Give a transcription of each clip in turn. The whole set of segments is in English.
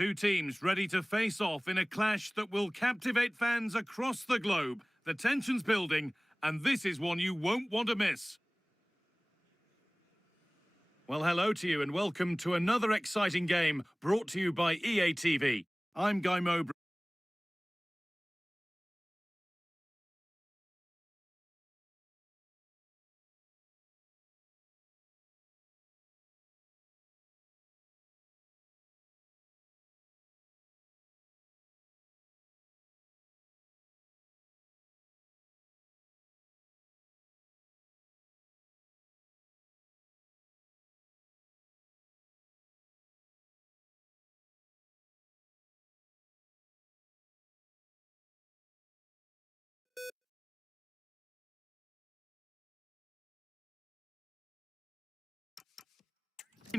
Two teams ready to face off in a clash that will captivate fans across the globe. The tension's building, and this is one you won't want to miss. Well, hello to you and welcome to another exciting game brought to you by EA TV. I'm Guy Mowbray.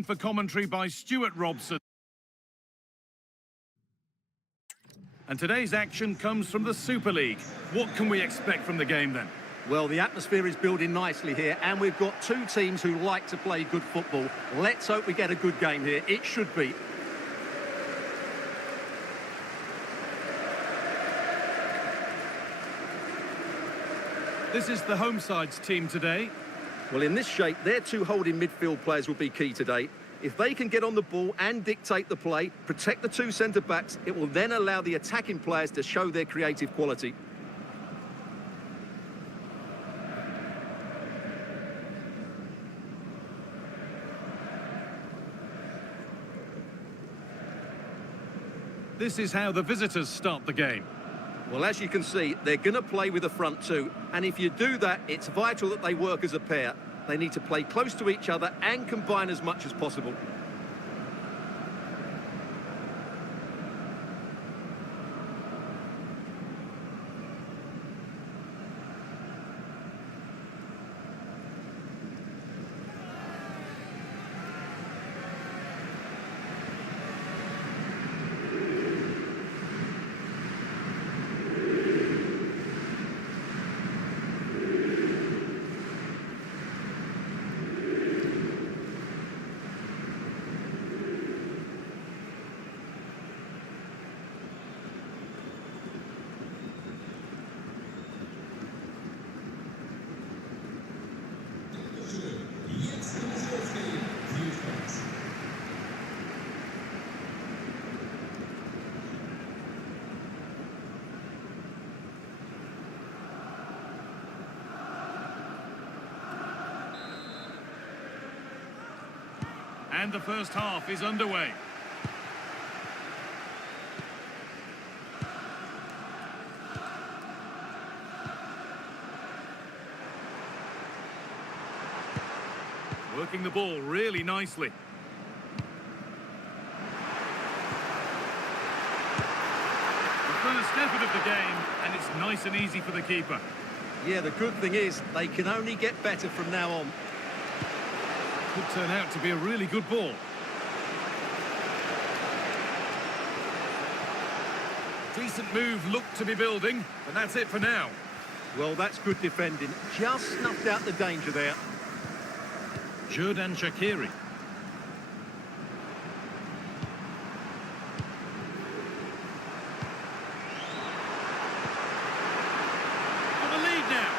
For commentary by Stuart Robson. And today's action comes from the Super League. What can we expect from the game then? Well, the atmosphere is building nicely here, and we've got two teams who like to play good football. Let's hope we get a good game here. It should be. This is the home side's team today. Well, in this shape, their two holding midfield players will be key today. If they can get on the ball and dictate the play, protect the two centre-backs, it will then allow the attacking players to show their creative quality. This is how the visitors start the game. Well, as you can see, they're going to play with the front two. And if you do that, it's vital that they work as a pair. They need to play close to each other and combine as much as possible. And the first half is underway. Working the ball really nicely. The first effort of the game, and it's nice and easy for the keeper. Yeah, the good thing is they can only get better from now on. Could turn out to be a really good ball. Decent move looked to be building, but that's it for now. Well, that's good defending. Just snuffed out the danger there. Jordan Shaqiri. For the lead now.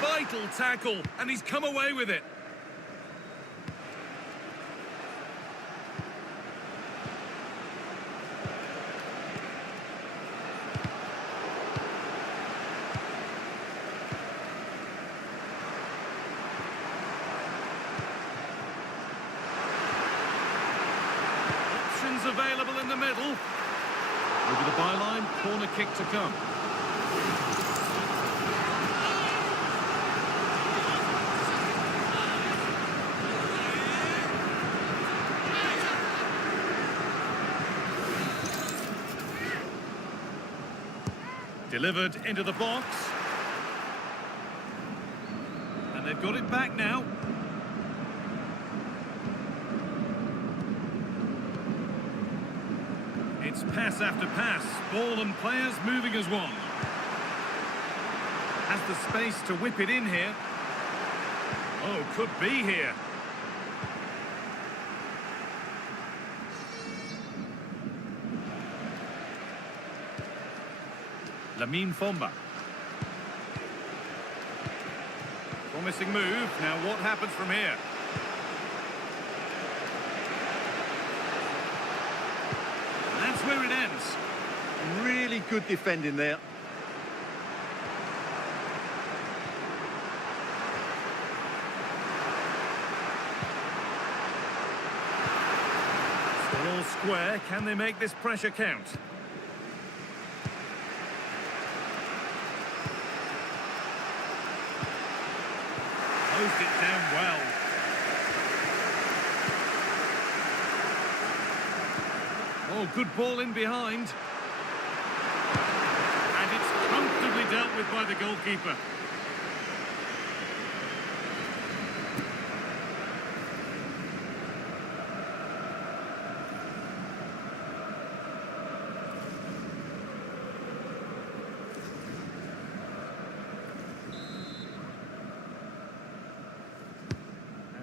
Vital tackle, and he's come away with it. Available in the middle. Over the byline, corner kick to come. Delivered into the box. And they've got it back now. It's pass after pass, ball and players moving as one. Has the space to whip it in here. Oh, could be here. Fomba. Promising move. Now what happens from here? That's where it ends. Really good defending there. Still all square. Can they make this pressure count? Closed it down well. Oh, good ball in behind. And it's comfortably dealt with by the goalkeeper.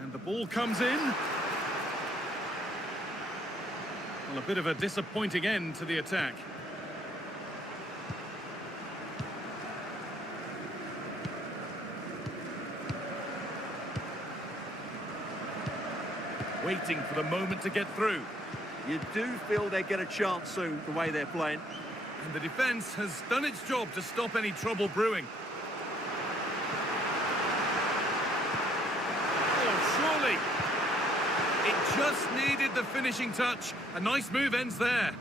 And the ball comes in. Well, a bit of a disappointing end to the attack. Waiting for the moment to get through. You do feel they get a chance soon, the way they're playing. And the defence has done its job to stop any trouble brewing. Oh, surely. It just needed the finishing touch. A nice move ends there.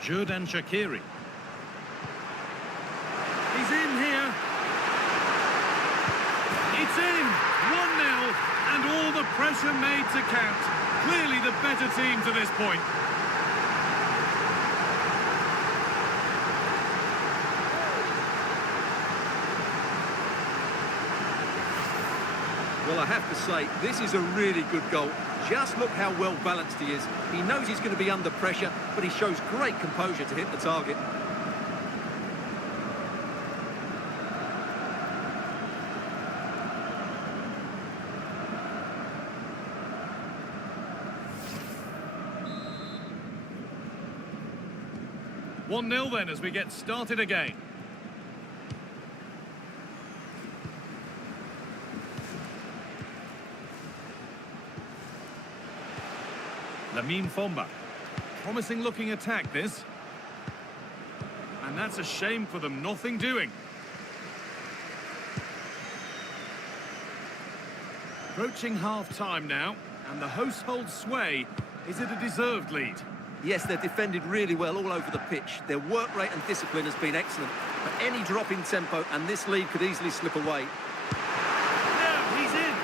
Jordan Shaqiri. He's in here. It's in. 1-0. And all the pressure made to count. Clearly the better team to this point. Well, I have to say, this is a really good goal. Just look how well balanced he is. He knows he's going to be under pressure, but he shows great composure to hit the target. One 1-0 then as we get started again. Fomba. Promising looking attack this. And that's a shame for them, nothing doing. Approaching half-time now, and the hosts hold sway. Is it a deserved lead? Yes, they're defended really well all over the pitch. Their work rate and discipline has been excellent. But any drop in tempo and this lead could easily slip away. Now he's in.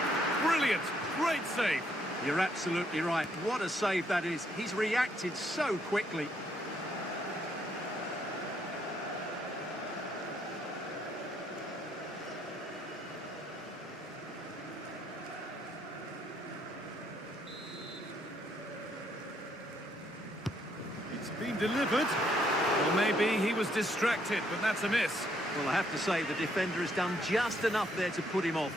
Brilliant. Great save. You're absolutely right. What a save that is. He's reacted so quickly. It's been delivered. Well, maybe he was distracted, but that's a miss. Well, I have to say, the defender has done just enough there to put him off.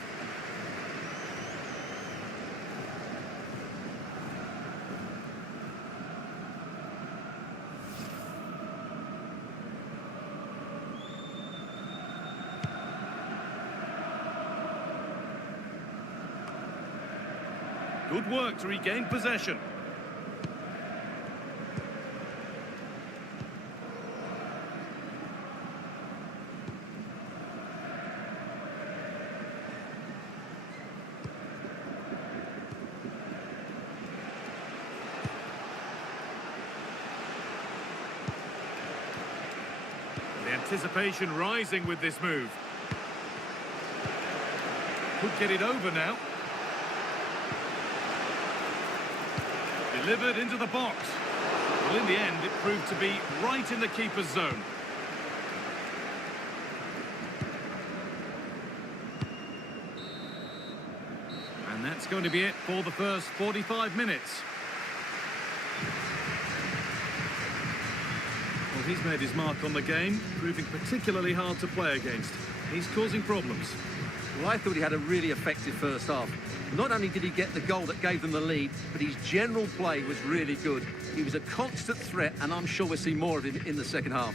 Good work to regain possession. The anticipation rising with this move. Could get it over now. Delivered into the box. Well, in the end, it proved to be right in the keeper's zone. And that's going to be it for the first 45 minutes. Well, he's made his mark on the game, proving particularly hard to play against. He's causing problems. Well, I thought he had a really effective first half. Not only did he get the goal that gave them the lead, but his general play was really good. He was a constant threat, and I'm sure we'll see more of him in the second half.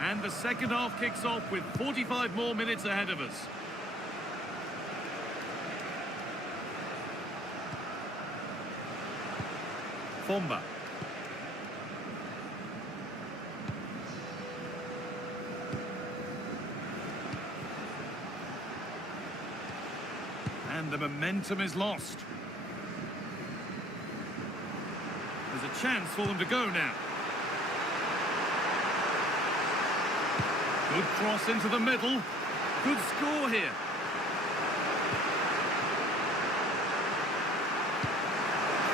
And the second half kicks off with 45 more minutes ahead of us. Fomba. And the momentum is lost. There's a chance for them to go now. Good cross into the middle. Good score here.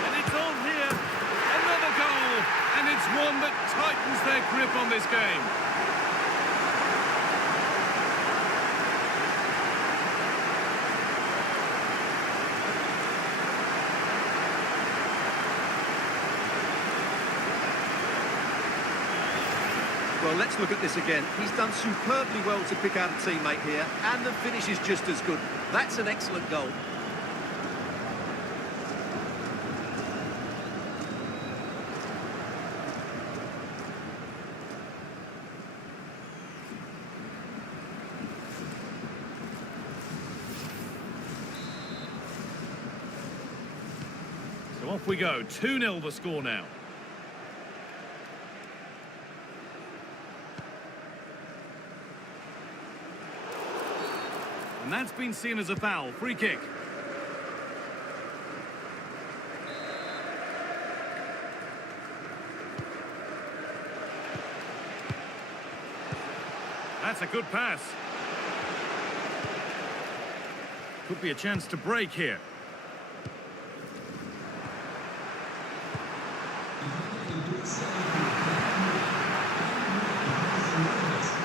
And it's on here. Another goal. And it's one that tightens their grip on this game. Well, let's look at this again. He's done superbly well to pick out a teammate here, and the finish is just as good. That's an excellent goal. So off we go. 2-0 the score now. And that's been seen as a foul. Free kick. That's a good pass. Could be a chance to break here.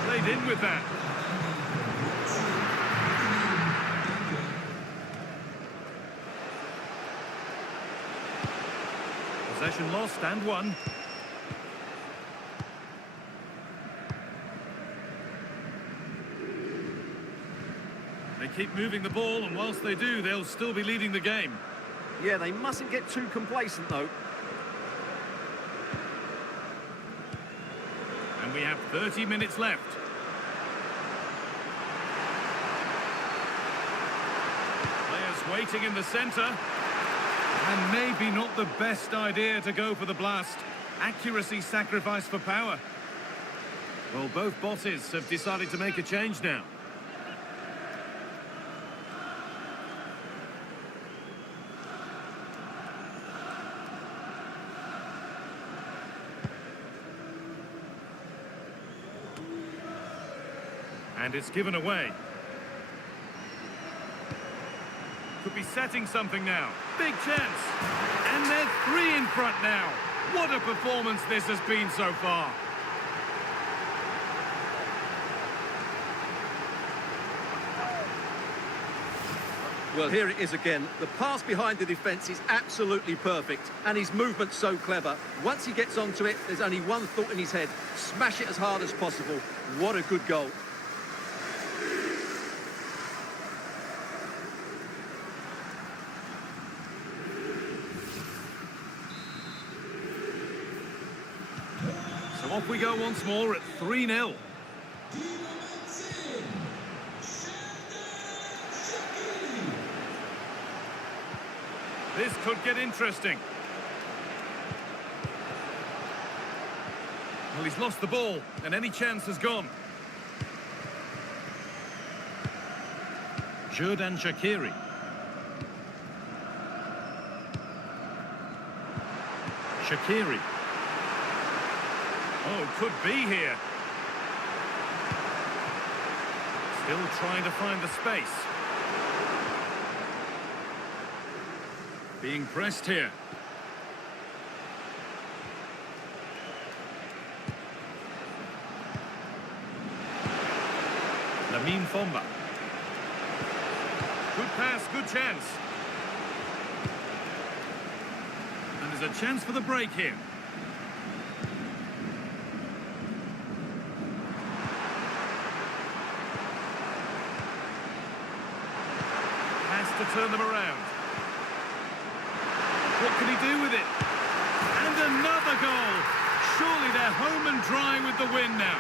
Played in with that. Possession lost and won. They keep moving the ball, and whilst they do, they'll still be leading the game. Yeah, they mustn't get too complacent, though. And we have 30 minutes left. Players waiting in the centre. And maybe not the best idea to go for the blast. Accuracy sacrificed for power. Well, both bosses have decided to make a change now. And it's given away. Could be setting something now. Big chance. And they're 3 in front now. What a performance this has been so far. Well, here it is again. The pass behind the defence is absolutely perfect, and his movement's so clever. Once he gets onto it, there's only one thought in his head: smash it as hard as possible. What a good goal. So off we go once more at 3-0. This could get interesting. Well, he's lost the ball, and any chance has gone. Jordan Shaqiri. Shaqiri. Oh, could be here. Still trying to find the space. Being pressed here. Lamine Fomba. Good pass, good chance. And there's a chance for the break here. Has to turn them around. What can he do with it? And another goal! Surely they're home and dry with the win now.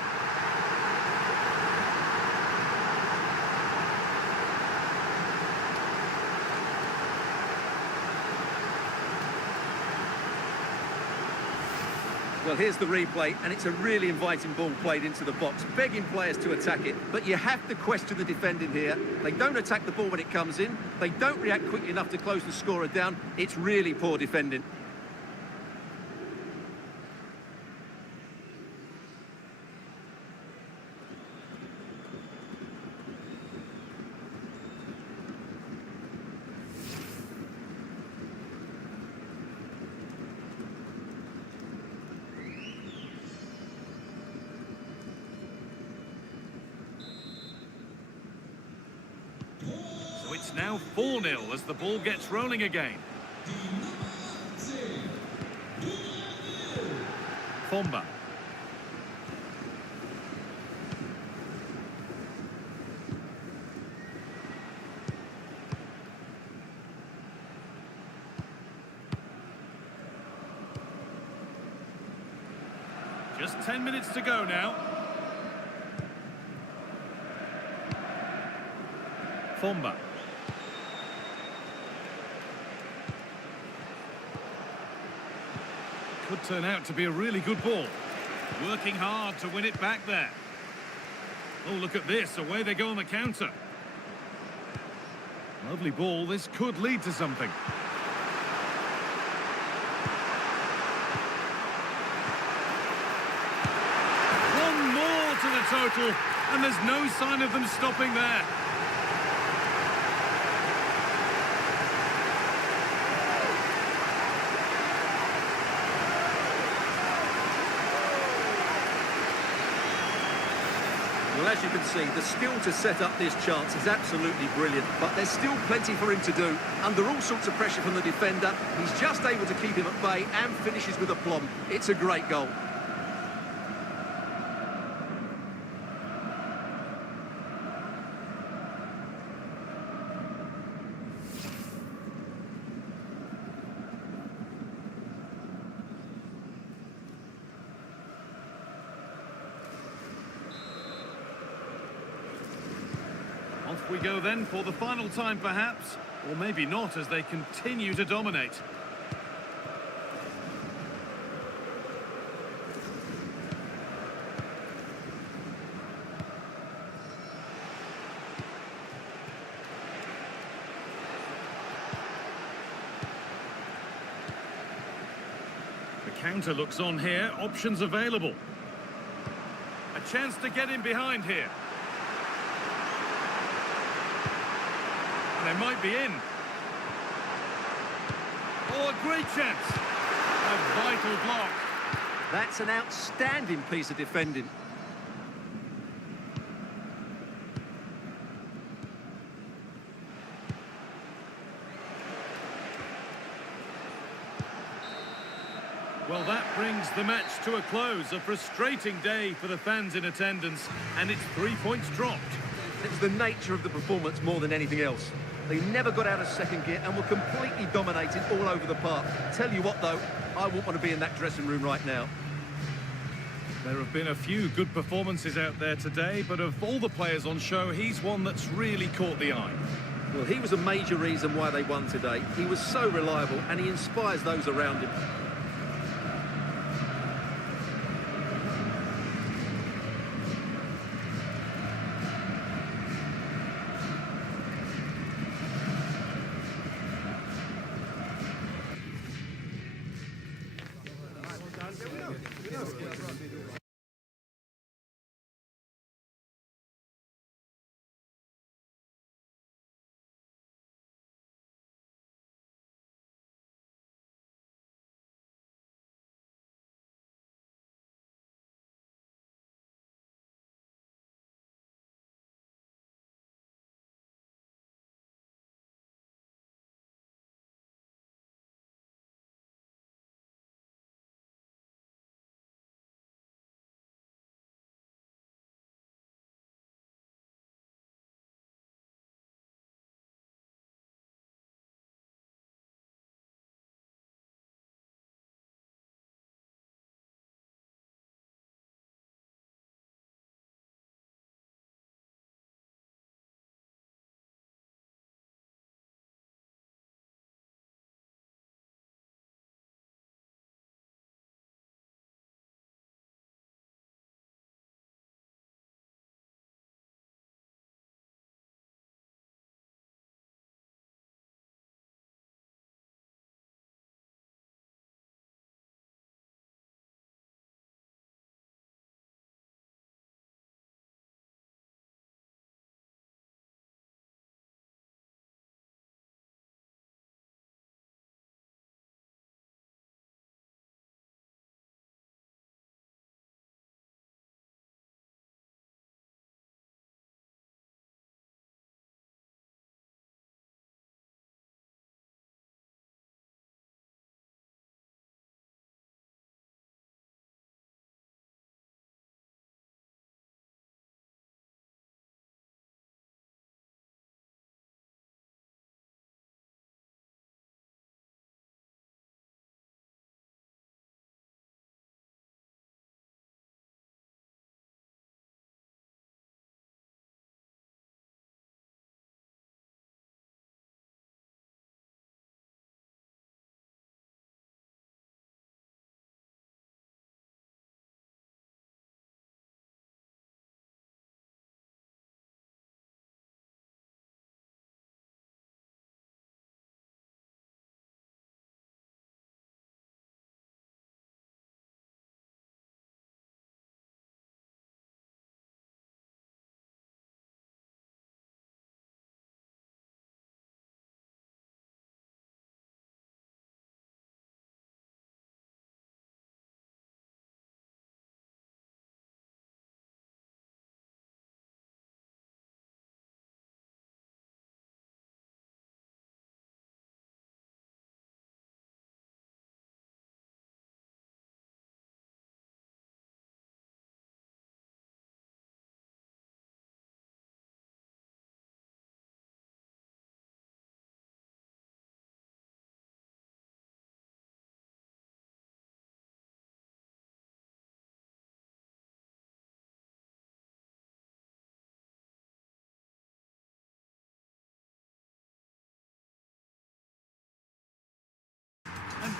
Well, here's the replay, and it's a really inviting ball played into the box, begging players to attack it. But you have to question the defending here. They don't attack the ball when it comes in. They don't react quickly enough to close the scorer down. It's really poor defending. So it's now 4-0 as the ball gets rolling again. Fomba. Just 10 minutes to go now. Fomba. Could turn out to be a really good ball. Working hard to win it back there. Oh, look at this. Away they go on the counter. Lovely ball. This could lead to something. One more to the total, and there's no sign of them stopping there. Well, as you can see, the skill to set up this chance is absolutely brilliant, but there's still plenty for him to do. Under all sorts of pressure from the defender, he's just able to keep him at bay and finishes with aplomb. It's a great goal. Off we go then for the final time perhaps, or maybe not as they continue to dominate. The counter looks on here, options available. A chance to get in behind here. They might be in. Oh, a great chance. A vital block. That's an outstanding piece of defending. Well, that brings the match to a close. A frustrating day for the fans in attendance, and it's 3 points dropped. It was the nature of the performance more than anything else. They never got out of second gear and were completely dominating all over the park. Tell you what, though, I wouldn't want to be in that dressing room right now. There have been a few good performances out there today, but of all the players on show, he's one that's really caught the eye. Well, he was a major reason why they won today. He was so reliable and he inspires those around him.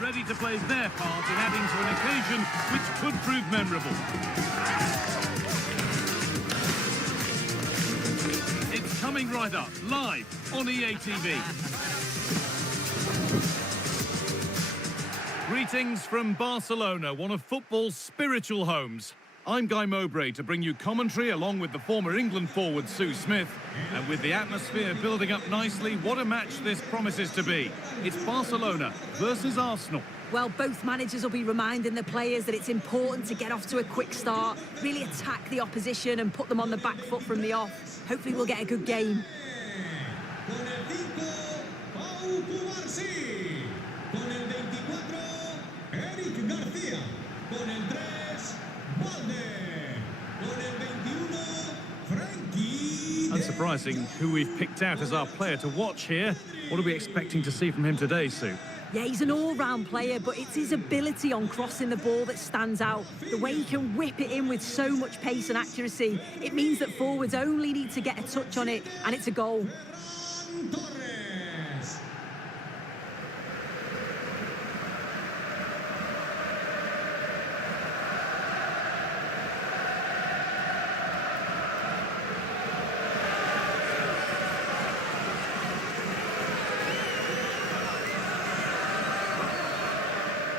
ready to play their part in adding to an occasion which could prove memorable. It's coming right up, live on EA TV. Greetings from Barcelona, one of football's spiritual homes. I'm Guy Mowbray to bring you commentary along with the former England forward Sue Smith. And with the atmosphere building up nicely, what a match this promises to be. It's Barcelona versus Arsenal. Well, both managers will be reminding the players that it's important to get off to a quick start, really attack the opposition and put them on the back foot from the off. Hopefully we'll get a good game. Unsurprising who we've picked out as our player to watch here. What are we expecting to see from him today, Sue? Yeah, he's an all-round player, but it's his ability on crossing the ball that stands out. The way he can whip it in with so much pace and accuracy. It means that forwards only need to get a touch on it, and it's a goal.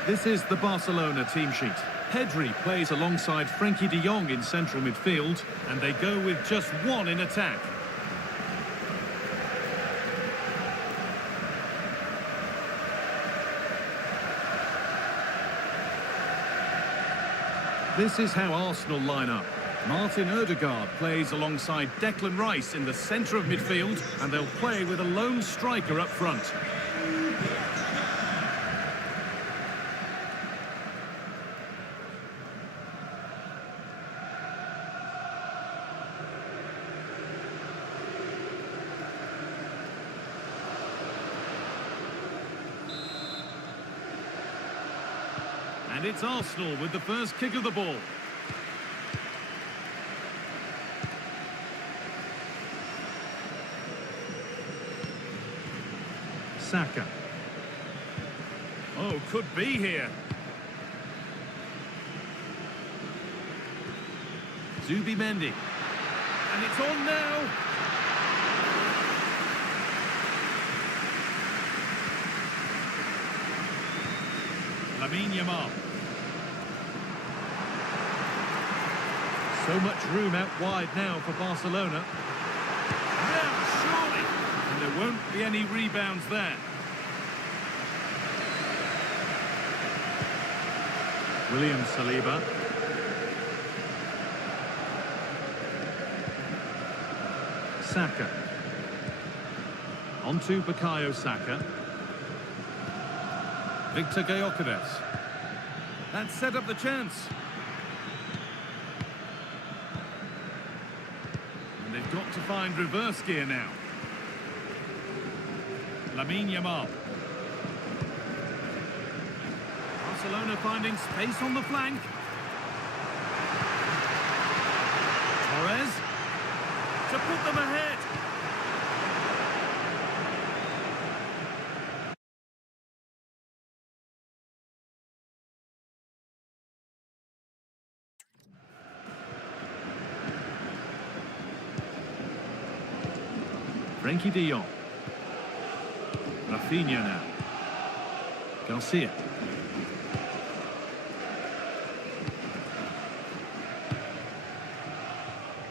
This is the Barcelona team sheet. Pedri plays alongside Frenkie de Jong in central midfield, and they go with just one in attack. This is how Arsenal line up. Martin Odegaard plays alongside Declan Rice in the centre of midfield, and they'll play with a lone striker up front. And it's Arsenal with the first kick of the ball. Saka. Oh, could be here. Zubimendi. And it's on now. Lamine Yamal. So much room out wide now for Barcelona. Now, surely. And there won't be any rebounds there. William Saliba. Saka. On to Bukayo Saka. Victor Gyökeres. That set up the chance. And they've got to find reverse gear now. Lamine Yamal. Barcelona finding space on the flank. Torres. To put them ahead. Frenkie de Jong. Rafinha now. Garcia.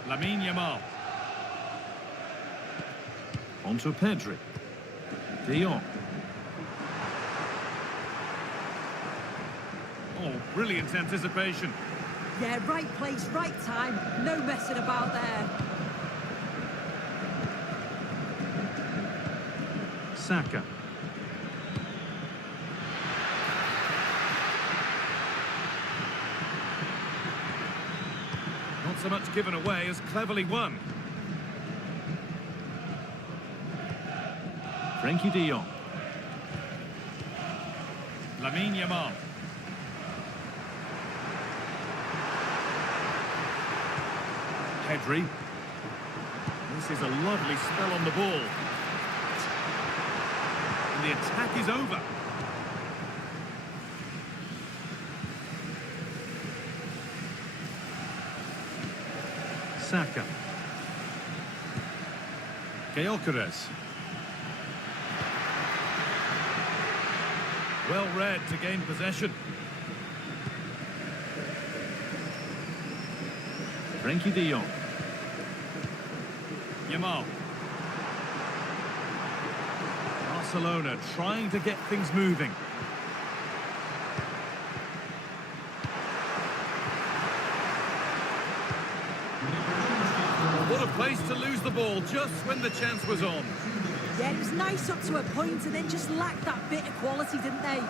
Lamine Yamal. On to Pedri. De Jong. Oh, brilliant anticipation. Yeah, right place, right time. No messing about there. Saka. Not so much given away as cleverly won. Frenkie de Jong. Lamine Yamal. Pedri. This is a lovely spell on the ball. And the attack is over. Saka. Gyökeres. Well read to gain possession. Frenkie de Jong. Yamal. Barcelona trying to get things moving. What a place to lose the ball just when the chance was on. Yeah, it was nice up to a point and then just lacked that bit of quality, didn't they?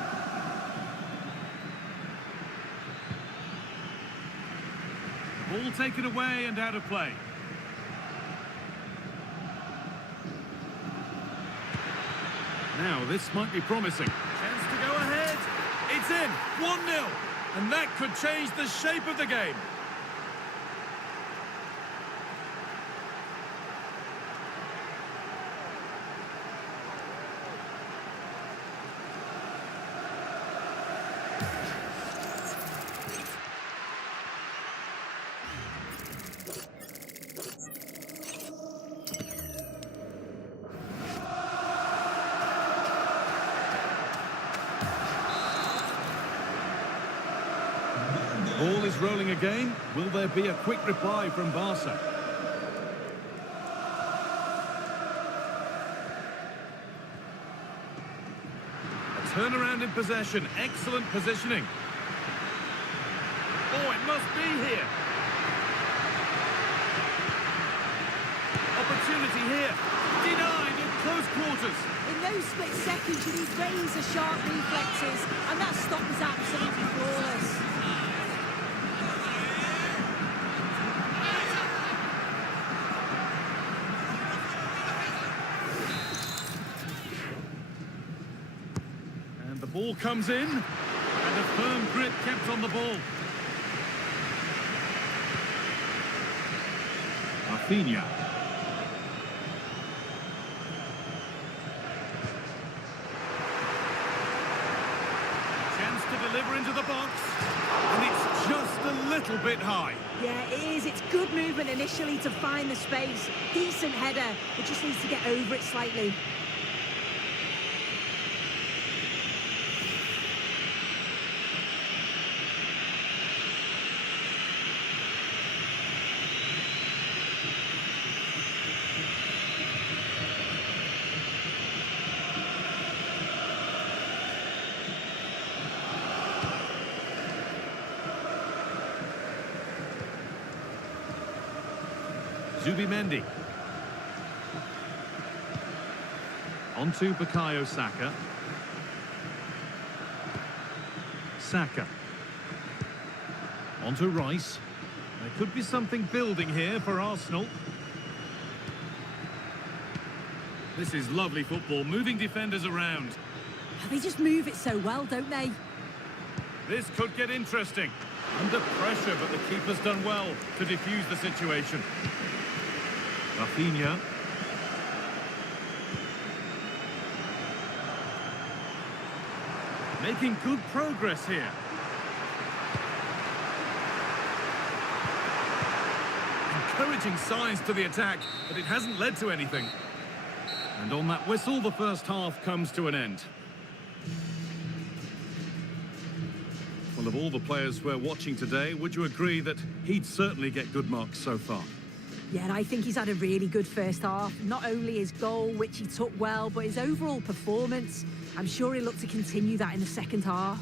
Ball taken away and out of play. Now this might be promising. Chance to go ahead. It's in. 1-0. And that could change the shape of the game. Ball is rolling again. Will there be a quick reply from Barca? A turnaround in possession. Excellent positioning. Oh, it must be here. Opportunity here. Denied in close quarters. In those split seconds, you need razor-sharp reflexes, and that stop was absolutely flawless. And the ball comes in, and a firm grip kept on the ball. Rafinha. Deliver into the box, and it's just a little bit high. Yeah, it is. It's good movement initially to find the space. Decent header, but just needs to get over it slightly. Zubimendi. Onto Bukayo Saka. Saka. Onto Rice. There could be something building here for Arsenal. This is lovely football, moving defenders around. They just move it so well, don't they? This could get interesting. Under pressure, but the keeper's done well to defuse the situation. Rafinha. Making good progress here. Encouraging signs to the attack, but it hasn't led to anything. And on that whistle, the first half comes to an end. Well, of all the players we're watching today, would you agree that he'd certainly get good marks so far? Yeah, and I think he's had a really good first half. Not only his goal, which he took well, but his overall performance. I'm sure he'll look to continue that in the second half.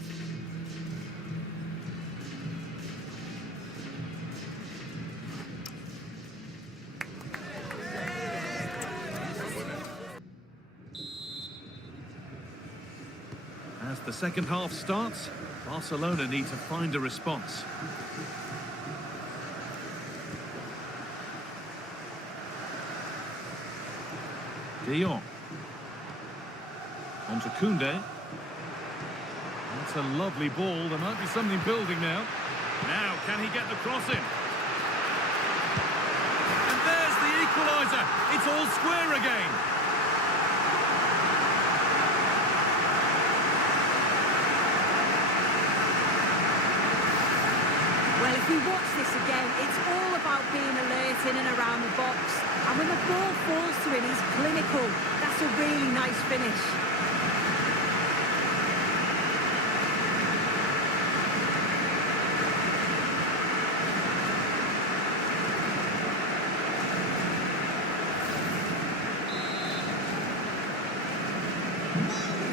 As the second half starts, Barcelona need to find a response. De Jong. On to Koundé. That's a lovely ball. There might be something building now. Now, can he get the cross in? And there's the equaliser. It's all square again. Well, If we watch this again, it's all about being alert in and around the box. And when the ball falls to him, he's clinical. That's a really nice finish.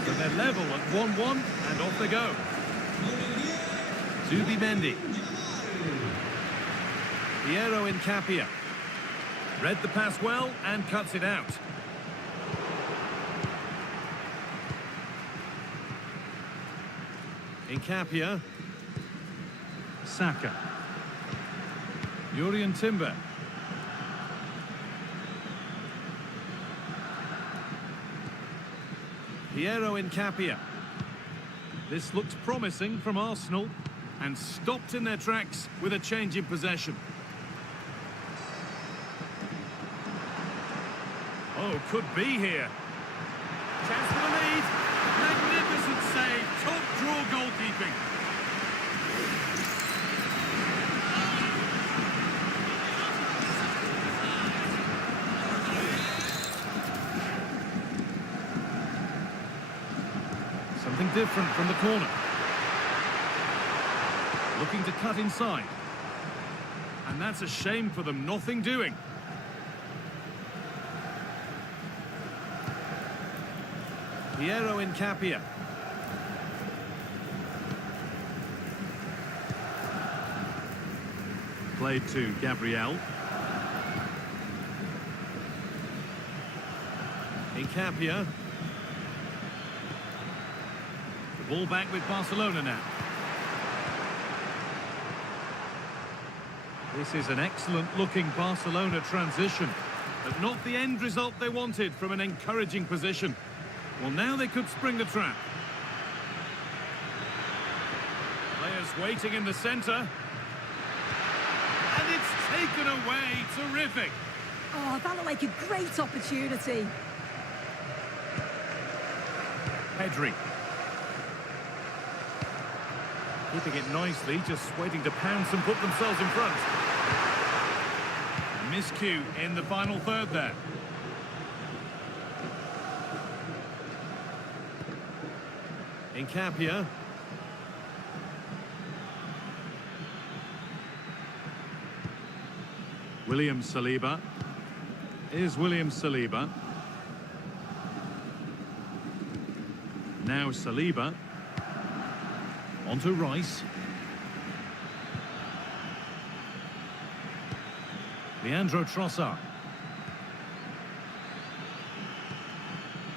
So they're level at 1-1 and off they go. Zubimendi. Piero Incapia. Read the pass well and cuts it out. Incapia. Saka. Jurrien Timber. Piero Incapia. This looks promising from Arsenal and stopped in their tracks with a change in possession. Oh, could be here. Chance for the lead. Magnificent save. Top draw goalkeeping. Something different from the corner. Looking to cut inside. And that's a shame for them. Nothing doing. Piero Incapia. Played to Gabriel. Incapia. The ball back with Barcelona now. This is an excellent-looking Barcelona transition, but not the end result they wanted from an encouraging position. Well, now they could spring the trap. Players waiting in the centre. And it's taken away. Terrific. Oh, that looked like a great opportunity. Pedri. Keeping it nicely, just waiting to pounce and put themselves in front. Miscue in the final third there. Incapia. William Saliba. Is William Saliba. Now Saliba. Onto Rice. Leandro Trossard.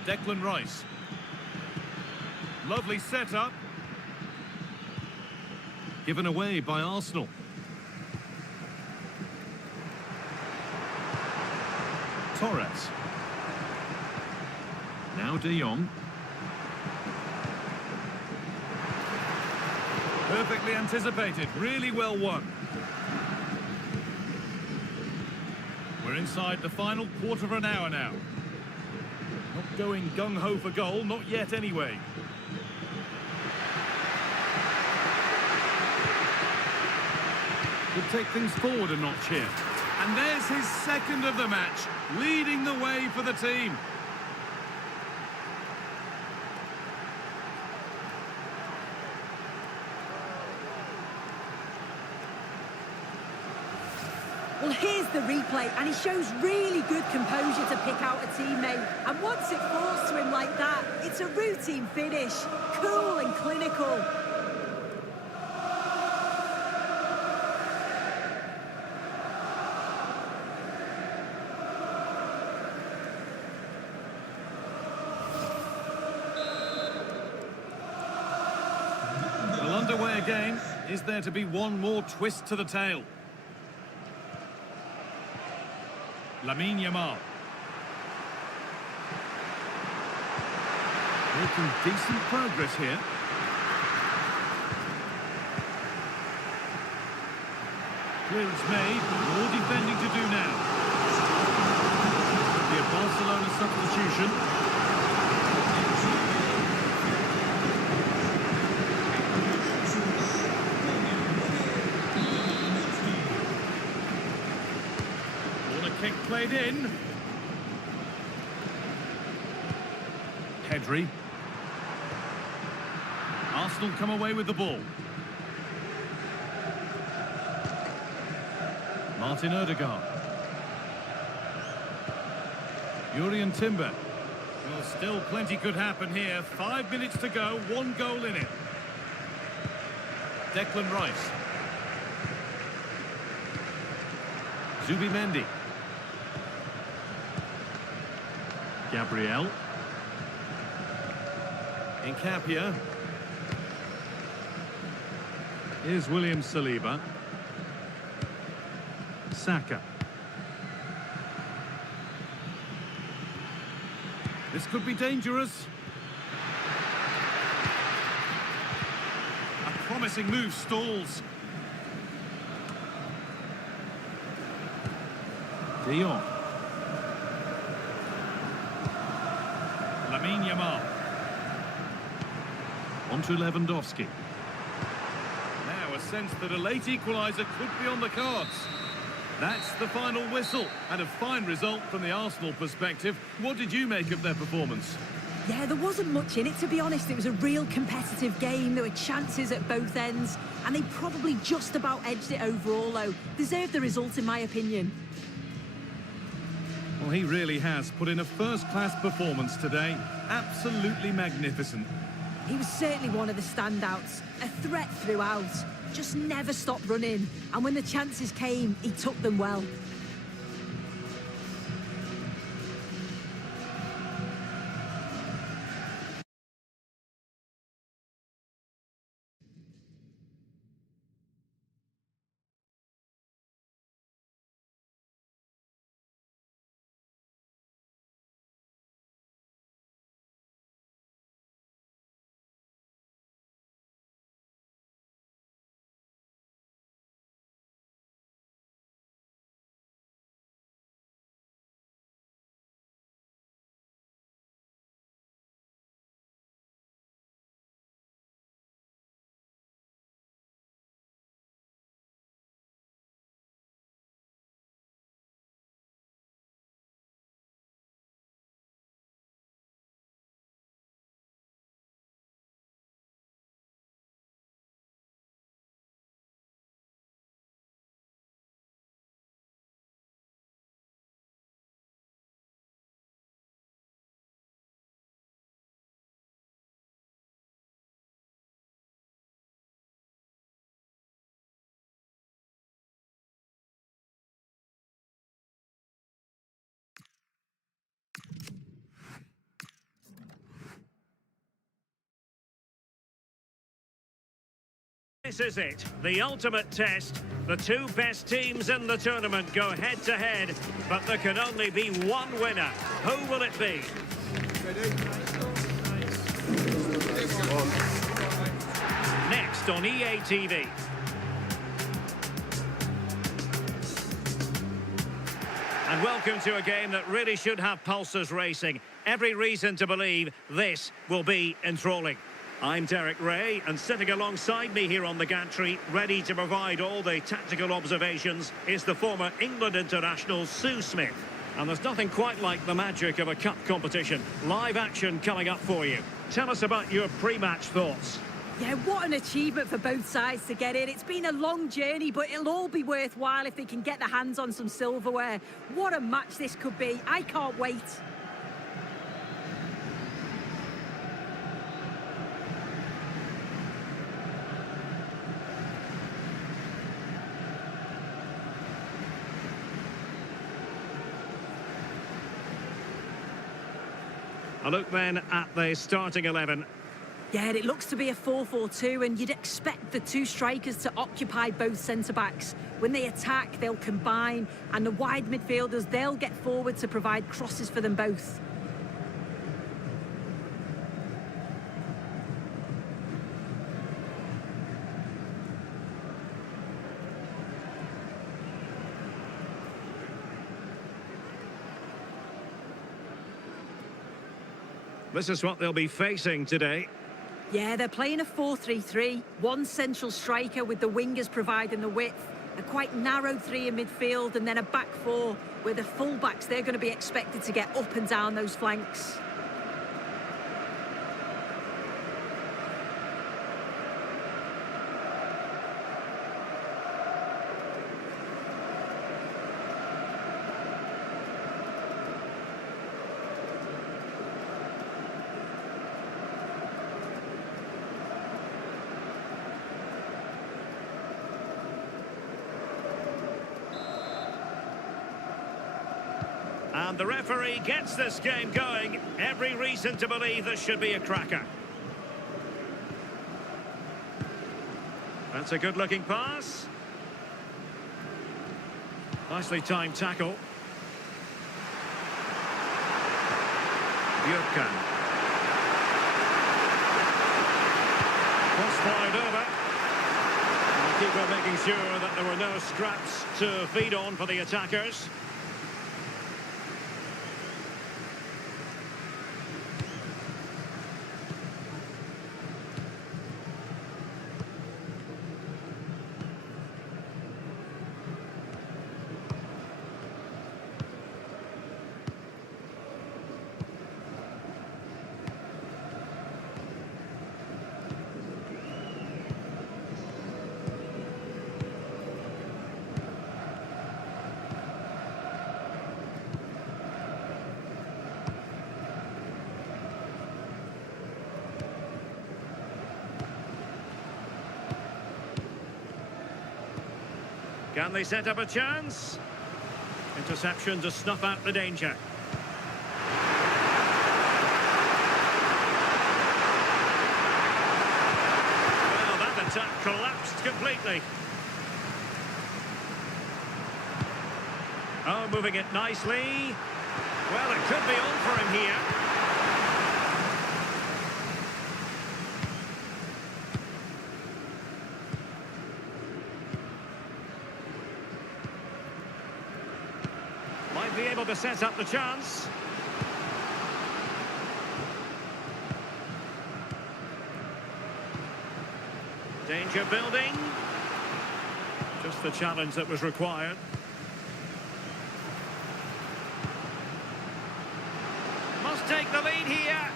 Declan Rice. Lovely setup. Given away by Arsenal. Torres. Now De Jong. Perfectly anticipated, really well won. We're inside the final quarter of an hour now. Not going gung-ho for goal, not yet anyway. Could take things forward a notch here. And there's his second of the match, leading the way for the team. Well, here's the replay, and he shows really good composure to pick out a teammate. And once it falls to him like that, it's a routine finish. Cool and clinical. Well, underway again. Is there to be one more twist to the tale? Lamine Yamal. Making decent progress here. Clearance made, more defending to do now. Could be a Barcelona substitution. played in. Pedri. Arsenal come away with the ball. Martin Odegaard. Jurrien Timber. Well, still plenty could happen here. 5 minutes to go, 1 goal in it. Declan Rice. Zubimendi. Gabriel. Nkapia. Here's William Saliba. Saka. This could be dangerous. A promising move stalls. De Jong. Lamine Yamal. On to Lewandowski. Now a sense that a late equaliser could be on the cards. That's the final whistle, and a fine result from the Arsenal perspective. What did you make of their performance? Yeah, there wasn't much in it, to be honest. It was a real competitive game. There were chances at both ends, and they probably just about edged it overall, though. Deserved the result, in my opinion. Well, he really has put in a first-class performance today. Absolutely magnificent. He was certainly one of the standouts. A threat throughout. Just never stopped running. And when the chances came, he took them well. This is it, the ultimate test. The two best teams in the tournament go head-to-head, but there can only be one winner. Who will it be? Next on EA TV. And welcome to a game that really should have pulses racing. Every reason to believe this will be enthralling. I'm Derek Ray, and sitting alongside me here on the gantry, ready to provide all the tactical observations, is the former England international Sue Smith. And there's nothing quite like the magic of a cup competition. Live action coming up for you. Tell us about your pre-match thoughts. Yeah, what an achievement for both sides to get in. It's been a long journey, but it'll all be worthwhile if they can get their hands on some silverware. What a match this could be. I can't wait. A look then at the starting 11. Yeah, it looks to be a 4-4-2, and you'd expect the two strikers to occupy both centre-backs. When they attack, they'll combine, and the wide midfielders, they'll get forward to provide crosses for them both. This is what they'll be facing today. Yeah, they're playing a 4-3-3. One central striker with the wingers providing the width. A quite narrow three in midfield and then a back four where the full-backs, they're going to be expected to get up and down those flanks. And the referee gets this game going. Every reason to believe this should be a cracker. That's a good-looking pass. Nicely timed tackle. Jurgen. Cross fired over. And the keeper making sure that there were no scraps to feed on for the attackers. Can they set up a chance? Interception to snuff out the danger. Well, that attack collapsed completely. Oh, moving it nicely. Well, it could be on for him here. Might be able to set up the chance. Danger building. Just the challenge that was required. Must take the lead here.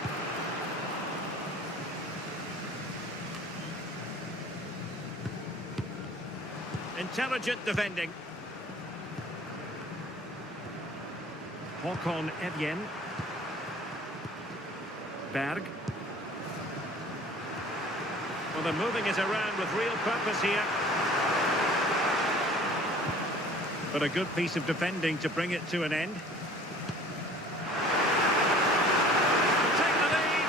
Intelligent defending. Håkon Evjen. Berg. Well, they're moving it around with real purpose here. But a good piece of defending to bring it to an end. Take the lead.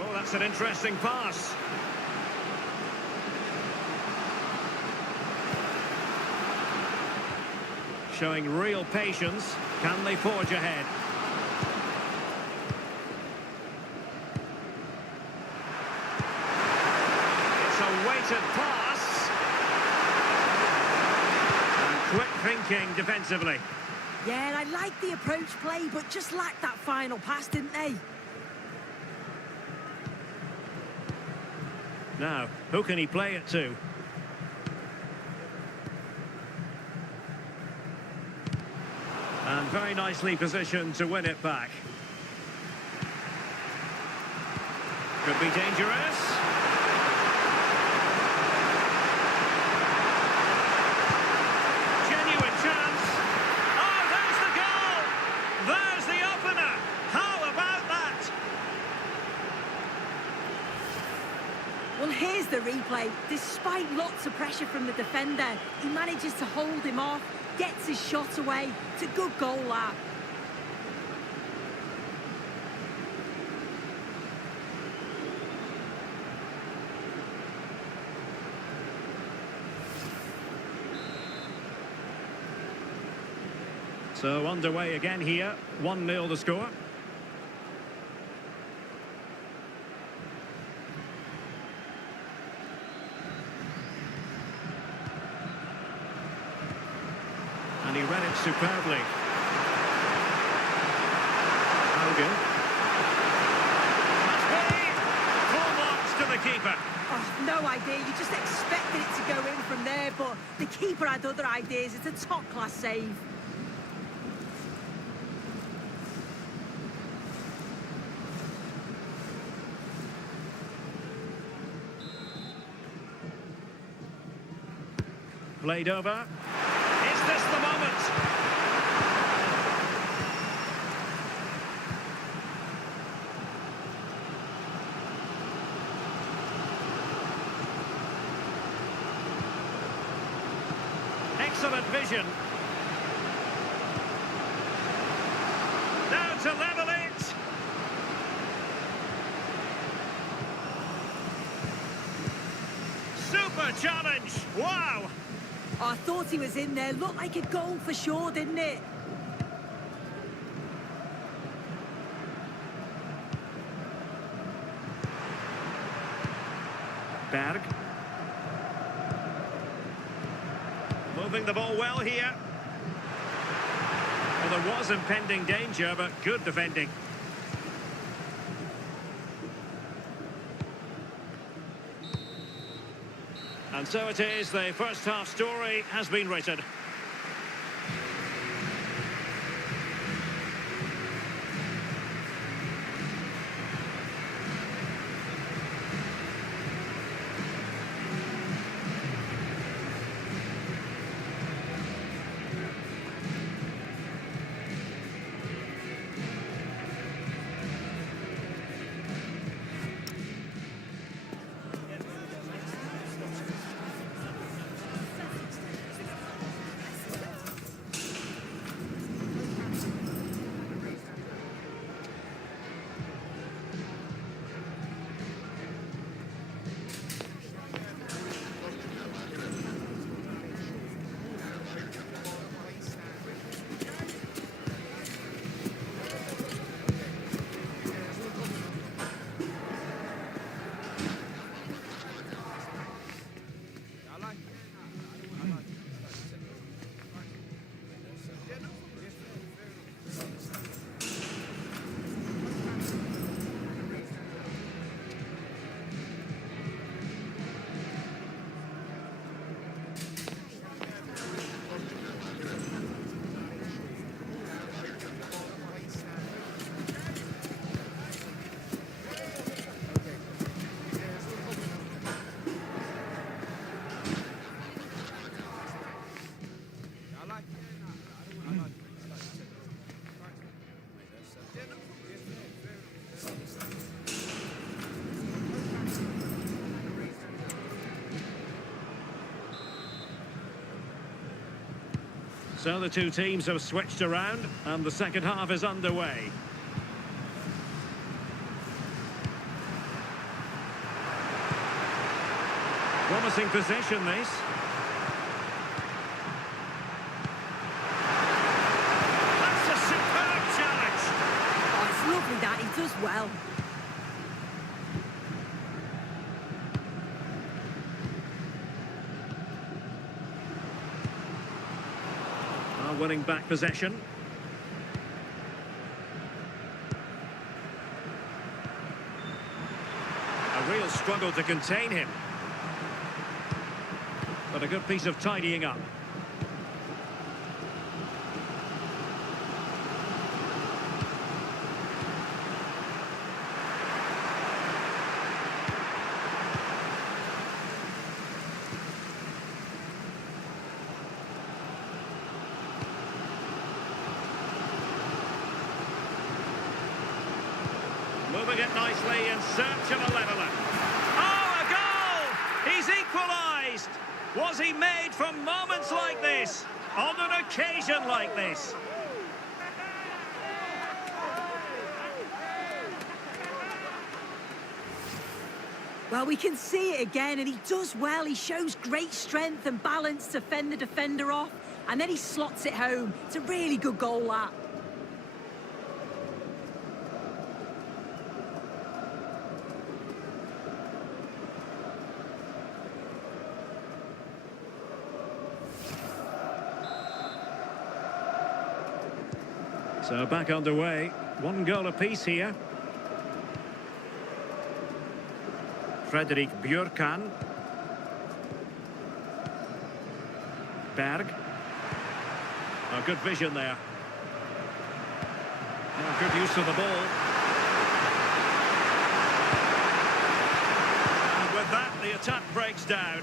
Oh, that's an interesting pass. Showing real patience. Can they forge ahead? It's a weighted pass. And quick thinking defensively. Yeah, and I like the approach play, but just lacked that final pass, didn't they? Now, who can he play it to? And very nicely positioned to win it back. Could be dangerous. Genuine chance. Oh, there's the goal! There's the opener! How about that? Well, here's the replay. Despite lots of pressure from the defender, he manages to hold him off, gets his shot away. It's a good goal, that. So underway again here, 1-0 the score. And he read it superbly. Hogan. keeper. Oh, no idea. You just expected it to go in from there, but the keeper had other ideas. It's a top-class save. Played over. Is this the moment? Excellent vision. Now to level it. Super challenge. Wow. Oh, I thought he was in there. Looked like a goal for sure, didn't it? Berg. Moving the ball well here. Well, there was impending danger, but good defending. And so it is, the first half story has been written. So the two teams have switched around and the second half is underway. Promising possession, this. That's a superb challenge. Oh, it's lovely that. He does well. Winning back possession. A real struggle to contain him. But a good piece of tidying up. Moving it nicely in search of a leveller. Oh, a goal! He's equalised! Was he made for moments like this? On an occasion like this? Well, we can see it again, and he does well. He shows great strength and balance to fend the defender off, and then he slots it home. It's a really good goal, that. So back underway. One goal apiece here. Björkan. Berg. Oh, good vision there. Oh, good use of the ball. And with that, the attack breaks down.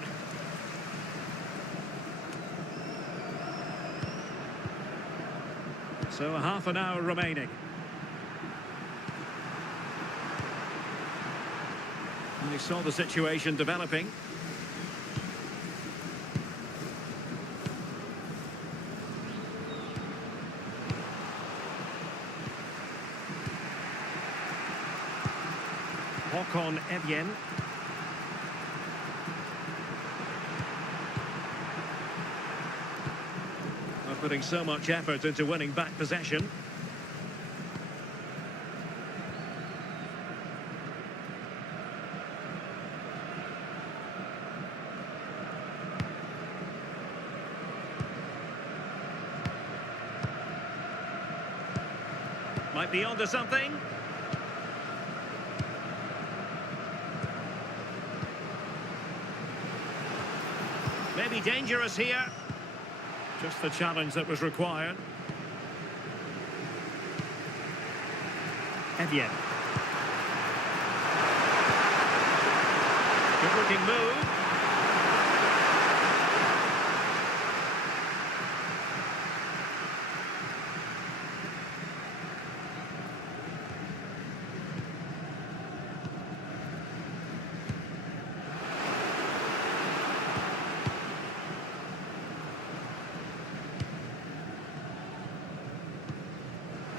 So half an hour remaining. And he saw the situation developing. Håkon Evjen. Putting so much effort into winning back possession. Might be onto something. Maybe dangerous here. Just the challenge that was required. Evjen. Good looking move.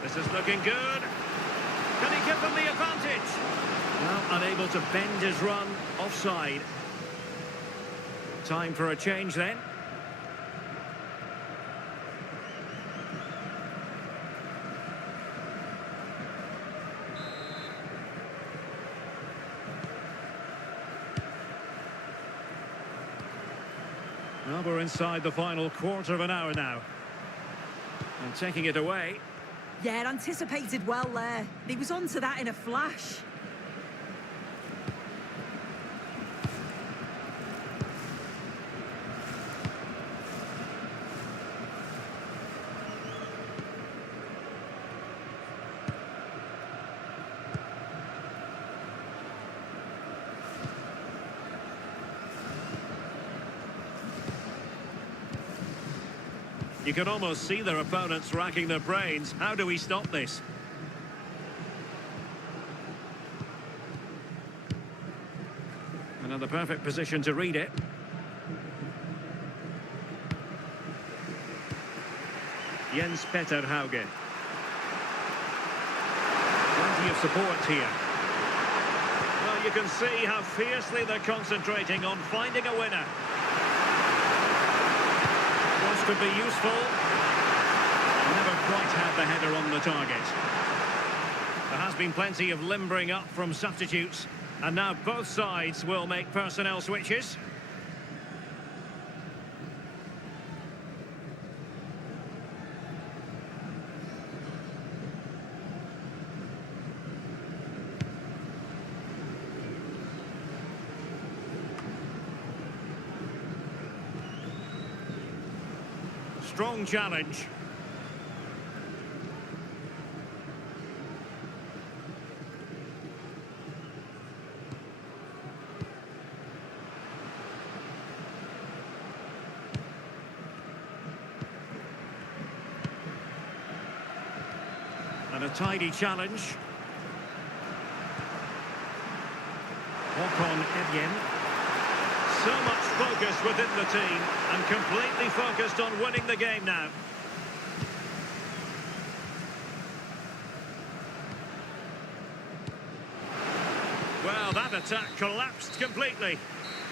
This is looking good. Can he give them the advantage? Well, unable to bend his run, offside. Time for a change then. Well, we're inside the final quarter of an hour now. And taking it away. Yeah, anticipated well there. He was onto that in a flash. You can almost see their opponents racking their brains. How do we stop this? Another perfect position to read it. Jens Petter Hauge. Plenty of support here. Well, you can see how fiercely they're concentrating on finding a winner. Could be useful. Never quite had the header on the target. There has been plenty of limbering up from substitutes, and now both sides will make personnel switches. Strong challenge. And a tidy challenge. Håkon Evjen. So much focus within the team and completely focused on winning the game now. Well, that attack collapsed completely.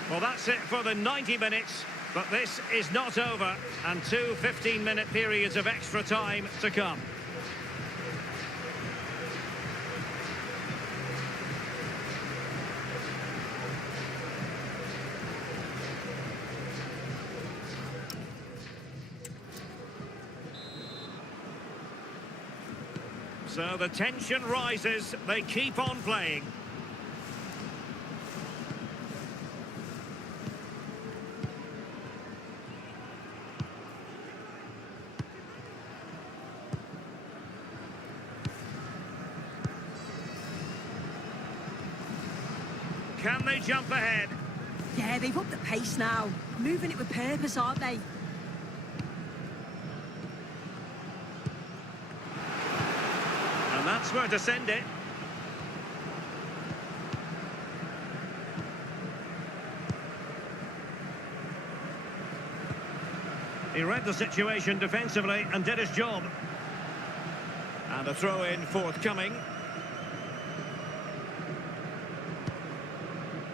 Well, that's it for the 90 minutes, but this is not over, and two 15-minute periods of extra time to come. So the tension rises, they keep on playing. Can they jump ahead? Yeah, they've upped the pace now. Moving it with purpose, aren't they? And that's where to send it. He read the situation defensively and did his job. And a throw-in forthcoming.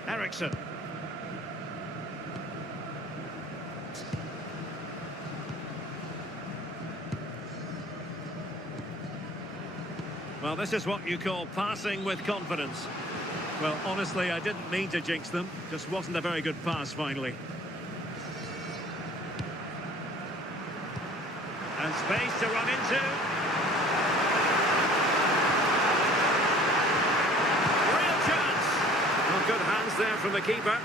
Eriksson. Well, this is what you call passing with confidence. Well, honestly, I didn't mean to jinx them. Just wasn't a very good pass, finally. And space to run into. Real chance. Well, good hands there from the keeper.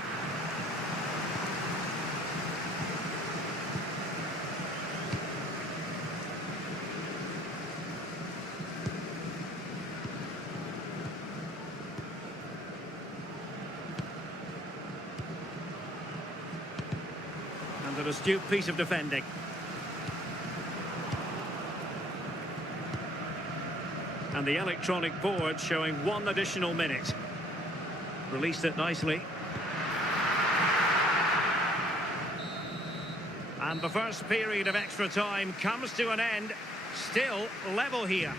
And an astute piece of defending. And the electronic board showing 1 additional minute. Released it nicely. And the first period of extra time comes to an end. Still level here.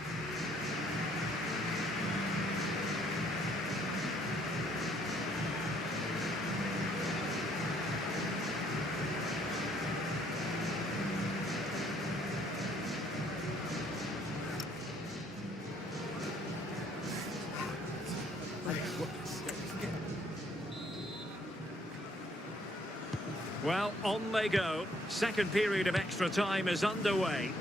Well, on they go. Second period of extra time is underway.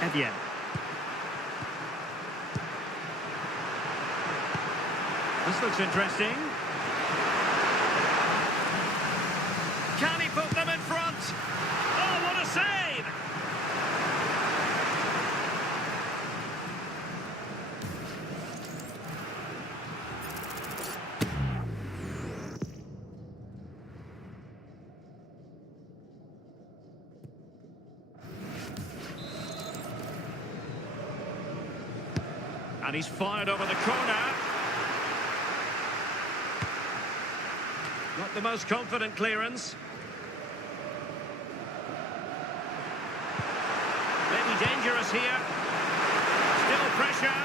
Evian. This looks interesting. Can he put them in front? Oh, what a save! And he's fired over the corner. Not the most confident clearance. Maybe dangerous here. Still pressure.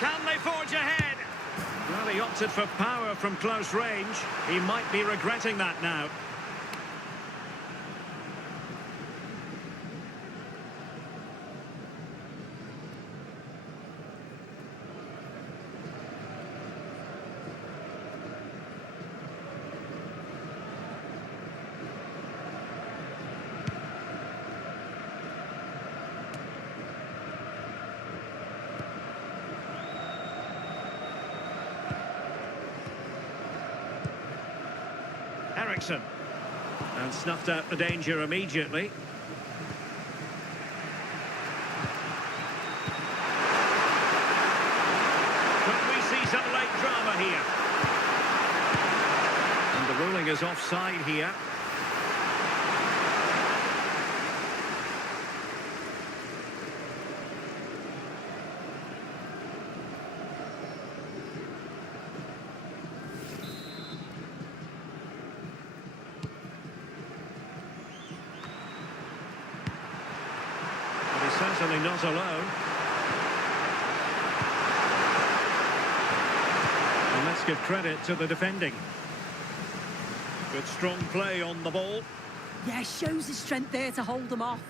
Can they forge ahead? Well, he opted for power from close range. He might be regretting that now. Eriksson. And snuffed out the danger immediately. Could we see some late drama here? And the ruling is offside here. Certainly not alone. And let's give credit to the defending. Good strong play on the ball. Yeah, shows his strength there to hold them off.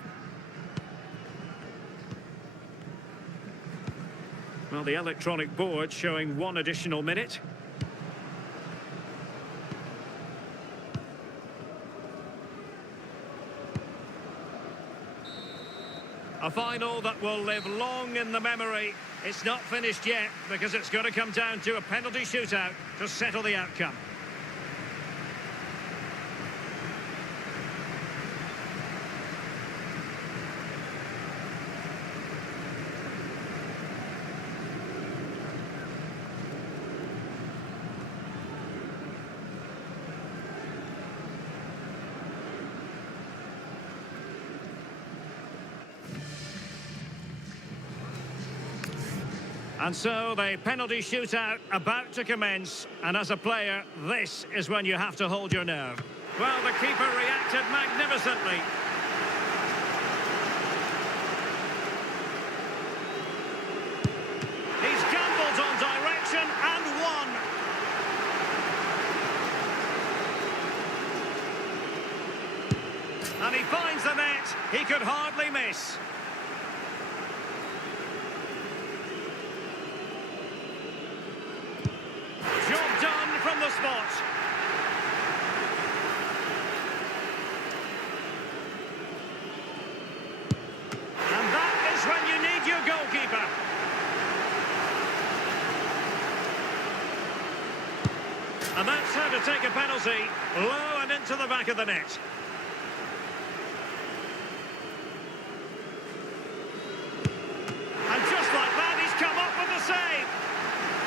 Well, the electronic board showing 1 additional minute. A final that will live long in the memory. It's not finished yet because it's going to come down to a penalty shootout to settle the outcome. And so the penalty shootout about to commence. And as a player, this is when you have to hold your nerve. Well, the keeper reacted magnificently. He's gambled on direction and won. And he finds the net. He could hardly miss. Job done from the spot. And that is when you need your goalkeeper. And that's how to take a penalty. Low and into the back of the net. And just like that, he's come up with the save.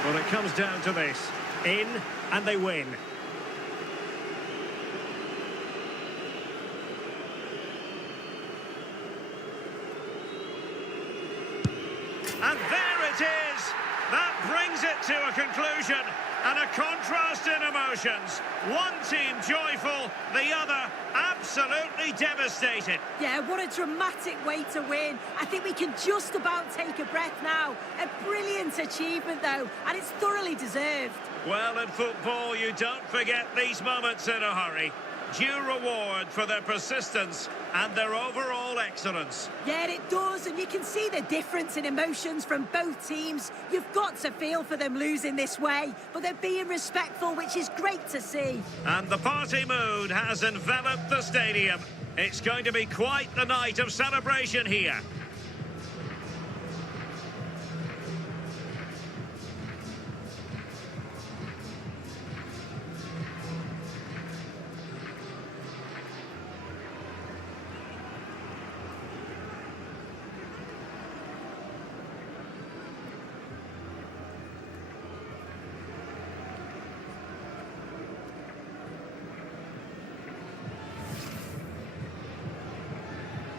Well, it comes down to this. In, and they win. And there it is. That brings it to a conclusion. And a contrast in emotions. One team joyful, the other absolutely devastated. Yeah, what a dramatic way to win. I think we can just about take a breath now. A brilliant achievement, though, and it's thoroughly deserved. Well, in football, you don't forget these moments in a hurry. Due reward for their persistence and their overall excellence. Yeah, it does, and you can see the difference in emotions from both teams. You've got to feel for them losing this way, but they're being respectful, which is great to see. And the party mood has enveloped the stadium. It's going to be quite the night of celebration here.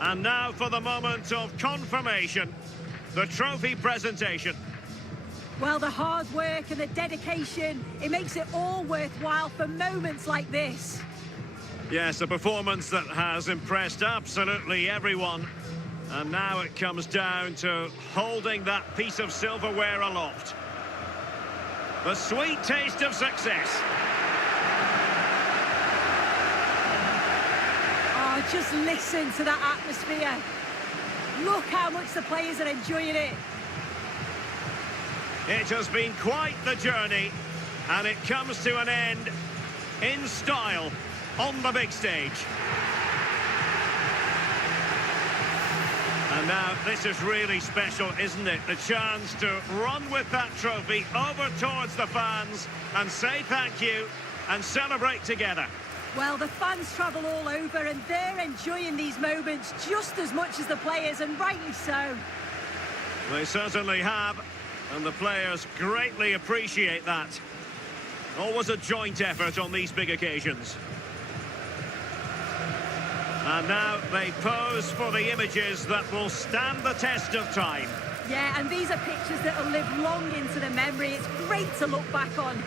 And now for the moment of confirmation, the trophy presentation. Well, the hard work and the dedication, it makes it all worthwhile for moments like this. Yes, a performance that has impressed absolutely everyone. And now it comes down to holding that piece of silverware aloft. The sweet taste of success. Oh, just listen to that atmosphere. Look how much the players are enjoying it. It has been quite the journey, and it comes to an end in style on the big stage. And now this is really special, isn't it? The chance to run with that trophy over towards the fans and say thank you and celebrate together. Well, the fans travel all over and they're enjoying these moments just as much as the players, and rightly so. They certainly have, and the players greatly appreciate that. Always a joint effort on these big occasions. And now they pose for the images that will stand the test of time. Yeah, and these are pictures that will live long into the memory. It's great to look back on.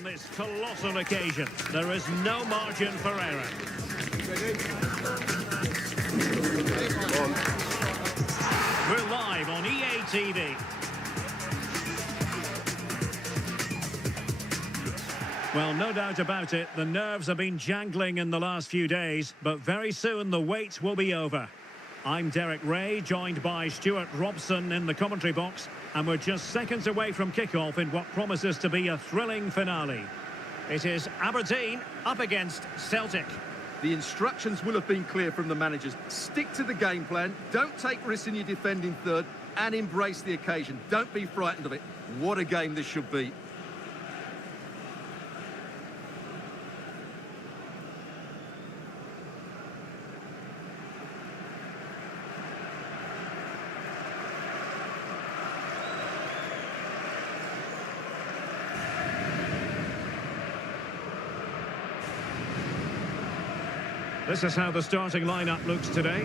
On this colossal occasion, there is no margin for error. We're live on EA TV. Well, no doubt about it, the nerves have been jangling in the last few days, but very soon the wait will be over. I'm Derek Ray, joined by Stuart Robson in the commentary box, and we're just seconds away from kickoff in what promises to be a thrilling finale. It is Aberdeen up against Celtic. The instructions will have been clear from the managers. Stick to the game plan, don't take risks in your defending third, and embrace the occasion. Don't be frightened of it. What a game this should be. This is how the starting lineup looks today.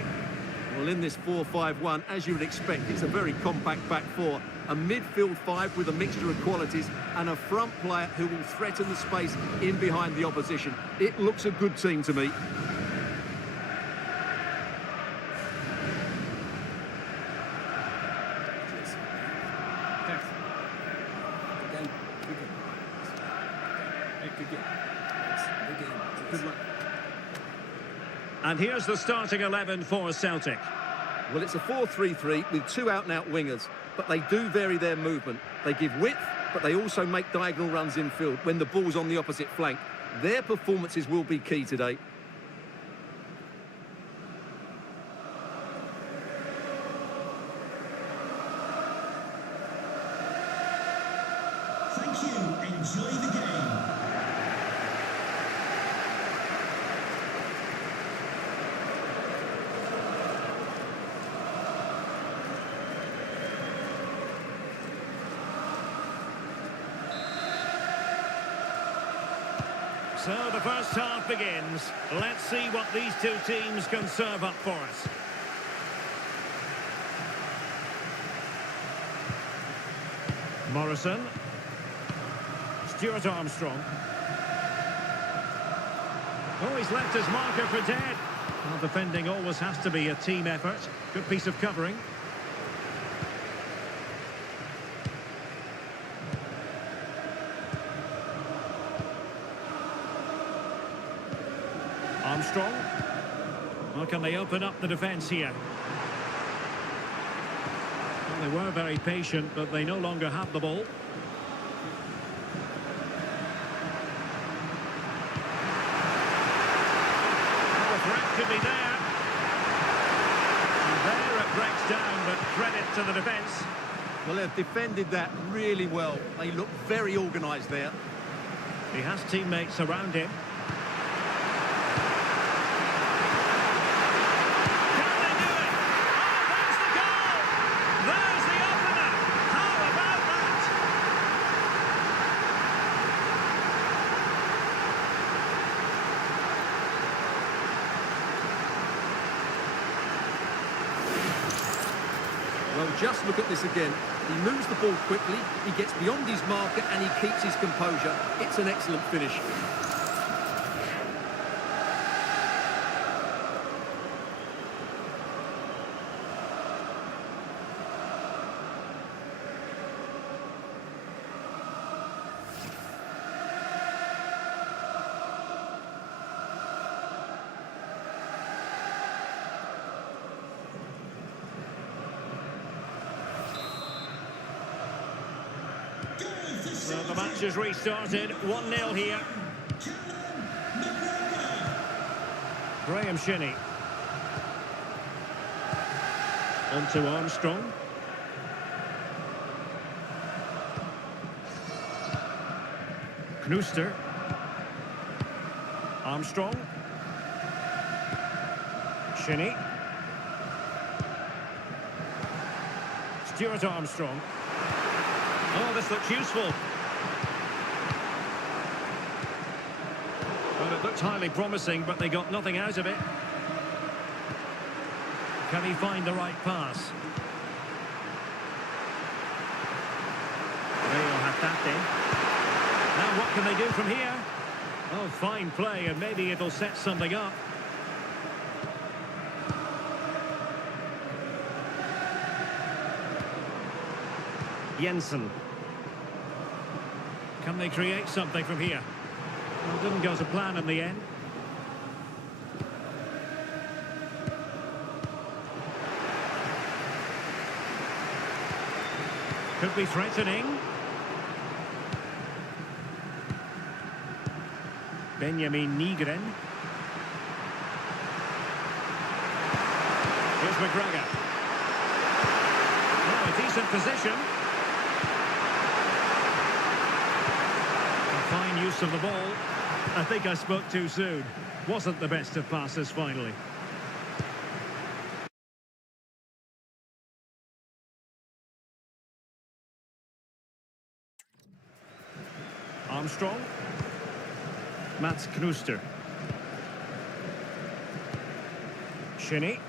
Well, in this 4-5-1, as you would expect, it's a very compact back four. A midfield five with a mixture of qualities and a front player who will threaten the space in behind the opposition. It looks a good team to me. Good luck. And here's the starting 11 for Celtic. Well, it's a 4-3-3 with two out-and-out wingers, but they do vary their movement. They give width, but they also make diagonal runs infield when the ball's on the opposite flank. Their performances will be key today. Thank you. Enjoy the game. So the first half begins. Let's see what these two teams can serve up for us. Morrison. Stuart Armstrong. Oh, he's left his marker for dead. Well, defending always has to be a team effort. Good piece of covering. Armstrong. Well, can they open up the defence here? Well, they were very patient, but they no longer have the ball. Well, the threat could be there. And there it breaks down, but credit to the defence. Well, they've defended that really well. They look very organised there. He has teammates around him. Well, just look at this again. He moves the ball quickly, he gets beyond his marker and he keeps his composure. It's an excellent finish. So the match has restarted, 1-0 here. Graham Shinney. On to Armstrong. Knooster. Armstrong. Shinney. Stuart Armstrong. Oh, this looks useful. Well, it looked highly promising, but they got nothing out of it. Can he find the right pass? They'll have that then. Now what can they do from here? Oh, fine play, and maybe it'll set something up. Jensen. Can they create something from here? Well, didn't go to plan in the end. Could be threatening. Benjamin Nygren. Here's McGregor. Oh, a decent position. A fine use of the ball. I think I spoke too soon. Wasn't the best of passes finally. Armstrong. Mats Knuster. Shinnie.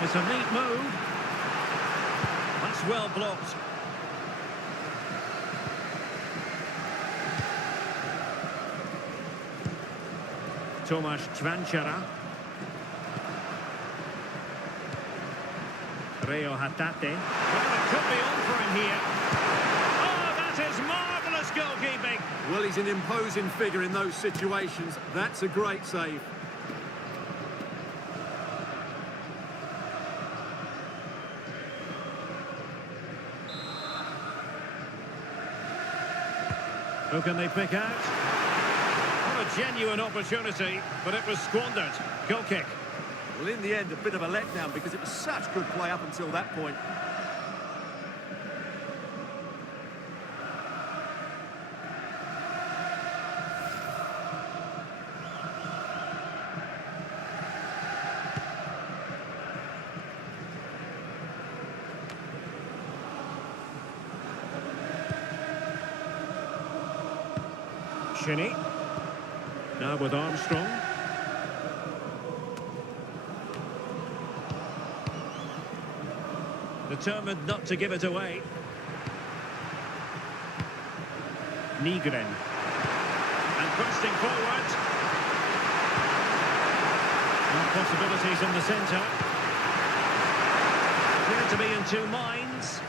It's a neat move. That's well blocked. Tomasz Cvanchara. Reo Hatate. Well, it could be on for him here. Oh, that is marvellous goalkeeping. Well, he's an imposing figure in those situations. That's a great save. Who can they pick out? What a genuine opportunity, but it was squandered. Goal kick. Well, in the end, a bit of a letdown because it was such good play up until that point. Shinnie. Now with Armstrong. Determined not to give it away. Nygren. And bursting forward. And possibilities in the centre. Appear to be in two minds.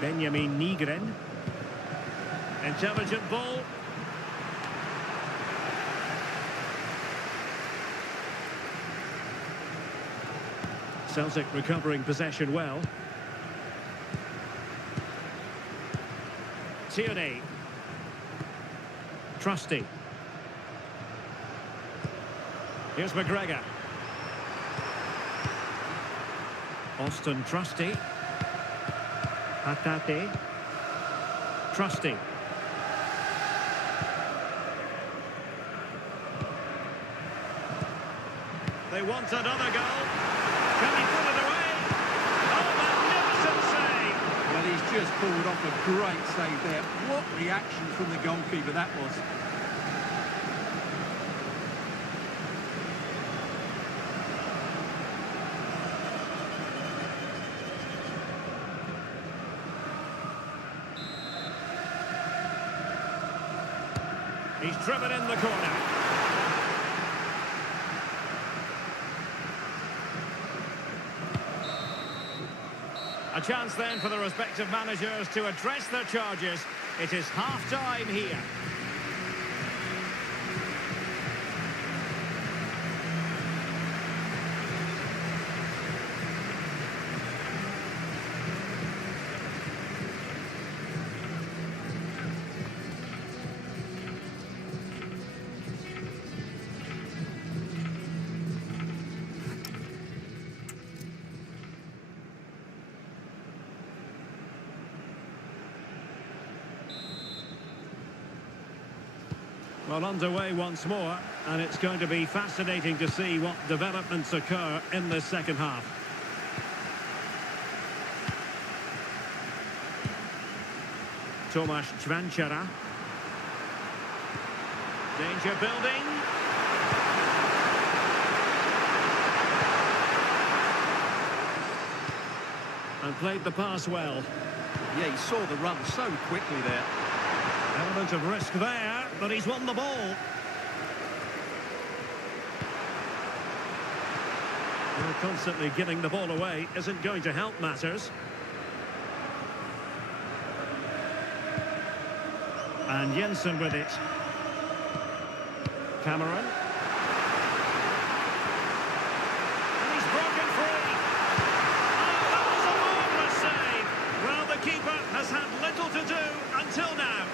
Benjamin Nygren. Intelligent ball. Celtic recovering possession well. Tierney. Trusty. Here's McGregor. Austin Trusty. Hatate. Trusty. They want another goal. Can he put it away? Oh, magnificent save! Well, he's just pulled off a great save there. What reaction from the goalkeeper that was. He's driven in the corner. A chance then for the respective managers to address their charges. It is half-time here. Well, underway once more, and it's going to be fascinating to see what developments occur in the second half. Tomasz Cvanchara. Danger building. And played the pass well. Yeah, he saw the run so quickly there. Element of risk there, but he's won the ball. Well, constantly giving the ball away isn't going to help matters. And Jensen with it. Cameron. And he's broken free. Oh, that was a marvellous save. Well, the keeper has had little to do until now.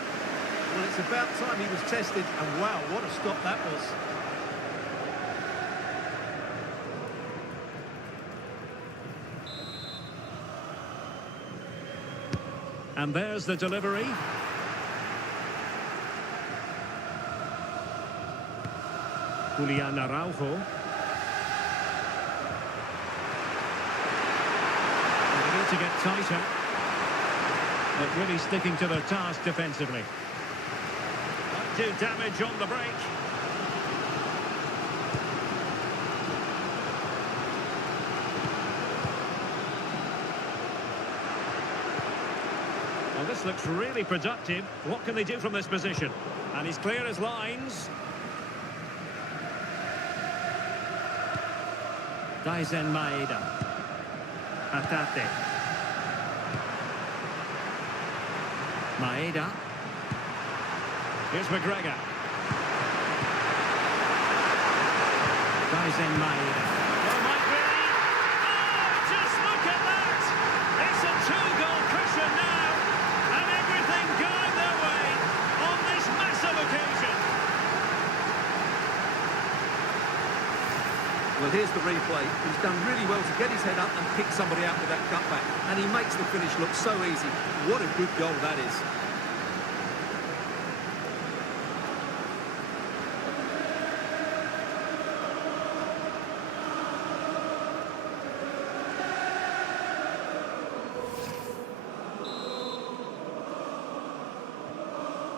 Well, it's about time he was tested, and wow, what a stop that was. And there's the delivery. Julian Araujo. And they need to get tighter, but really sticking to their task defensively. Not do damage on the break. Well, this looks really productive. What can they do from this position? And he's clear as lines. Daisen Maeda. Atate. Maeda. Here's McGregor. Daisen Maeda. Oh, might be. Oh, just look at that! It's a two-goal cushion now, and everything going their way on this massive occasion. Well, here's the replay. He's done really well to get his head up and pick somebody out with that cutback. And he makes the finish look so easy. What a good goal that is.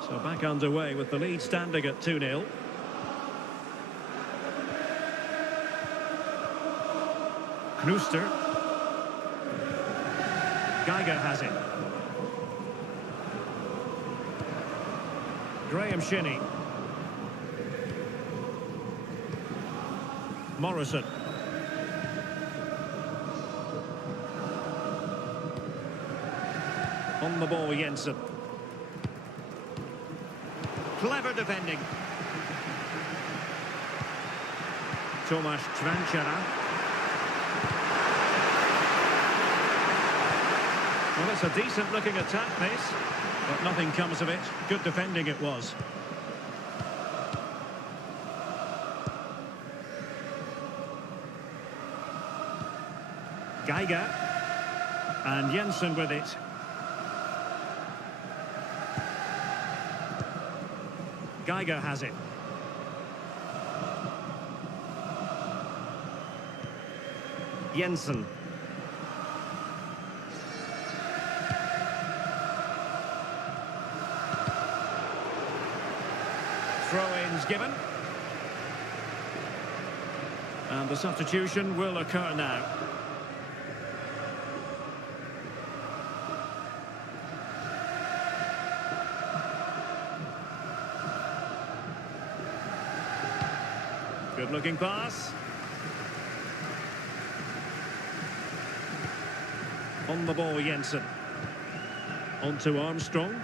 So back underway with the lead standing at 2-0. Knooster. Geiger has it. Graham Shinney. Morrison. On the ball, Jensen. Clever defending. Tomasz Cvanchara. Well, it's a decent-looking attack, this, but nothing comes of it. Good defending it was. Geiger. And Jensen with it. Geiger has it. Jensen. Throw-ins given. And the substitution will occur now. Good-looking pass. On the ball, Jensen. On to Armstrong.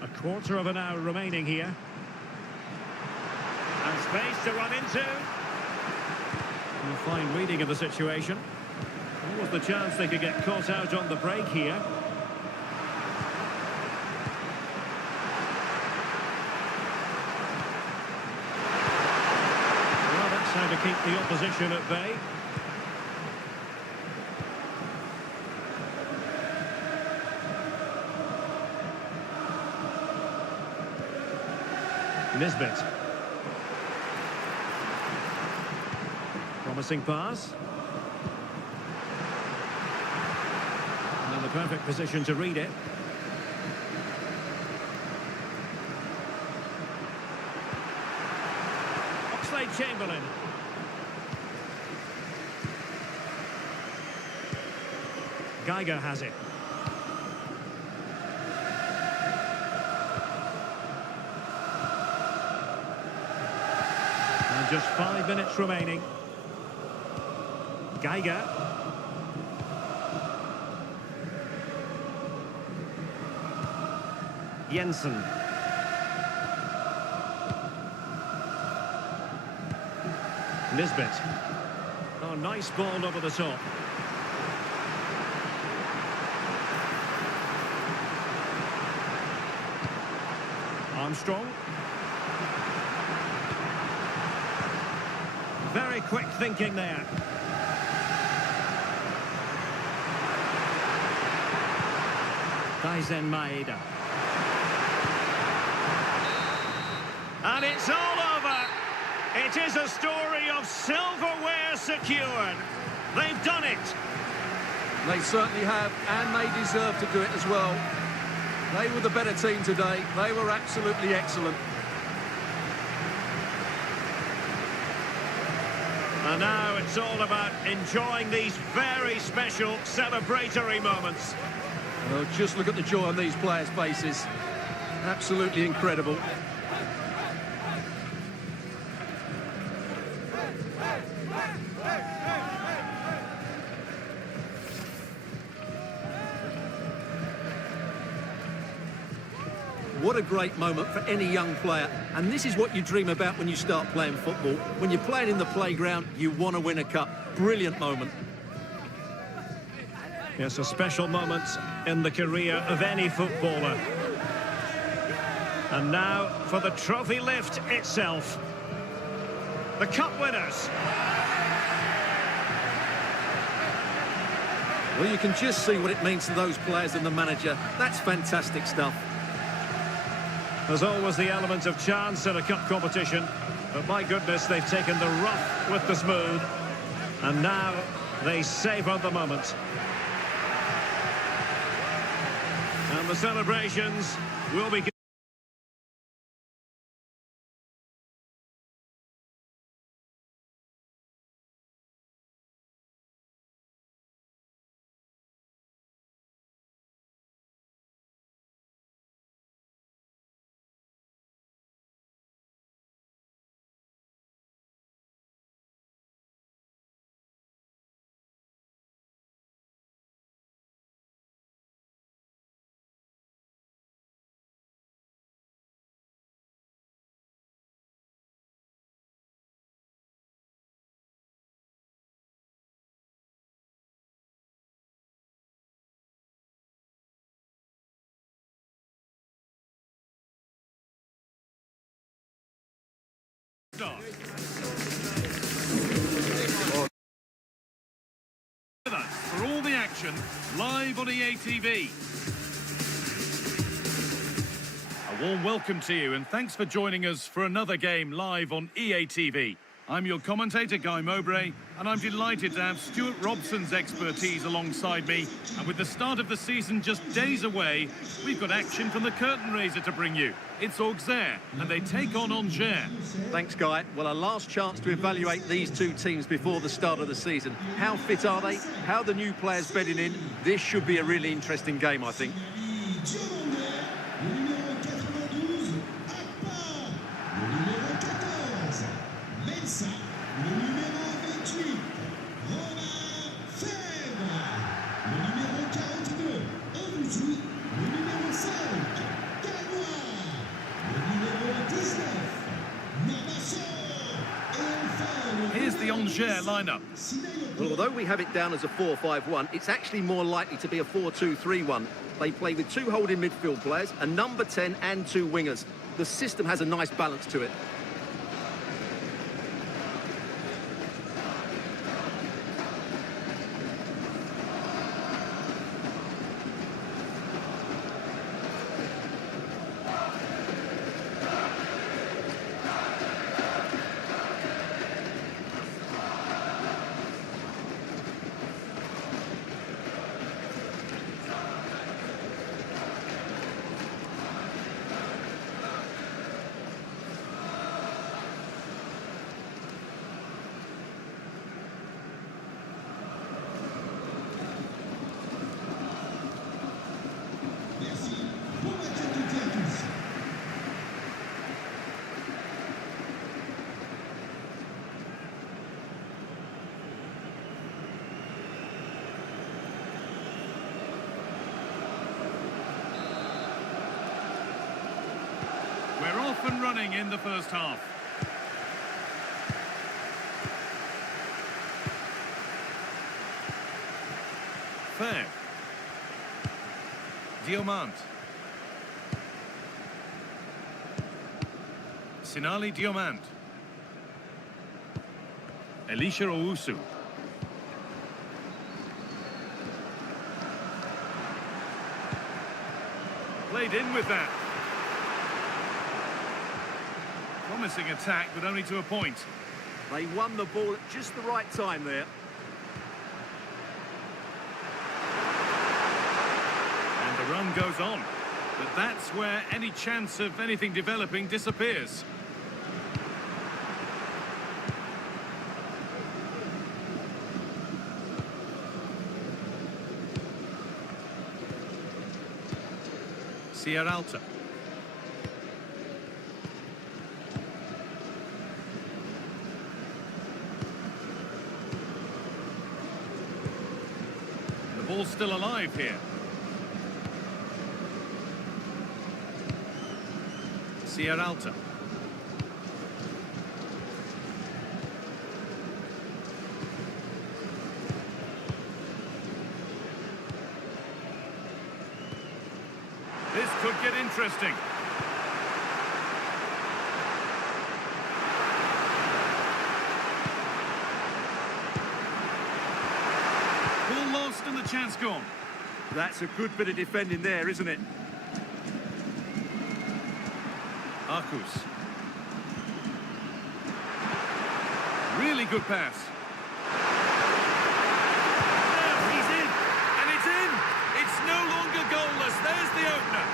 A quarter of an hour remaining here. And space to run into. A fine reading of the situation. What was the chance they could get caught out on the break here? Well, that's how to keep the opposition at bay. Nisbet. Promising pass. And in the perfect position to read it. Oxlade-Chamberlain. Geiger has it. And just 5 minutes remaining. Geiger. Jensen. Nisbet. Oh, nice ball over the top. Armstrong. Very quick thinking there. Daisen Maeda. And it's all over. It is a story of silverware secured. They've done it. They certainly have, and they deserve to do it as well. They were the better team today. They were absolutely excellent. And now it's all about enjoying these very special celebratory moments. Well, just look at the joy on these players' faces. Absolutely incredible. What a great moment for any young player. And this is what you dream about when you start playing football. When you're playing in the playground, you want to win a cup. Brilliant moment. Yes, a special moment in the career of any footballer. And now for the trophy lift itself. The cup winners. Well, you can just see what it means to those players and the manager. That's fantastic stuff. There's always the element of chance in a cup competition, but my goodness, they've taken the rough with the smooth, and now they savour the moment. And the celebrations will be... For all the action, live on EA TV. A warm welcome to you and thanks for joining us for another game live on EA TV. I'm your commentator, Guy Mowbray, and I'm delighted to have Stuart Robson's expertise alongside me. And with the start of the season just days away, we've got action from the curtain raiser to bring you. It's Auxerre, and they take on Angers. Thanks, Guy. Well, a last chance to evaluate these two teams before the start of the season. How fit are they? How are the new players bedding in? This should be a really interesting game, I think. Here's the Angers lineup. Well, although we have it down as a 4-5-1, it's actually more likely to be a 4-2-3-1. They play with two holding midfield players, a number 10 and two wingers. The system has a nice balance to it. off and running in the first half. Fair. Diomande. Sinali Diomande. Elisha Owusu. Played in with that. Promising attack, but only to a point. They won the ball at just the right time there. And the run goes on. But that's where any chance of anything developing disappears. Sierralta. The ball's still alive here. Sierralta. This could get interesting. Ball lost and the chance gone. That's a good bit of defending there, isn't it? Arcus. Really good pass. Now he's in, and it's in. It's no longer goalless. There's the opener.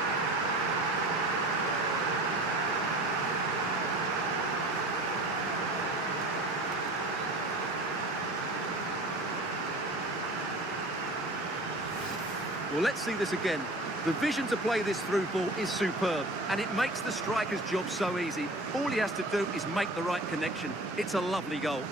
Well, let's see this again. The vision to play this through ball is superb, and it makes the striker's job so easy. All he has to do is make the right connection. It's a lovely goal.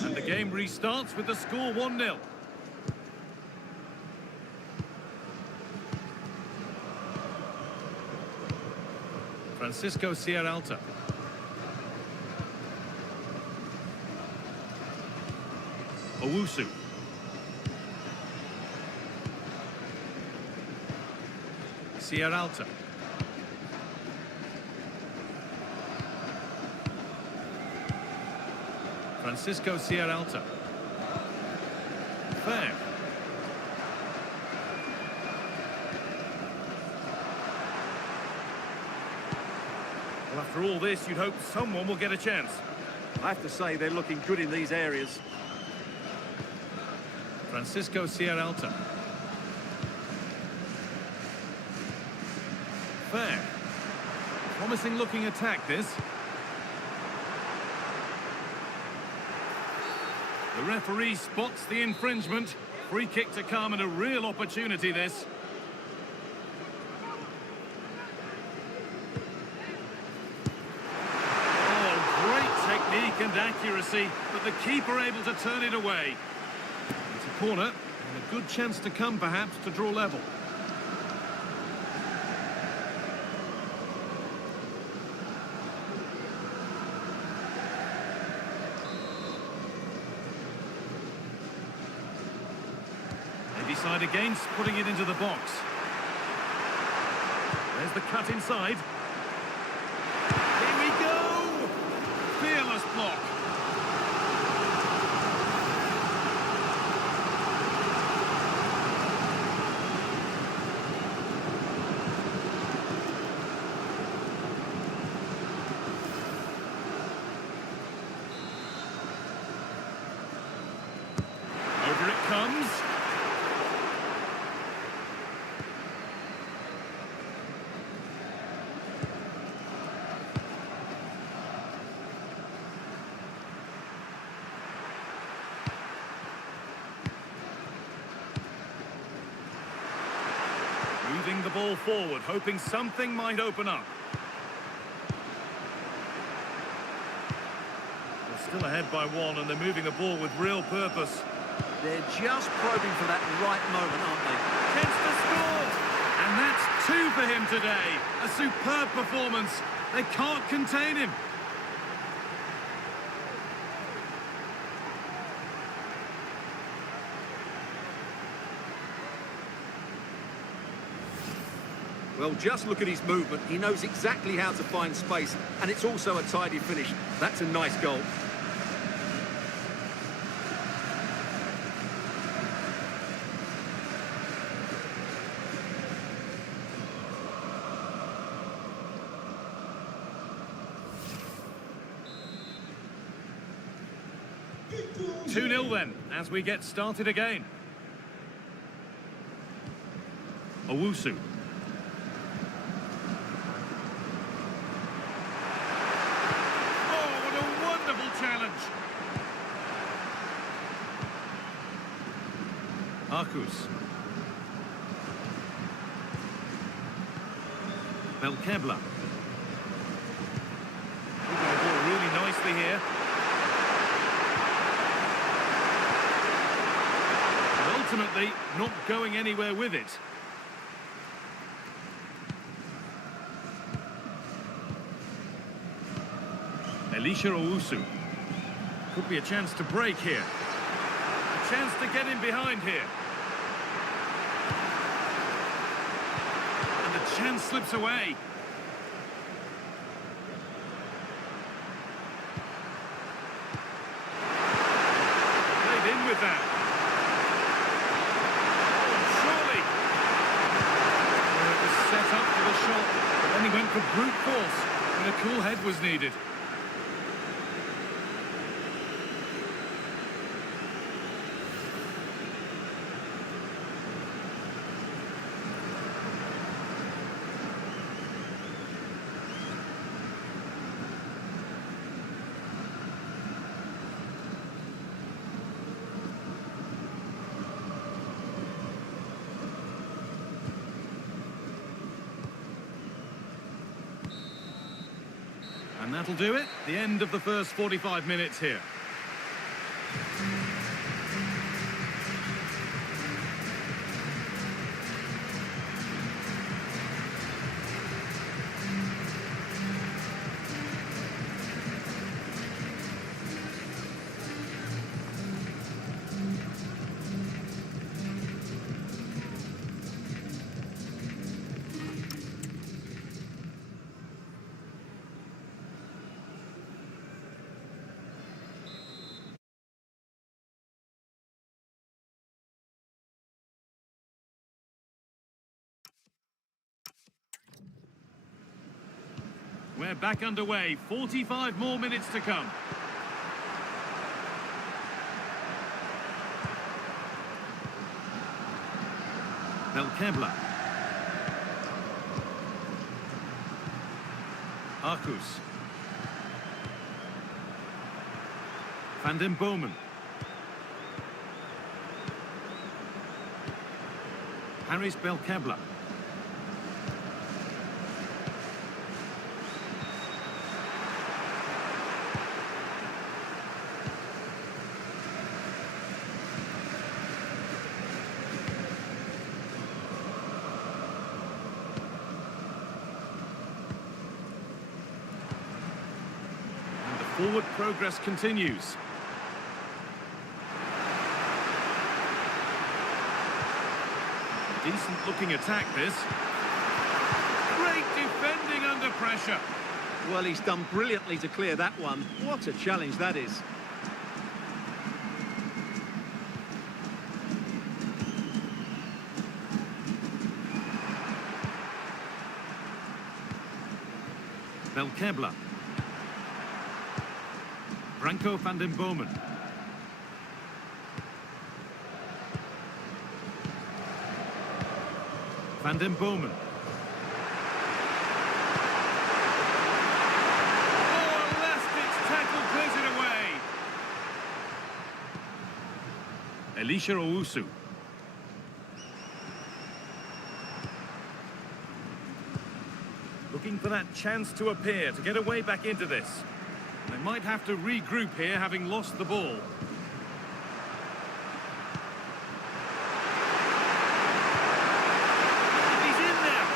And the game restarts with the score 1-0. Francisco Sierralta. Owusu. Sierralta. Francisco Sierralta. Fair. Well, after all this, you'd hope someone will get a chance. I have to say, they're looking good in these areas. Francisco Sierralta. Fair. Promising looking attack, this. The referee spots the infringement. Free kick to come and a real opportunity, this. Oh, great technique and accuracy, but the keeper able to turn it away. It's a corner, and a good chance to come, perhaps, to draw level. Decide against putting it into the box. There's the cut inside. Here we go! Fearless block. Over it comes. ball forward, hoping something might open up. They're still ahead by one, and they're moving the ball with real purpose. They're just probing for that right moment, aren't they? Chance to score! And that's two for him today. A superb performance. They can't contain him. Well, just look at his movement. He knows exactly how to find space, and it's also a tidy finish. That's a nice goal. Victor 2-0 then, as we get started again. Owusu. Oh, what a wonderful challenge. Arcus. Belkebla. Moving the ball really nicely here. And ultimately, not going anywhere with it. Elisha Owusu. Could be a chance to break here. A chance to get in behind here. And the chance slips away. Played in with that. Oh, surely. Well, it was set up for the shot, but then he went for brute force when a cool head was needed. And that'll do it. The end of the first 45 minutes here. We're back underway. 45 more minutes to come. Belkebla. Arcus. Van den Bomen. Harris Belkebla. Forward progress continues. Decent looking attack this. Great defending under pressure. Well, he's done brilliantly to clear that one. What a challenge that is. Belkebla. Branco van den Bomen. Van den Bomen. Oh, Elastic's tackle clears it away. Elisha Owusu. Looking for that chance to appear, to get a way back into this. They might have to regroup here, having lost the ball. He's in there!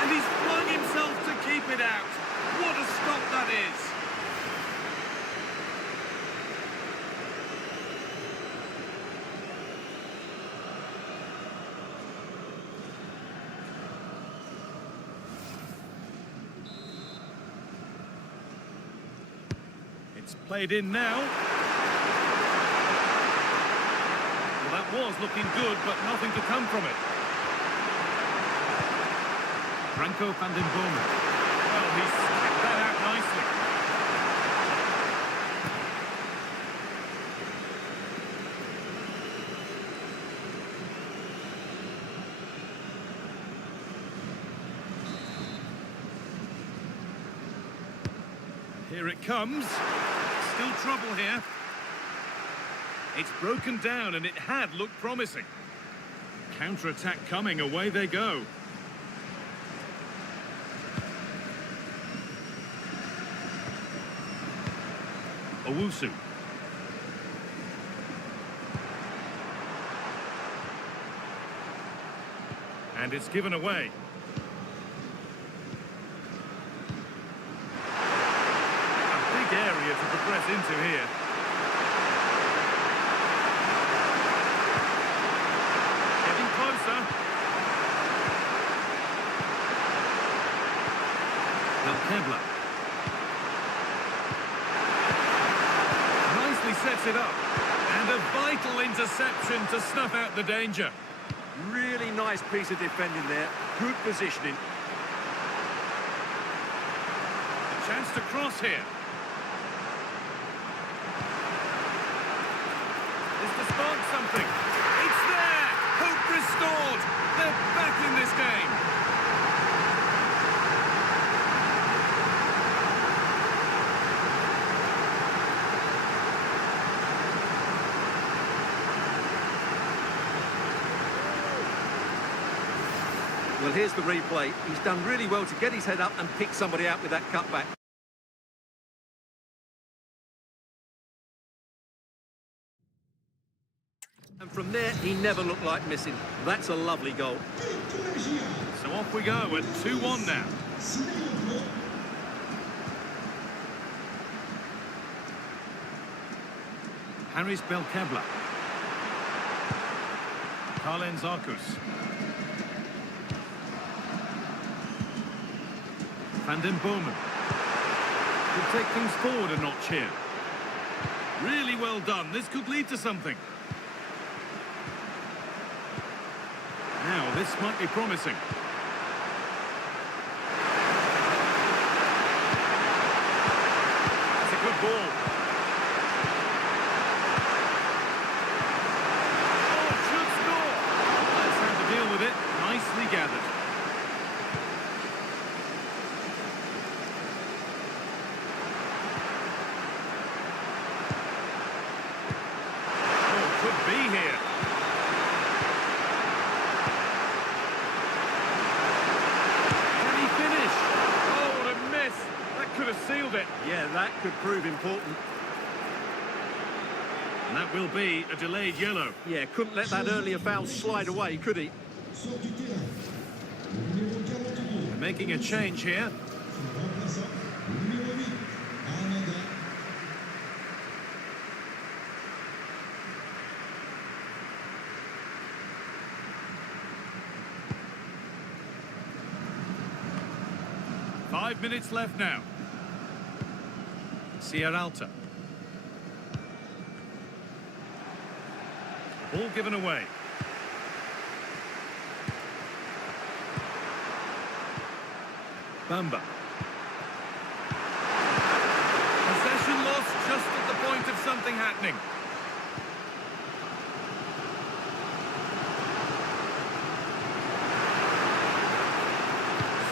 And he's flung himself to keep it out. What a stop that is! It's played in now. Well, that was looking good, but nothing to come from it. Franco van den Bomen. Well, he's kicked that out nicely. Here it comes. Still trouble here. It's broken down and it had looked promising. Counter-attack coming, away they go. Owusu. And it's given away. Area to progress into here. Getting closer. Kebler. Nicely sets it up. And a vital interception to snuff out the danger. Really nice piece of defending there. Good positioning. A chance to cross here. To spark something. It's there! Hope restored! They're back in this game! Well, here's the replay. He's done really well to get his head up and pick somebody out with that cutback. And from there, he never looked like missing. That's a lovely goal. So off we go at 2-1 now. Haris Belkebla. Carlen Zarkus. Van den Bomen. Could take things forward a notch here. Really well done. This could lead to something. Now, this might be promising. It's a good ball. Oh, it should score! That's how to deal with it. Nicely gathered. Oh, could be here. Could have sealed it. Yeah, that could prove important. And that will be a delayed yellow. Yeah, couldn't let that earlier foul slide away, could he? They're making a change here. Five minutes left now. Sierralta. Ball given away. Bamba. Possession lost just at the point of something happening.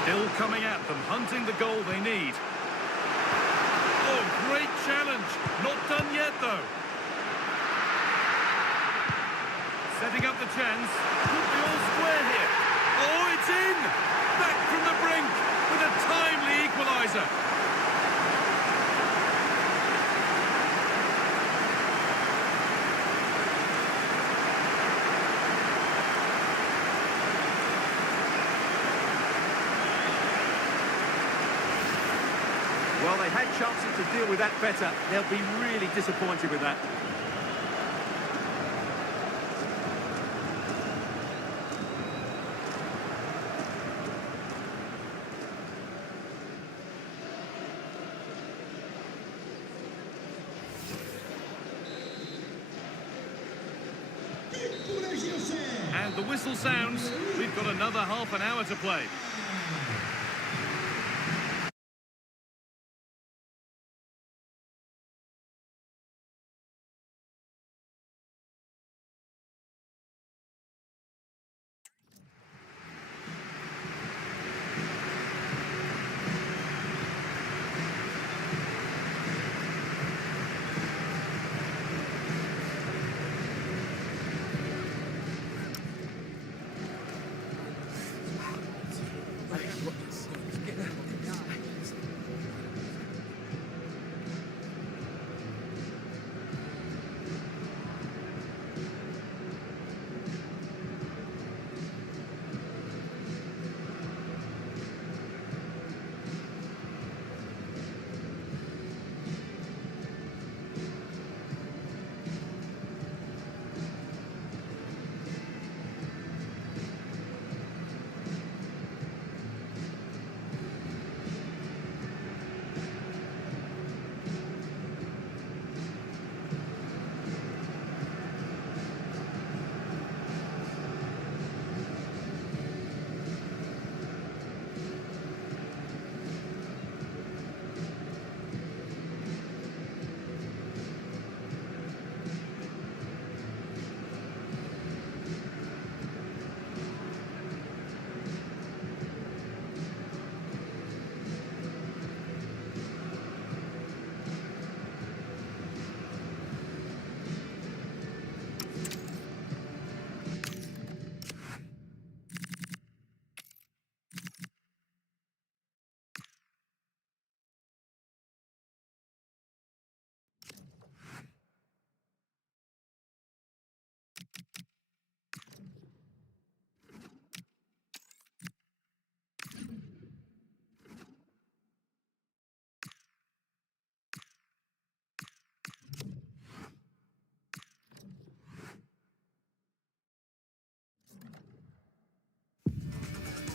Still coming at them, hunting the goal they need. Oh, great challenge. Not done yet, though. Setting up the chance. Could be all square here. Oh, it's It's in! Back from the brink with a timely equaliser. Well, they had chances to deal with that better. They'll be really disappointed with that. And the whistle sounds. We've got another half an hour to play.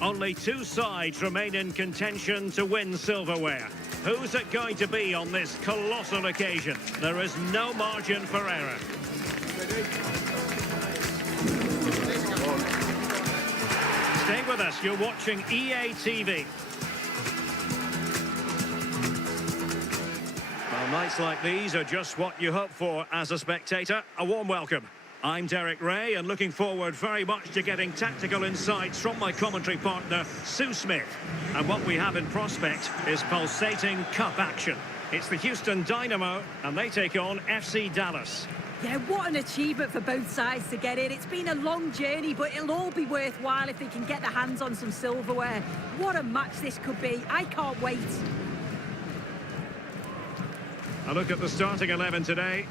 Only two sides remain in contention to win silverware. Who's it going to be on this colossal occasion? There is no margin for error. Stay with us, you're watching EA TV. Well, nights like these are just what you hope for as a spectator. A warm welcome. I'm Derek Ray, and looking forward very much to getting tactical insights from my commentary partner, Sue Smith. And what we have in prospect is pulsating cup action. It's the Houston Dynamo, and they take on FC Dallas. Yeah, what an achievement for both sides to get in. It's been a long journey, but it'll all be worthwhile if they can get their hands on some silverware. What a match this could be. I can't wait. A look at the starting 11 today.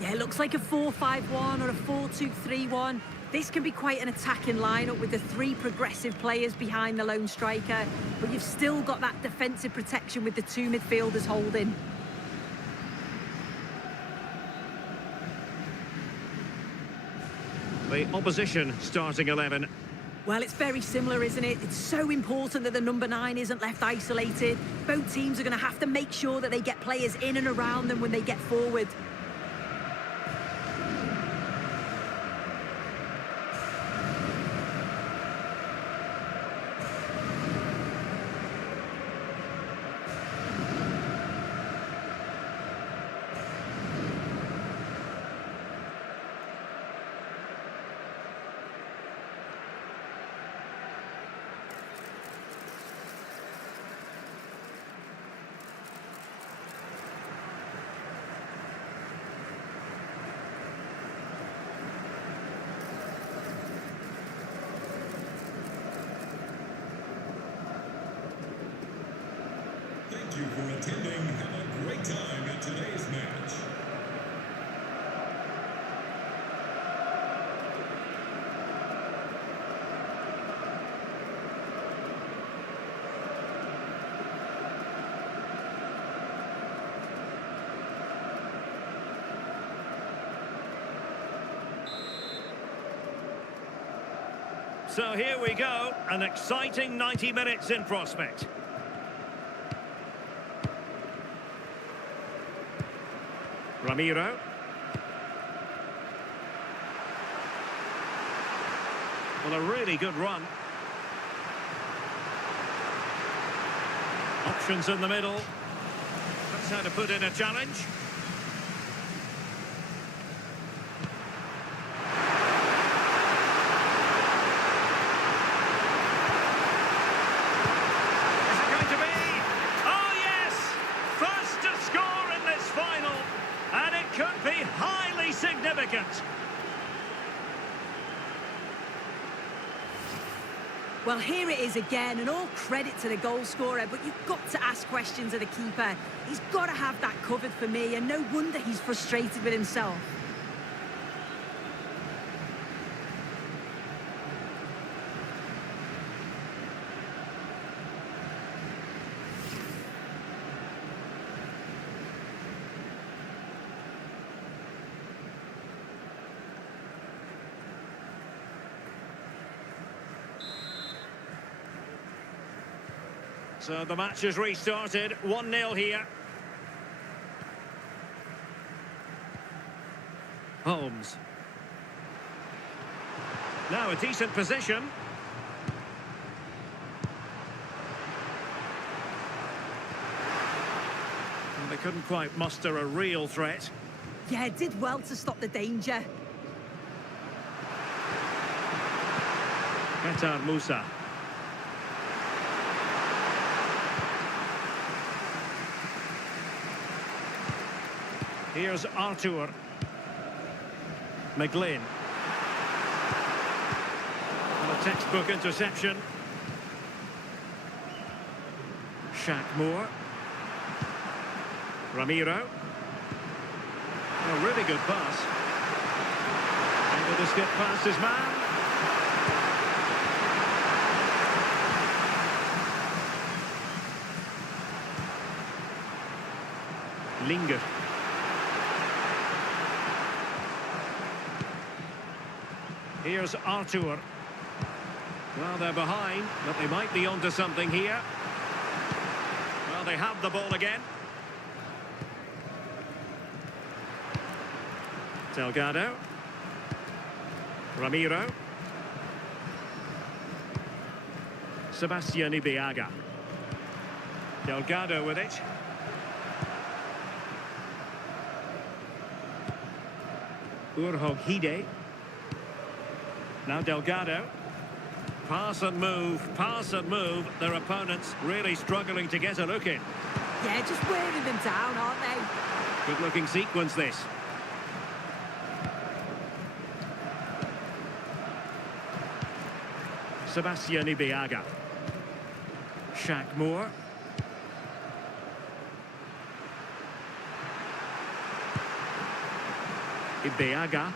Yeah, it looks like a 4-5-1 or a 4-2-3-1. This can be quite an attacking lineup with the three progressive players behind the lone striker, but you've still got that defensive protection with the two midfielders holding. The opposition starting 11. Well, it's very similar, isn't it? It's so important that the number 9 isn't left isolated. Both teams are going to have to make sure that they get players in and around them when they get forward. you for attending. Have a great time at today's match. So here we go, an exciting 90 minutes in prospect. Ramiro. Well, a really good run. Options in the middle. That's how to put in a challenge. Significant. Well, here it is again, and all credit to the goal scorer, but you've got to ask questions of the keeper. He's got to have that covered for me, and no wonder he's frustrated with himself. So the match has restarted, 1-0 here. Holmes. Now a decent position. And they couldn't quite muster a real threat. Yeah, did well to stop the danger. Qatar Musa. Here's Artur. McGlynn. And a textbook interception. Shaq Moore. Ramiro. A really good pass. Able to skip past his man. Linger. Here's Artur. Well, they're behind, but they might be onto something here. Well, they have the ball again. Delgado. Ramiro. Sebastian Ibeaga. Delgado with it. Urhoghide. Now Delgado. Pass and move, Their opponents really struggling to get a look in. Yeah, just wearing them down, aren't they? Good looking sequence this. Sebastian Ibeaga. Shaq Moore. Ibeaga.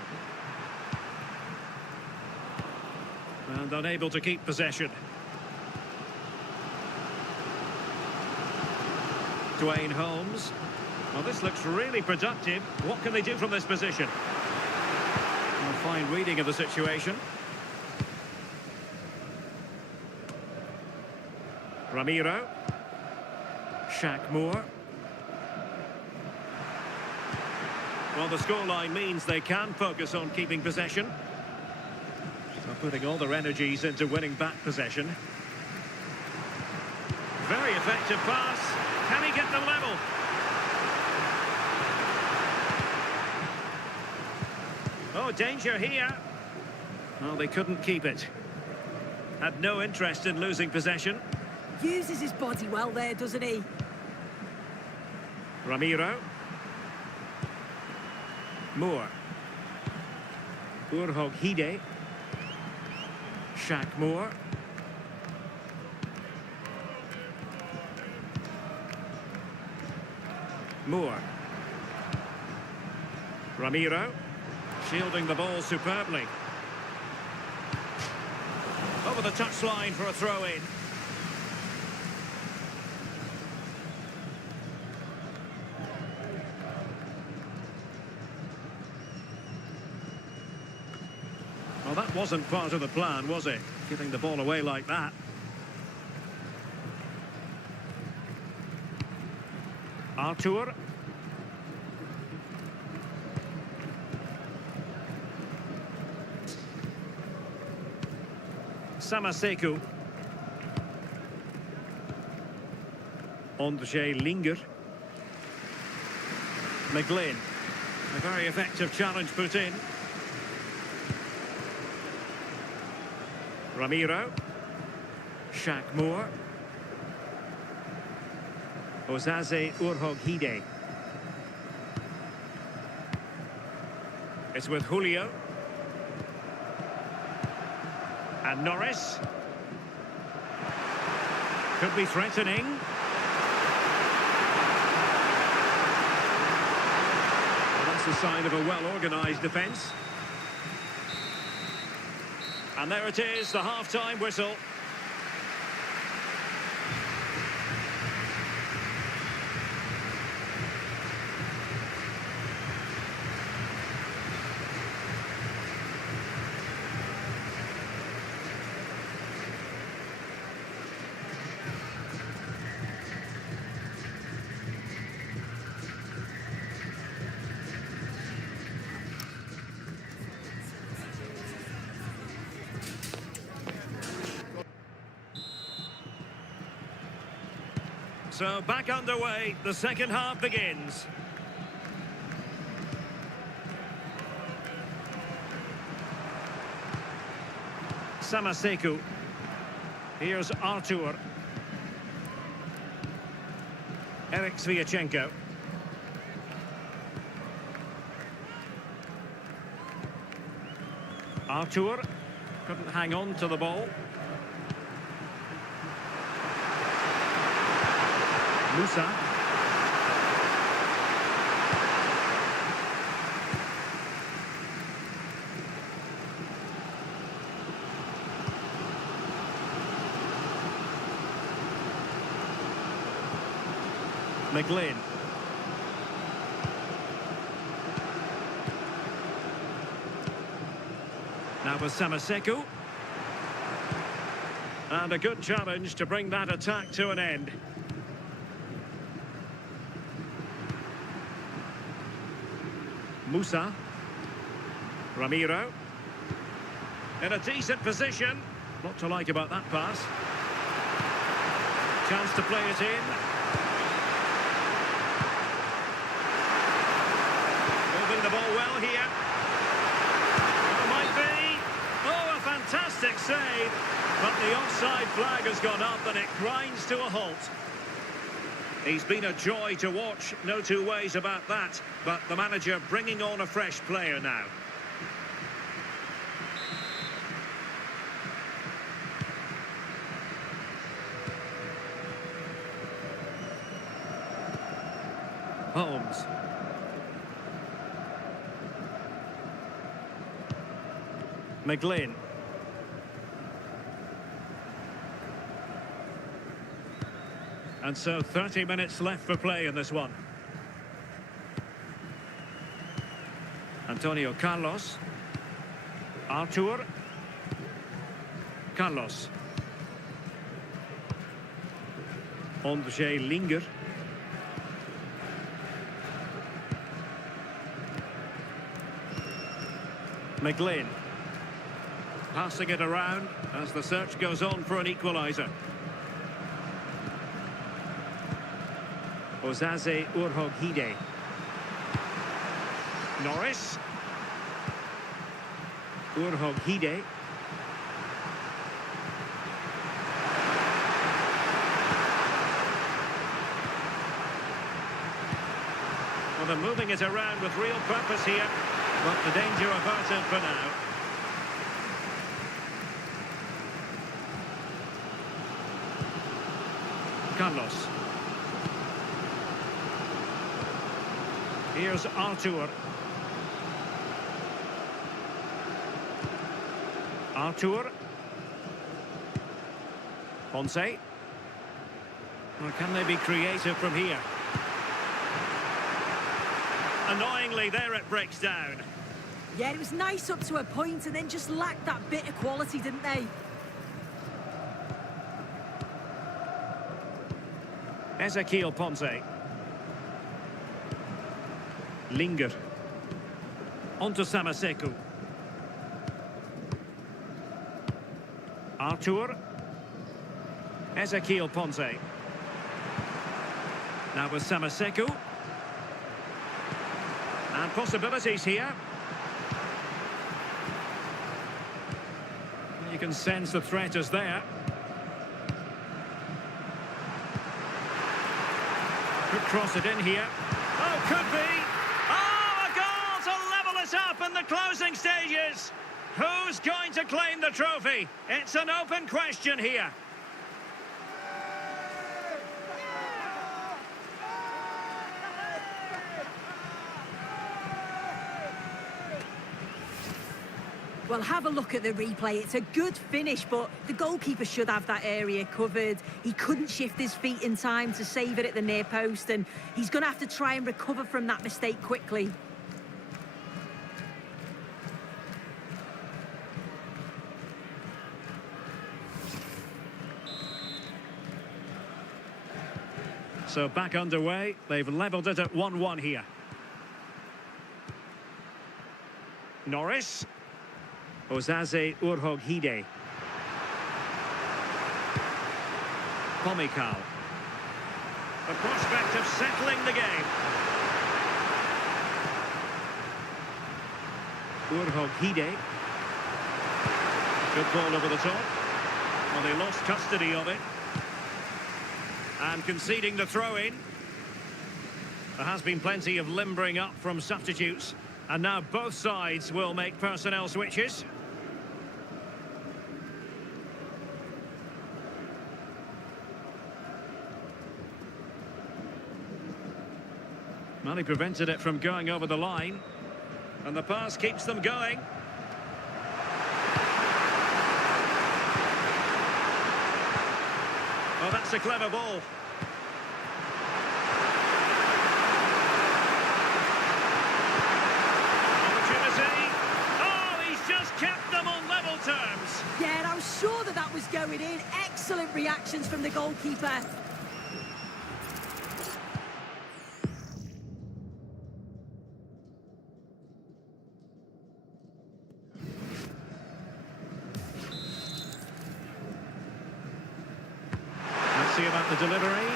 And unable to keep possession. Dwayne Holmes. Well, this looks really productive. What can they do from this position? A fine reading of the situation. Ramiro. Shaq Moore. Well, the scoreline means they can focus on keeping possession. So putting all their energies into winning back possession. Very effective pass. Can he get the level? Oh, danger here. Well, they couldn't keep it. Had no interest in losing possession. Uses his body well there, doesn't he? Ramiro. Moore. Urhoghide. Shaq Moore. Moore. Ramiro. Shielding the ball superbly. Over the touchline for a throw-in. Well, that wasn't part of the plan, was it? Giving the ball away like that. Artur. Samaseku. Ondřej Linger. McGlynn. A very effective challenge put in. Ramiro. Shaq Moore. Osaze Urhoghide. It's with Julio. And Norris. Could be threatening. Well, that's a sign of a well-organised defence. And there it is, the half-time whistle. So back underway, the second half begins. Samaseku. Here's Artur. Eric Sviatchenko. Artur couldn't hang on to the ball. Musa. McGlynn. Now with Samaseku. And a good challenge to bring that attack to an end. Musa. Ramiro. In a decent position. Lot to like about that pass. Chance to play it in. Moving the ball well here. It might be. Oh, a fantastic save. But the offside flag has gone up and it grinds to a halt. He's been a joy to watch, no two ways about that. But the manager bringing on a fresh player now. Holmes. McGlynn. And so 30 minutes left for play in this one. Antonio Carlos. Artur. Carlos. Ondřej Linger. McGlynn. Passing it around as the search goes on for an equaliser. Osaze Urhoghide. Norris. Urhoghide. Well, they're moving it around with real purpose here, but the danger averted for now. Carlos. Here's Arthur. Arthur. Ponce. Or can they be creative from here? Annoyingly, there it breaks down. Yeah, it was nice up to a point and then just lacked that bit of quality, didn't they? Ezequiel Ponce. Linger. On to Samaseko. Arthur. Ezequiel Ponce. Now with Samaseko. And possibilities here. You can sense the threat is there. Could cross it in here. Oh, could be. Oh, a goal to level it up in the closing stages. Who's going to claim the trophy? It's an open question here. Well, have a look at the replay. It's a good finish, but the goalkeeper should have that area covered. He couldn't shift his feet in time to save it at the near post, and he's going to have to try and recover from that mistake quickly. So back underway. They've levelled it at 1-1 here. Norris. Osaze Urhoghide. Pomykal. The prospect of settling the game. Urhoghide. Good ball over the top. Well, they lost custody of it. And conceding the throw-in. There has been plenty of limbering up from substitutes. And now both sides will make personnel switches. Well, he prevented it from going over the line. And the pass keeps them going. Oh, that's a clever ball. Opportunity. Oh, he's just kept them on level terms. Yeah, and I was sure that was going in. Excellent reactions from the goalkeeper. See about the delivery.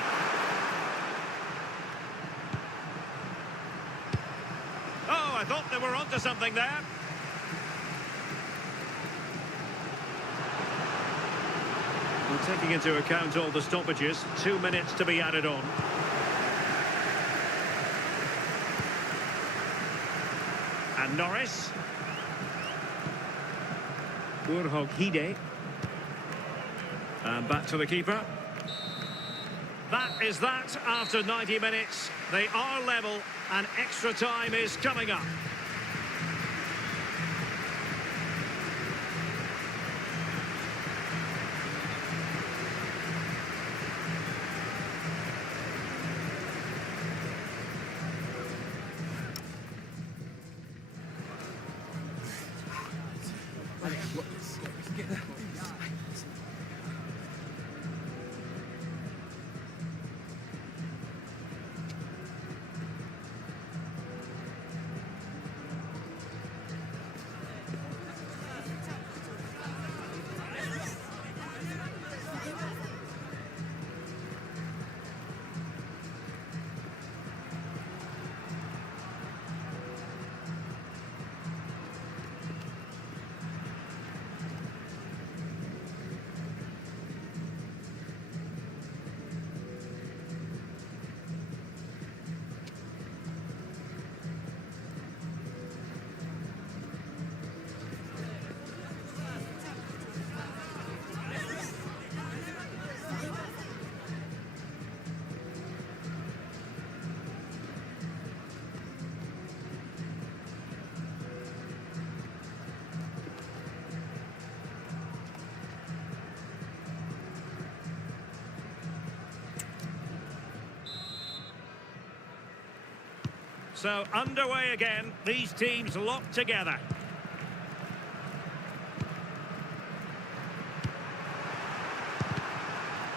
Oh, I thought they were onto something there. Well, taking into account all the stoppages, 2 minutes to be added on. And Norris. Urhoghide. And back to the keeper. That is that after 90 minutes. They are level and extra time is coming up. So underway again, these teams locked together.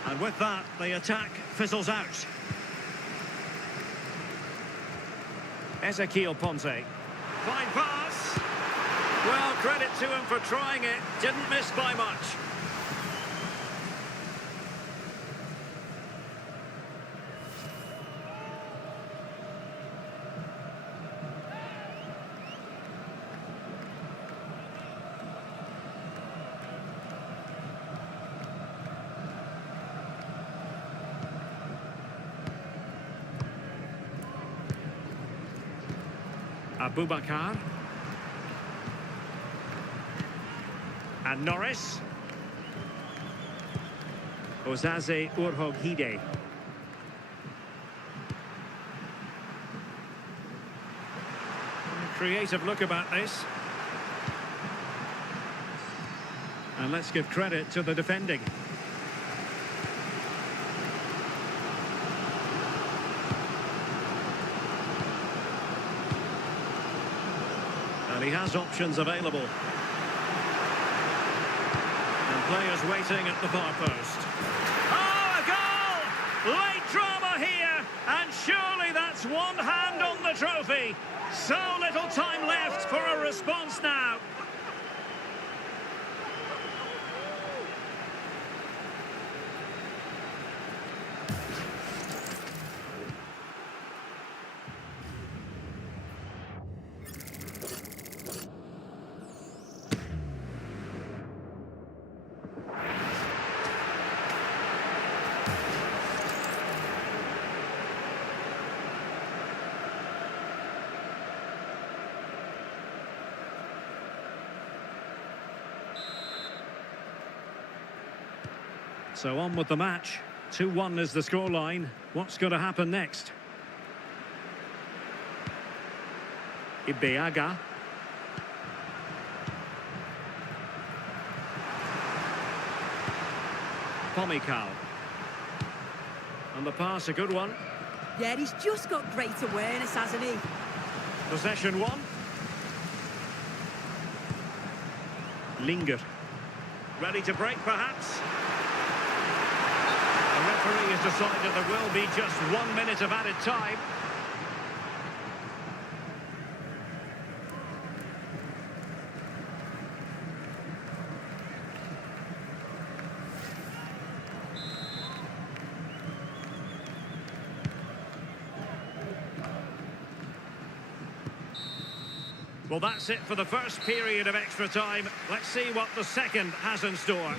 And with that, the attack fizzles out. Ezequiel Ponte. Fine pass. Well, credit to him for trying it. Didn't miss by much. Abubakar. And Norris. Ozaze Urhoghide. Creative look about this. And let's give credit to the defending. And he has options available. And players waiting at the far post. Oh, a goal! Late drama here, and surely that's one hand on the trophy. So little time left for a response now. So on with the match. 2-1 is the scoreline. What's going to happen next? Ibeaga. Pomykal. And the pass, a good one. Yeah, he's just got great awareness, hasn't he? Possession one. Linger. Ready to break, perhaps? The referee has decided there will be just 1 minute of added time. Well, that's it for the first period of extra time. Let's see what the second has in store.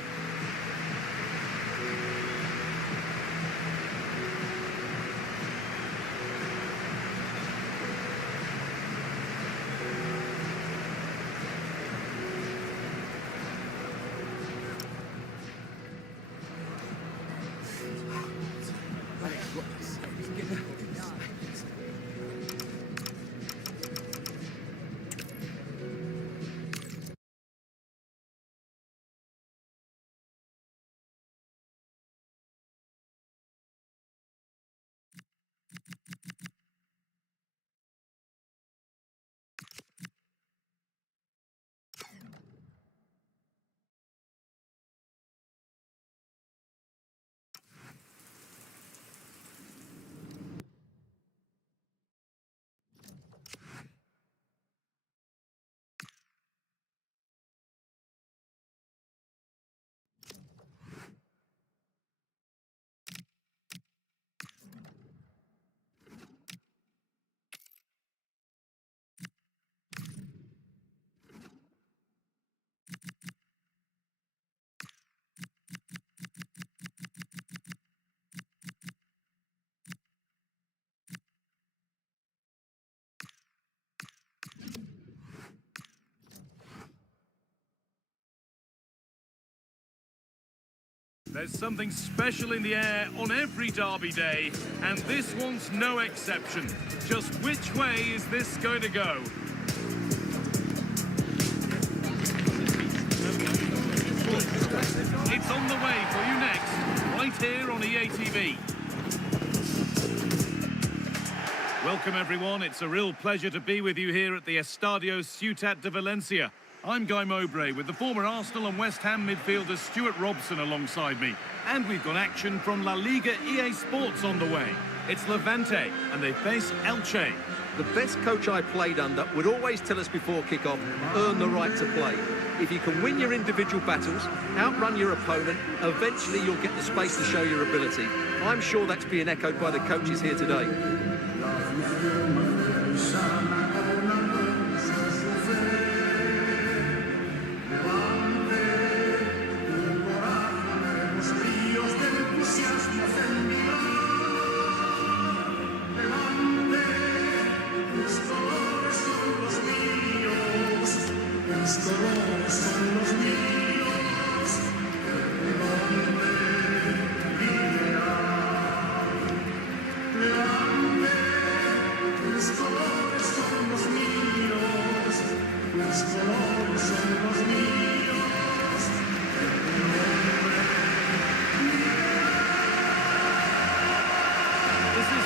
There's something special in the air on every derby day, and this one's no exception. Just which way is this going to go? It's on the way for you next, right here on EA TV. Welcome everyone, it's a real pleasure to be with you here at the Estadio Ciutat de Valencia. I'm Guy Mowbray with the former Arsenal and West Ham midfielder Stuart Robson alongside me. And we've got action from La Liga EA Sports on the way. It's Levante and they face Elche. The best coach I played under would always tell us before kick-off, earn the right to play. If you can win your individual battles, outrun your opponent, eventually you'll get the space to show your ability. I'm sure that's being echoed by the coaches here today.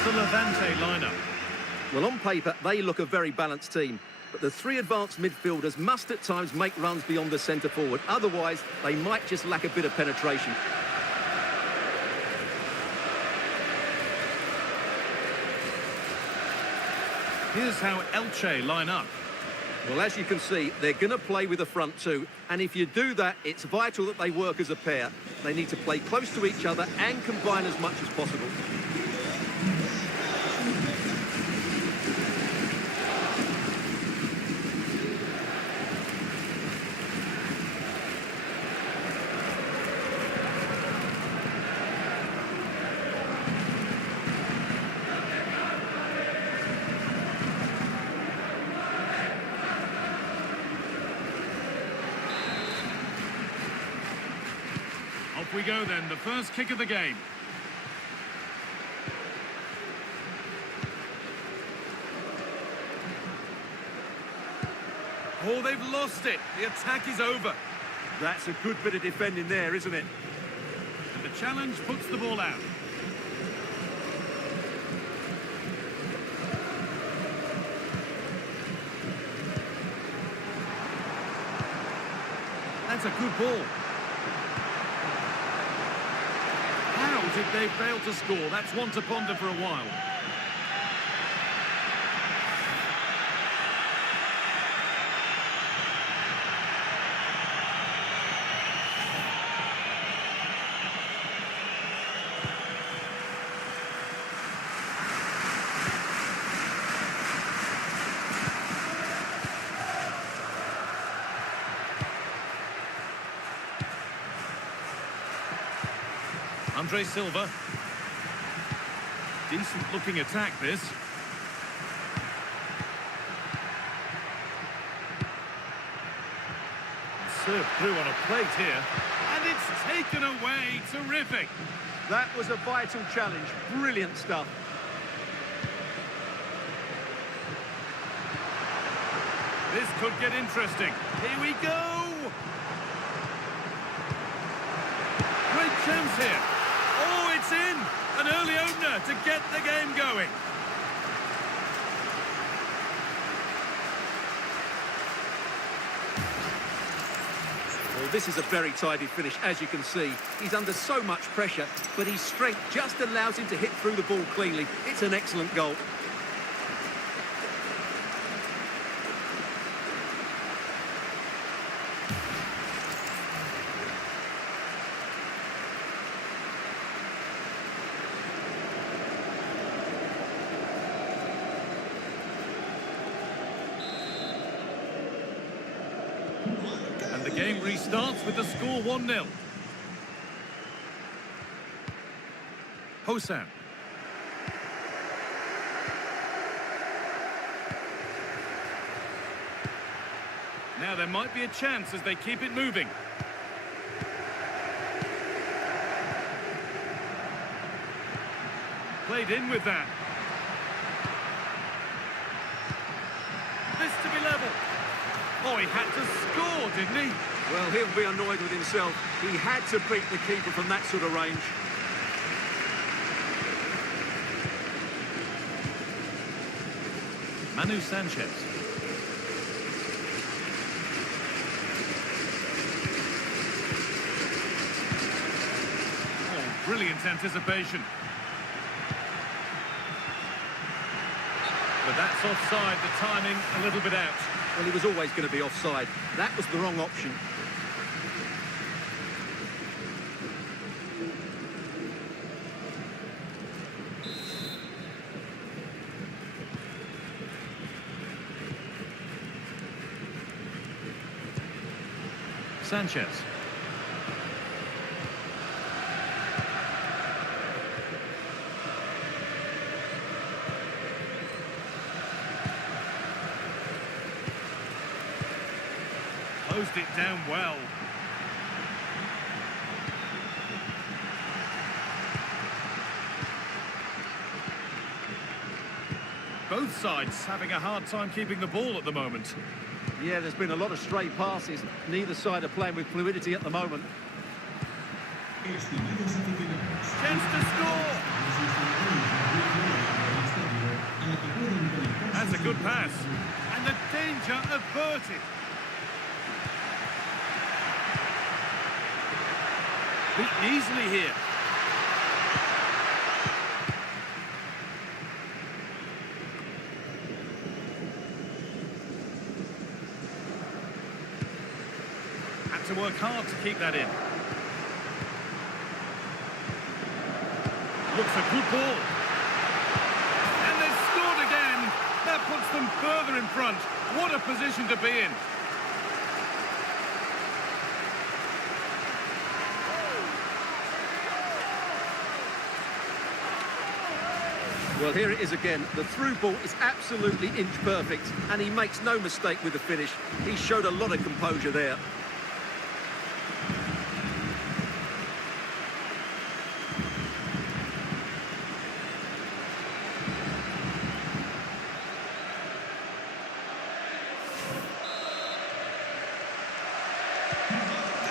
The Levante lineup. Well, on paper, they look a very balanced team. But the three advanced midfielders must at times make runs beyond the centre forward. Otherwise, they might just lack a bit of penetration. Here's how Elche line up. Well, as you can see, they're going to play with the front two. And if you do that, it's vital that they work as a pair. They need to play close to each other and combine as much as possible. Off we go then, the first kick of the game. Oh, they've lost it. The attack is over. That's a good bit of defending there, isn't it? And the challenge puts the ball out. That's a good ball. How did they fail to score? That's one to ponder for a while. Andre Silva. Decent looking attack this. Served through on a plate here. And it's taken away. Terrific. That was a vital challenge. Brilliant stuff. This could get interesting. Here we go. Great chance here. Oh, it's in! An early opener to get the game going. Well, this is a very tidy finish, as you can see. He's under so much pressure, but his strength just allows him to hit through the ball cleanly. It's an excellent goal. And the game restarts with the score 1-0. Hossam. Now there might be a chance as they keep it moving. Played in with that. This to be level. Oh, he had to score, didn't he? Well, he'll be annoyed with himself. He had to beat the keeper from that sort of range. Manu Sanchez. Oh, brilliant anticipation. But that's offside, the timing a little bit out. Well, he was always going to be offside. That was the wrong option. Sanchez. Closed it down well. Both sides having a hard time keeping the ball at the moment. Yeah, there's been a lot of stray passes. Neither side are playing with fluidity at the moment. Chance to score! That's a good pass. And the danger averted. Beaten easily here. Had to work hard to keep that in. Looks a good ball. And they've scored again. That puts them further in front. What a position to be in. Well, here it is again. The through ball is absolutely inch perfect, and he makes no mistake with the finish. He showed a lot of composure there.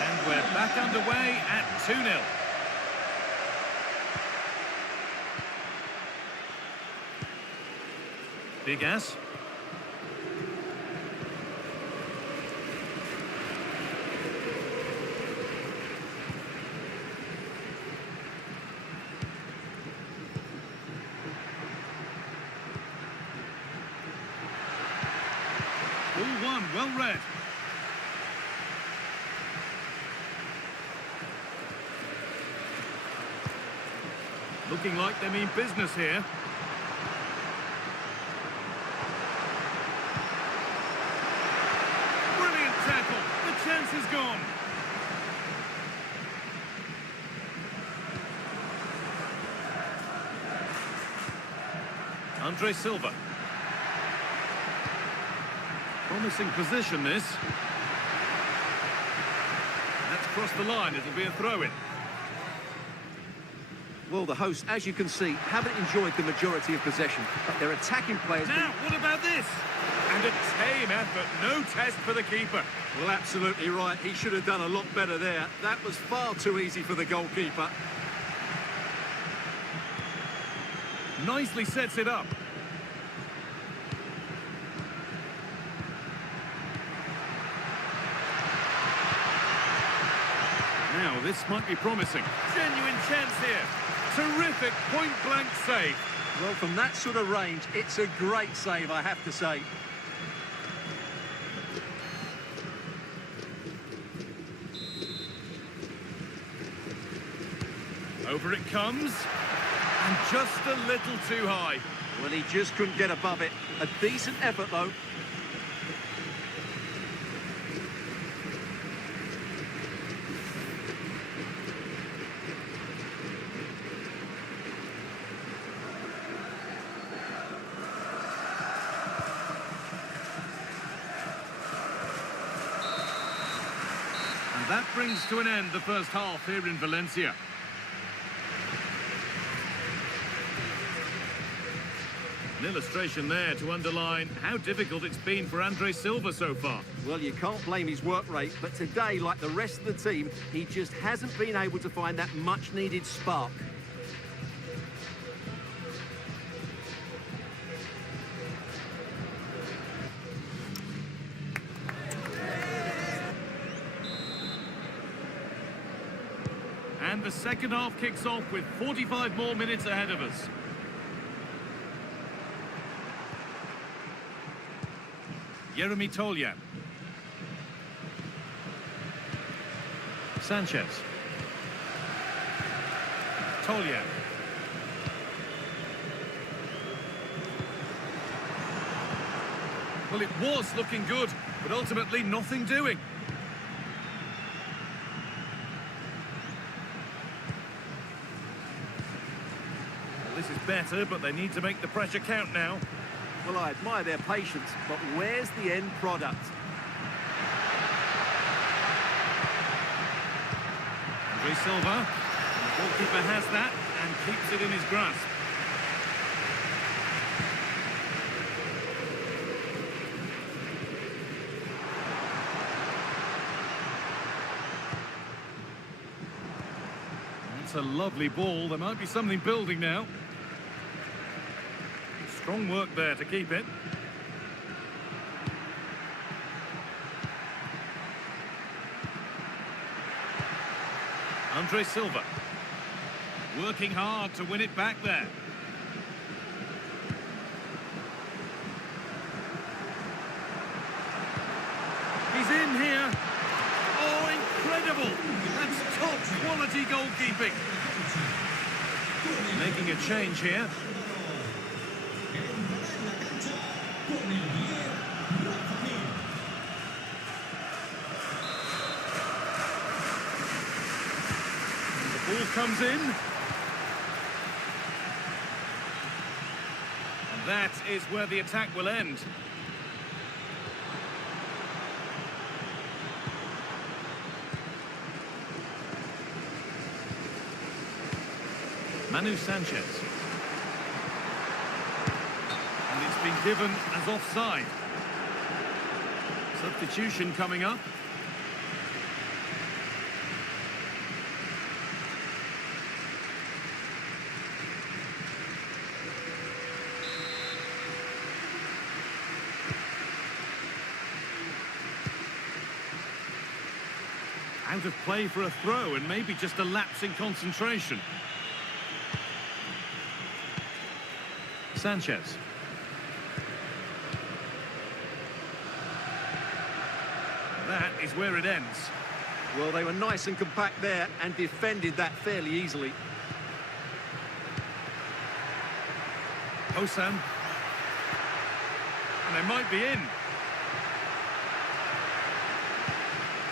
And we're back underway at 2-0. Big ass. Ball one, well read. Looking like they mean business here. Tackle. The chance is gone. Andre Silva. Promising position, this. That's crossed the line. It'll be a throw-in. Well, the hosts, as you can see, haven't enjoyed the majority of possession, but their attacking players... Now, what about this? And a tame effort. No test for the keeper. Well, absolutely right. He should have done a lot better there. That was far too easy for the goalkeeper. Nicely sets it up. Now, this might be promising. Genuine chance here. Terrific point-blank save. Well, from that sort of range, it's a great save, I have to say. Over it comes. And just a little too high. Well, he just couldn't get above it. A decent effort, though. And that brings to an end the first half here in Valencia. An illustration there to underline how difficult it's been for Andre Silva so far. Well, you can't blame his work rate, but today, like the rest of the team, he just hasn't been able to find that much-needed spark. And the second half kicks off with 45 more minutes ahead of us. Jeremy Toljan. Sanchez. Toljan. Well, it was looking good, but ultimately nothing doing. Well, this is better, but they need to make the pressure count now. Well, I admire their patience, but where's the end product? Andre Silva. The goalkeeper has that and keeps it in his grasp. It's a lovely ball. There might be something building now. Strong work there to keep it. Andre Silva. Working hard to win it back there. He's in here. Oh, incredible! That's top quality goalkeeping. Making a change here. The ball comes in. And that is where the attack will end. Manu Sanchez. And it's been given as offside. Substitution coming up. Out of play for a throw and maybe just a lapse in concentration. Sanchez. That is where it ends. Well, they were nice and compact there and defended that fairly easily. Hossam. And they might be in.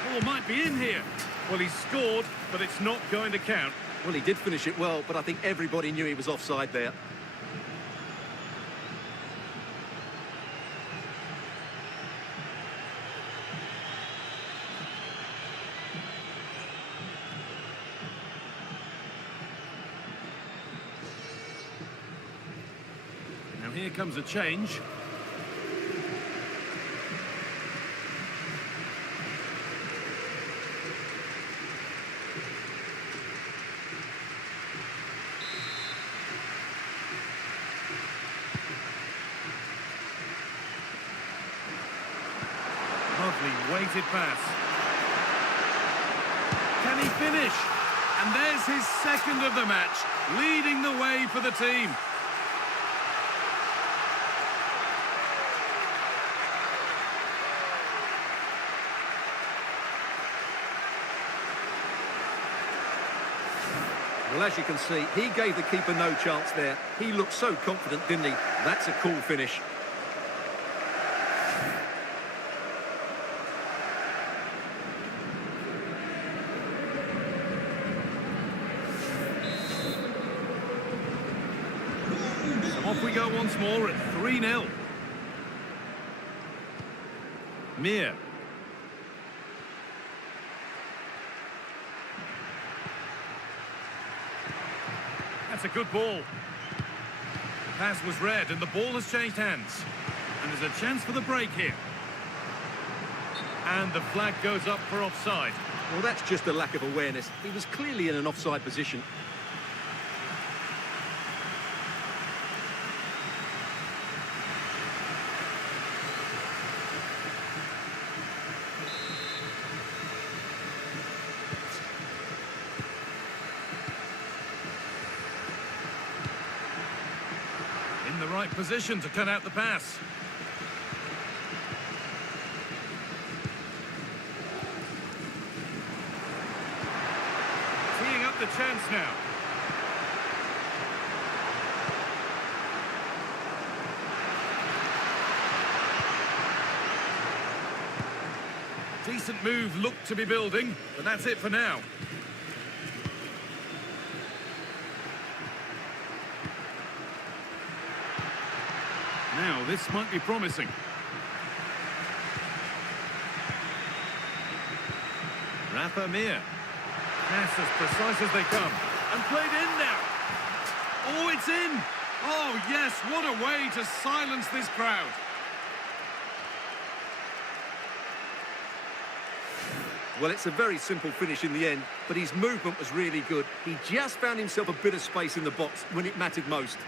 Oh, might be in here. Well, he's scored, but it's not going to count. Well, he did finish it well, but I think everybody knew he was offside there. Now here comes a change. Lovely weighted pass. Can he finish? And there's his second of the match, leading the way for the team. Well, as you can see, he gave the keeper no chance there. He looked so confident, didn't he? That's a cool finish. So off we go once more at 3-0. Mir. That's a good ball. The pass was read and the ball has changed hands. And there's a chance for the break here. And the flag goes up for offside. Well, that's just a lack of awareness. He was clearly in an offside position. right position to cut out the pass. Teeing up the chance now. Decent move looked to be building, but that's it for now. Now, this might be promising. Rafa Mir. Pass as precise as they come. And played in now. Oh, it's in. Oh, yes, what a way to silence this crowd. Well, it's a very simple finish in the end, but his movement was really good. He just found himself a bit of space in the box when it mattered most.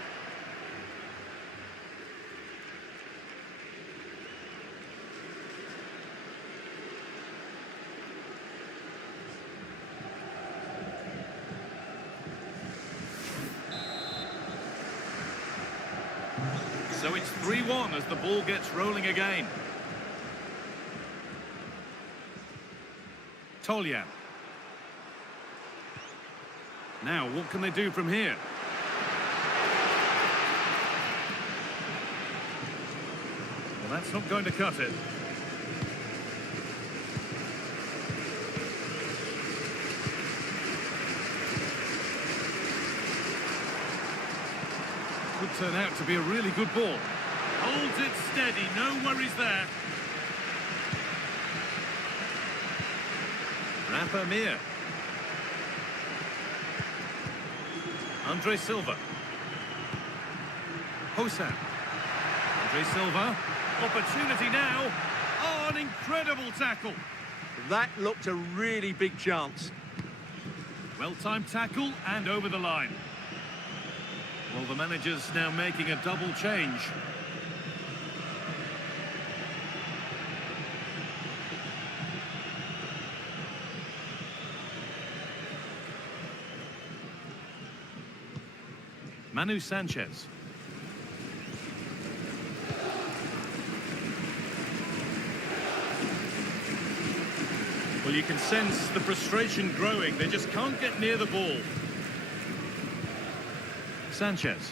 So it's 3-1 as the ball gets rolling again. Toljan. Now, what can they do from here? Well, that's not going to cut it. Could turn out to be a really good ball. Holds it steady, no worries there. Rafa Mir. Andre Silva. Hossam. Andre Silva. Opportunity now. Oh, an incredible tackle. That looked a really big chance. Well-timed tackle and over the line. Well, the manager's now making a double change. Manu Sanchez. Well, you can sense the frustration growing. They just can't get near the ball. Sanchez.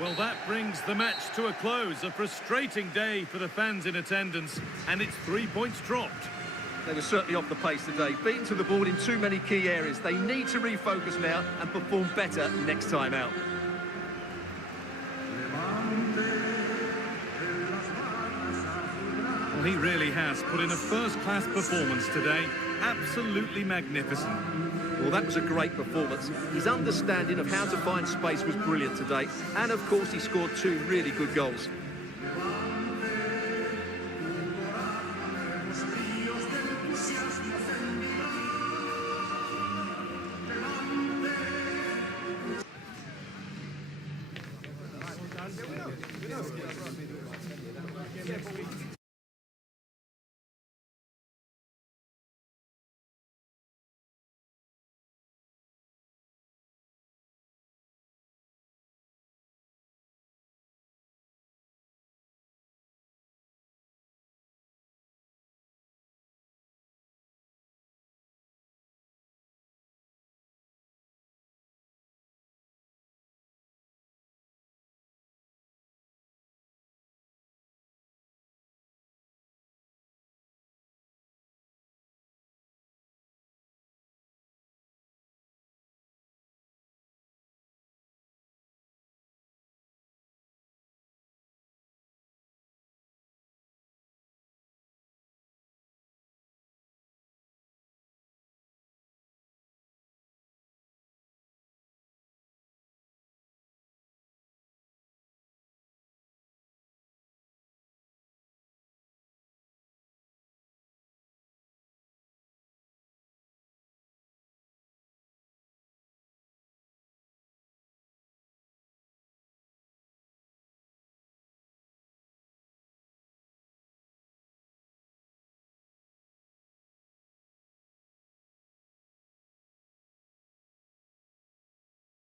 Well, that brings the match to a close. A frustrating day for the fans in attendance, and it's 3 points dropped. They were certainly off the pace today, beaten to the ball in too many key areas. They need to refocus now and perform better next time out. Well, he really has put in a first-class performance today. Absolutely magnificent. Well, that was a great performance. His understanding of how to find space was brilliant today. And, of course, he scored 2 really good goals.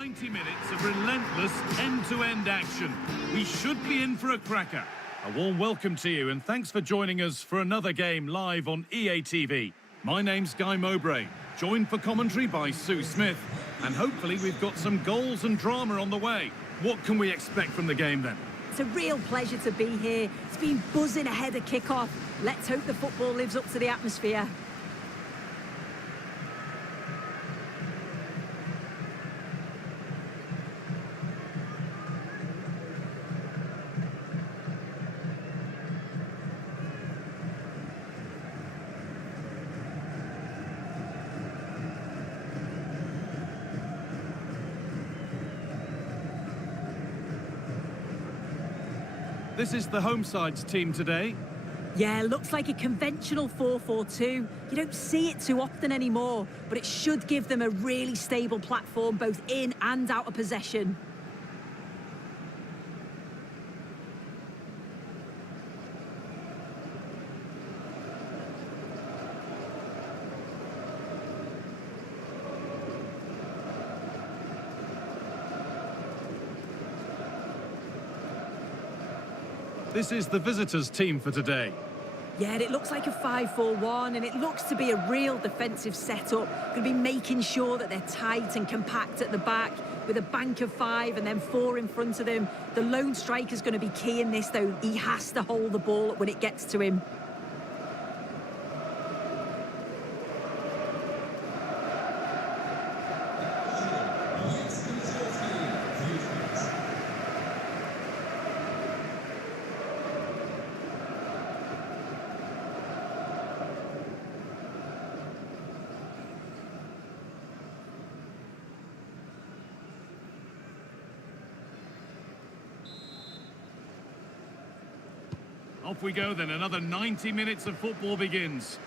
90 minutes of relentless end-to-end action. We should be in for a cracker. A warm welcome to you and thanks for joining us for another game live on EA TV. My name's Guy Mowbray, joined for commentary by Sue Smith, and hopefully we've got some goals and drama on the way. What can we expect from the game then? It's a real pleasure to be here. It's been buzzing ahead of kick-off. Let's hope the football lives up to the atmosphere. This is the home side's team today. Yeah, looks like a conventional 4-4-2. You don't see it too often anymore, but it should give them a really stable platform both in and out of possession. This is the visitors' team for today. Yeah, it looks like a 5-4-1, and it looks to be a real defensive setup. Going to be making sure that they're tight and compact at the back, with a bank of 5 and then 4 in front of them. The lone striker's going to be key in this, though. He has to hold the ball when it gets to him. Off we go then, another 90 minutes of football begins.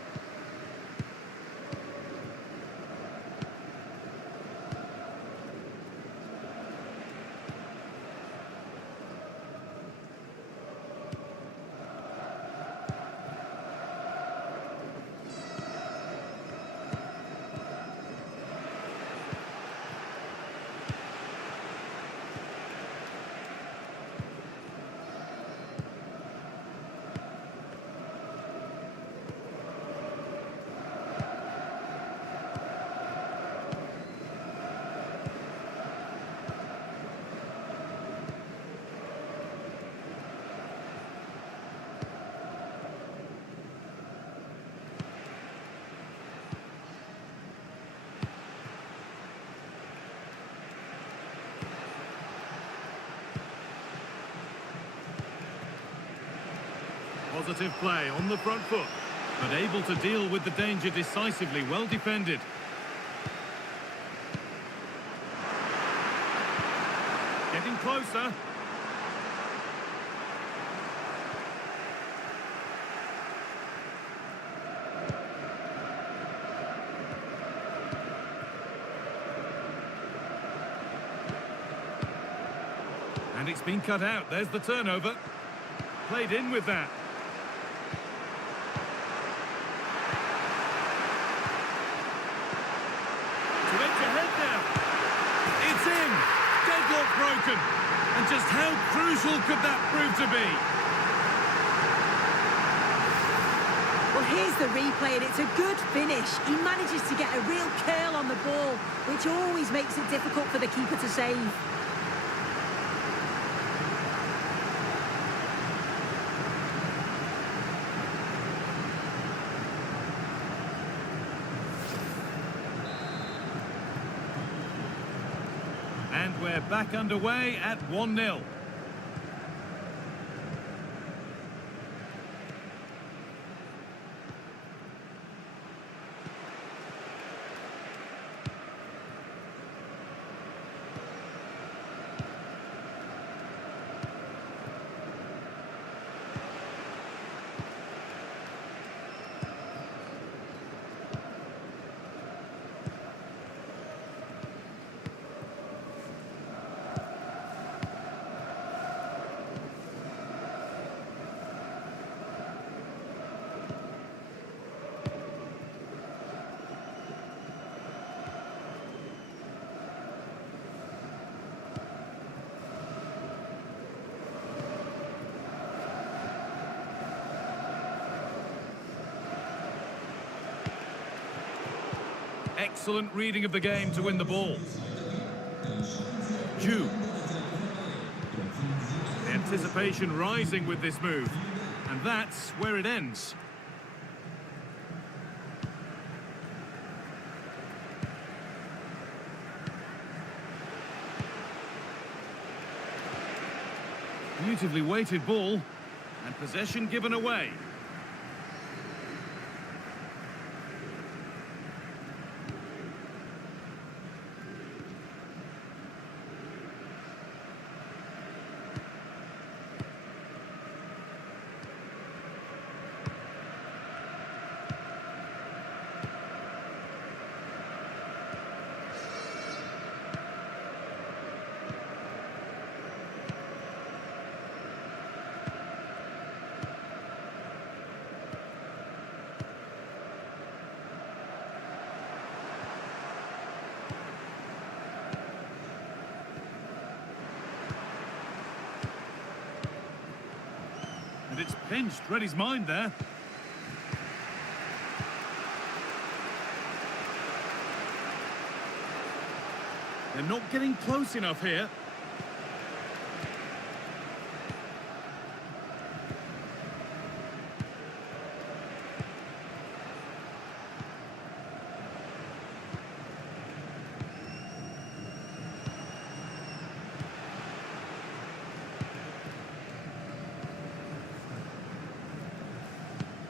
Positive play on the front foot, but able to deal with the danger decisively, well defended. Getting closer. And it's been cut out. There's the turnover. Played in with that. Deadlock broken. And just how crucial could that prove to be? Well, here's the replay, and it's a good finish. He manages to get a real curl on the ball, which always makes it difficult for the keeper to save. And we're back underway at 1-0. Excellent reading of the game to win the ball. Ju. The anticipation rising with this move. And that's where it ends. Beautifully weighted ball, and possession given away. And it's pinched, read his mind there. They're not getting close enough here.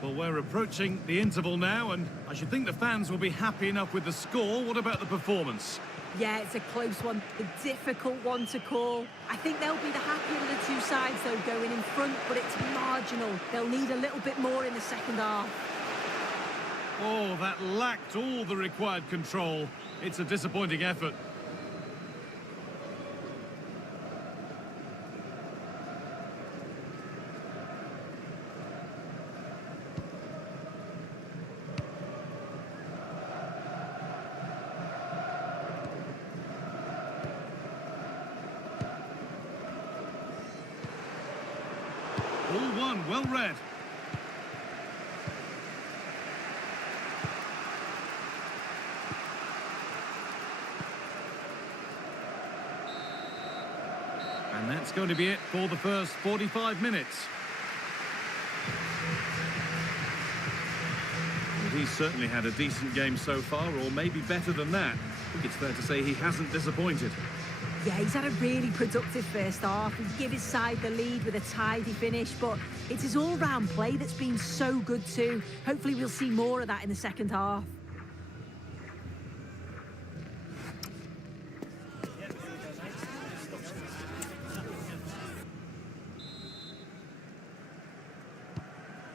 Well, we're approaching the interval now, and I should think the fans will be happy enough with the score. What about the performance? Yeah, it's a close one, a difficult one to call. I think they'll be the happier of the two sides, though, going in front, but it's marginal. They'll need a little bit more in the second half. Oh, that lacked all the required control. It's a disappointing effort. All one, well read. And that's going to be it for the first 45 minutes. Well, he's certainly had a decent game so far, or maybe better than that. I think it's fair to say he hasn't disappointed. Yeah, he's had a really productive first half. He gave his side the lead with a tidy finish, but it's his all-round play that's been so good too. Hopefully we'll see more of that in the second half.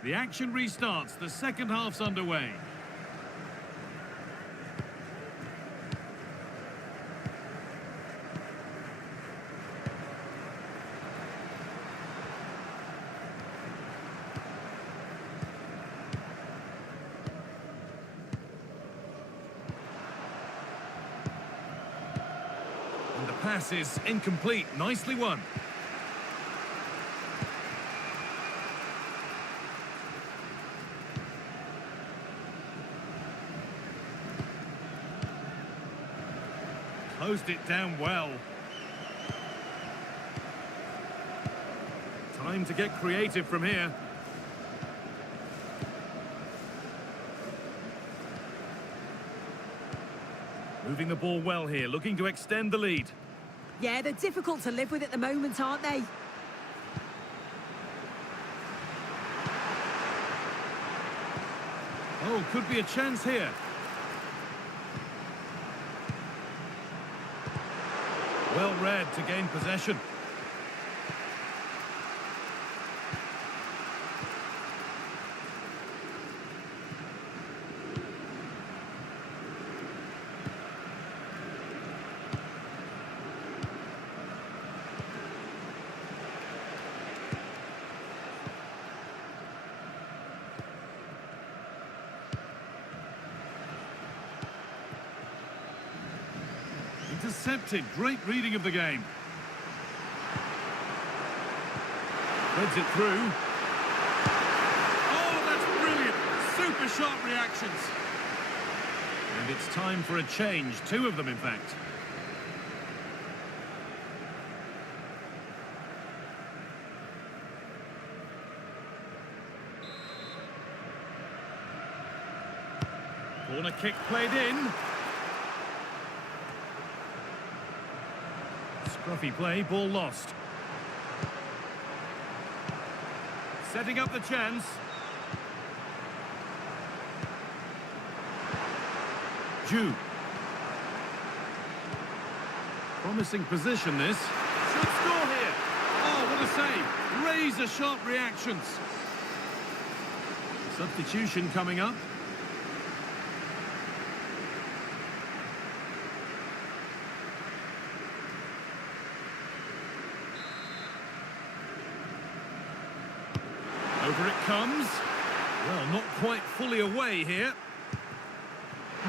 The action restarts. The second half's underway. And the pass is incomplete. Nicely won. Closed it down well. Time to get creative from here. Moving the ball well here, looking to extend the lead. Yeah, they're difficult to live with at the moment, aren't they? Oh, could be a chance here. Well read to gain possession. Intercepted. Great reading of the game. Threads it through. Oh, that's brilliant. Super sharp reactions. And it's time for a change. Two of them, in fact. Corner kick played in. Scruffy play, ball lost. Setting up the chance. Ju. Promising position, this. Should score here. Oh, what a save. Razor-sharp reactions. Substitution coming up. Over it comes. Well, not quite fully away here.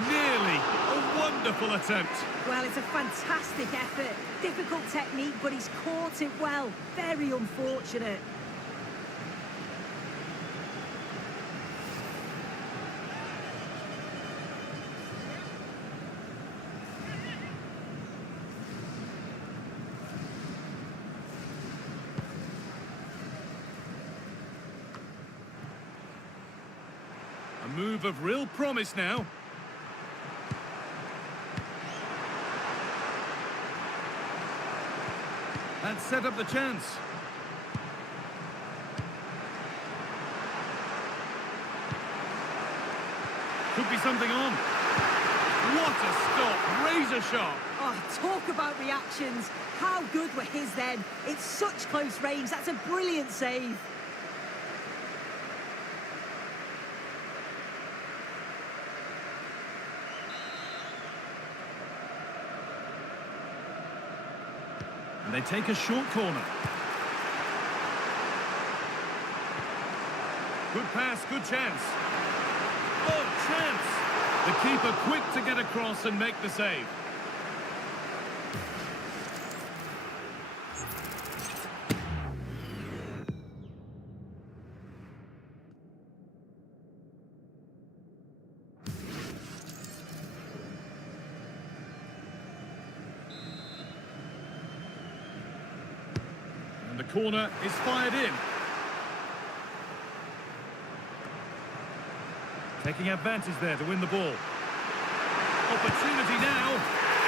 Nearly. A wonderful attempt. Well, it's a fantastic effort. Difficult technique, but he's caught it well. Very unfortunate. A move of real promise now. And set up the chance. Could be something on. What a stop. Razor sharp. Oh, talk about reactions. How good were his then? It's such close range. That's a brilliant save. And they take a short corner. Good pass, good chance. Oh, chance! The keeper quick to get across and make the save. And the corner is fired in. Taking advantage there to win the ball. Opportunity now.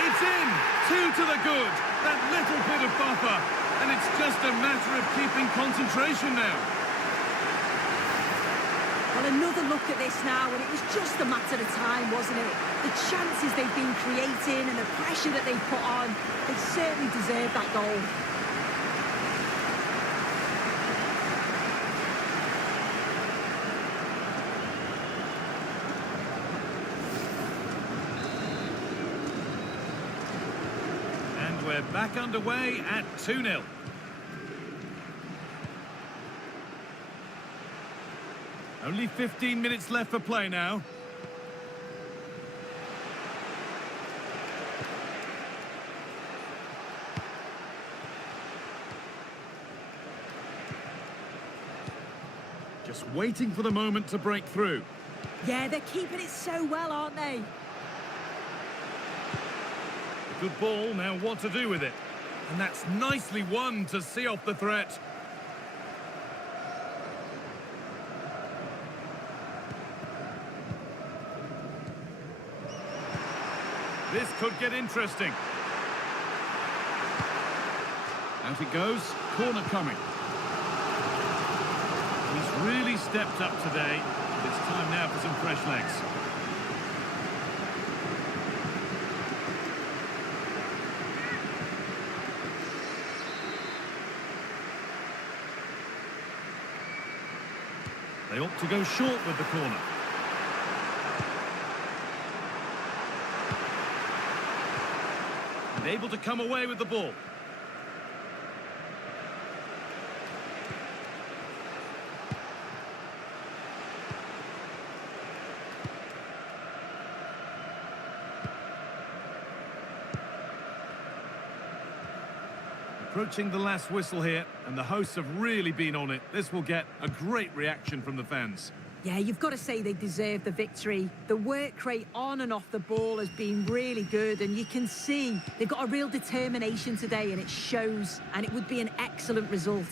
It's in. Two to the good. That little bit of buffer. And it's just a matter of keeping concentration now. Well, another look at this now, and it was just a matter of time, wasn't it? The chances they've been creating and the pressure that they've put on, they certainly deserve that goal. We're back underway at 2-0. Only 15 minutes left for play now. Just waiting for the moment to break through. Yeah, they're keeping it so well, aren't they? Good ball, now what to do with it. And that's nicely won to see off the threat. This could get interesting. Out it goes, corner coming. He's really stepped up today. It's time now for some fresh legs. They ought to go short with the corner. And able to come away with the ball. Approaching the last whistle here, and the hosts have really been on it. This will get a great reaction from the fans. Yeah, you've got to say they deserve the victory. The work rate on and off the ball has been really good, and you can see they've got a real determination today, and it shows, and it would be an excellent result.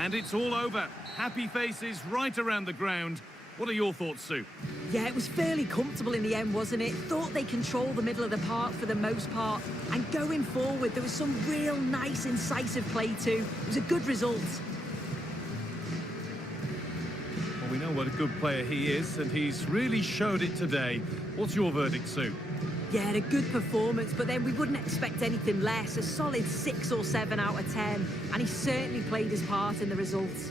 And it's all over. Happy faces right around the ground. What are your thoughts, Sue? Yeah, it was fairly comfortable in the end, wasn't it? Thought they controlled the middle of the park for the most part. And going forward, there was some real nice, incisive play too. It was a good result. Well, we know what a good player he is, and he's really showed it today. What's your verdict, Sue? Yeah, a good performance, but then we wouldn't expect anything less. A solid 6 or 7 out of 10. And he certainly played his part in the results.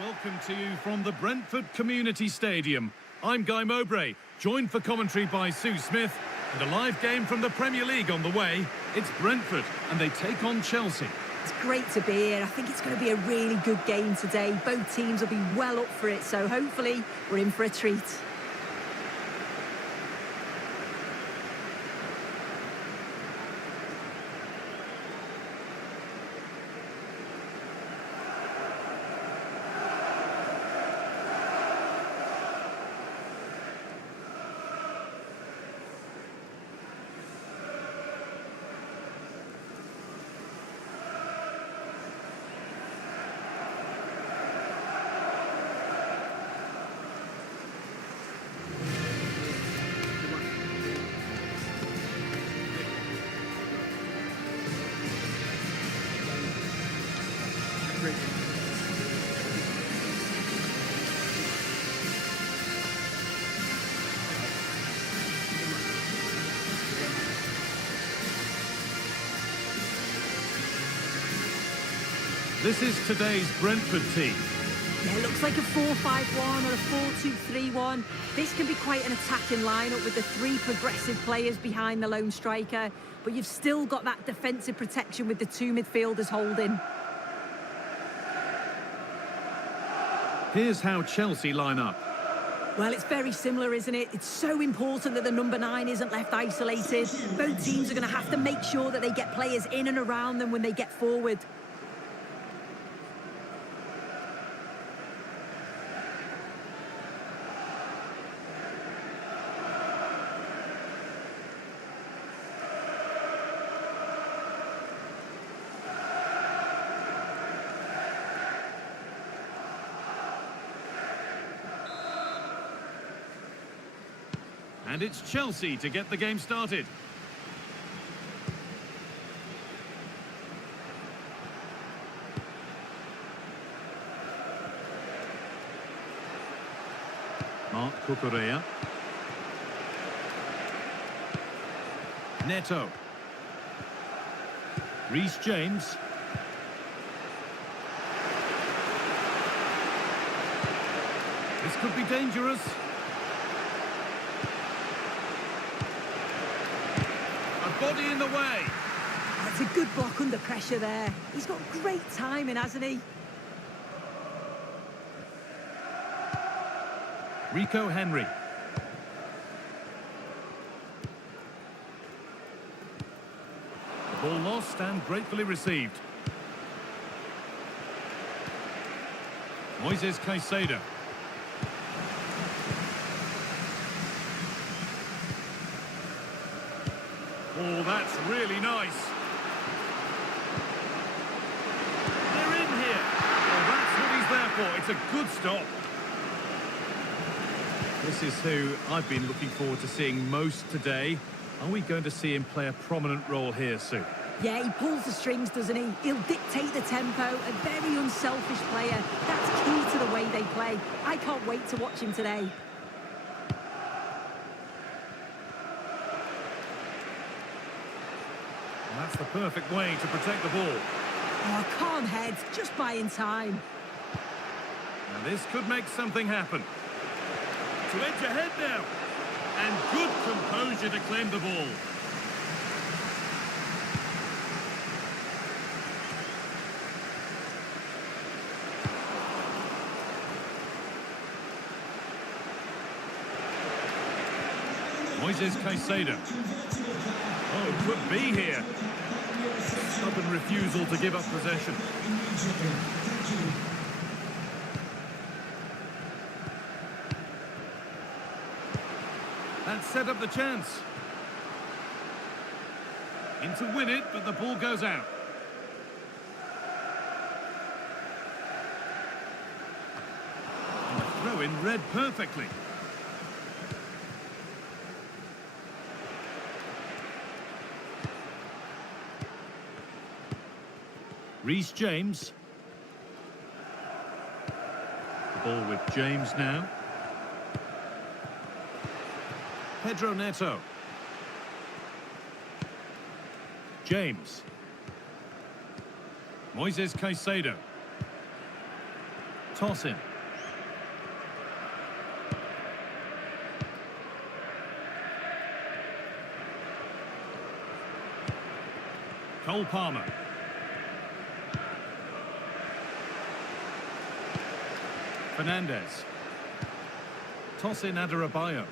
Welcome to you from the Brentford Community Stadium. I'm Guy Mowbray, joined for commentary by Sue Smith, and a live game from the Premier League on the way. It's Brentford, and they take on Chelsea. It's great to be here. I think it's going to be a really good game today. Both teams will be well up for it, so hopefully we're in for a treat. This is today's Brentford team. Yeah, it looks like a 4-5-1 or a 4-2-3-1. This can be quite an attacking lineup with the 3 progressive players behind the lone striker, but you've still got that defensive protection with the 2 midfielders holding. Here's how Chelsea line up. Well, it's very similar, isn't it? It's so important that the number 9 isn't left isolated. Both teams are going to have to make sure that they get players in and around them when they get forward. And it's Chelsea to get the game started. Mark Cucurella. Neto. Reece James. This could be dangerous. A body in the way. That's a good block under pressure there. He's got great timing, hasn't he? Rico Henry. The ball lost and gratefully received. Moises Caicedo. Oh, that's really nice. They're in here. Well, that's what he's there for. It's a good stop. This is who I've been looking forward to seeing most today. Are we going to see him play a prominent role here, Sue? Yeah, he pulls the strings, doesn't he? He'll dictate the tempo, a very unselfish player. That's key to the way they play. I can't wait to watch him today. And that's the perfect way to protect the ball. Oh, calm head, just buying time. Now this could make something happen. To edge ahead now. And good composure to claim the ball. Moises Caicedo. Oh, could be here. Stubborn refusal to give up possession. That set up the chance. In to win it, but the ball goes out. And the throw-in read perfectly. Reece James. The ball with James now. Pedro Neto. James. Moises Caicedo. Toss in. Cole Palmer. Fernandez. Toss in Adarabioyo.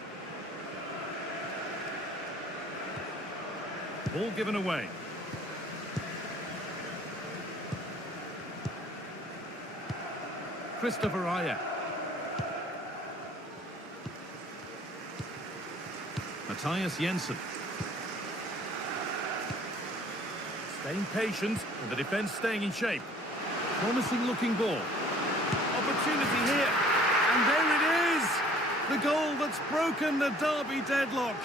Ball given away. Christopher Raya. Matthias Jensen. Staying patient and the defence staying in shape. Promising looking ball. Opportunity here. And there it is! The goal that's broken the derby deadlock.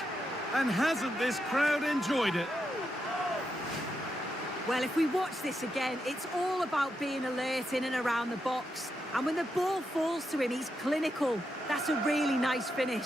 And hasn't this crowd enjoyed it? Well, if we watch this again, it's all about being alert in and around the box. And when the ball falls to him, he's clinical. That's a really nice finish.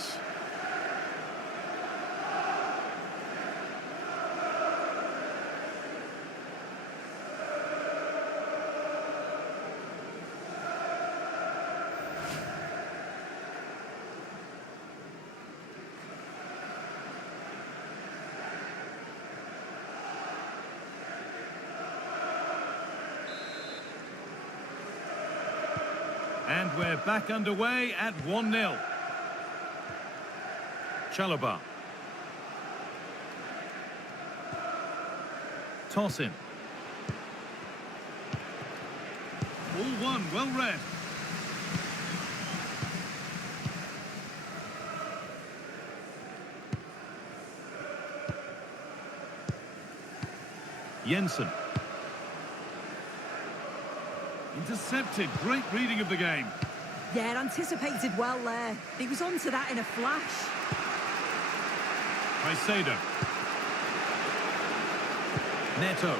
And we're back underway at 1-0. Chalobah. Toss in. Ball one, well read. Jensen. Intercepted. Great reading of the game. Yeah, anticipated well there. He was onto that in a flash. Caicedo. Neto.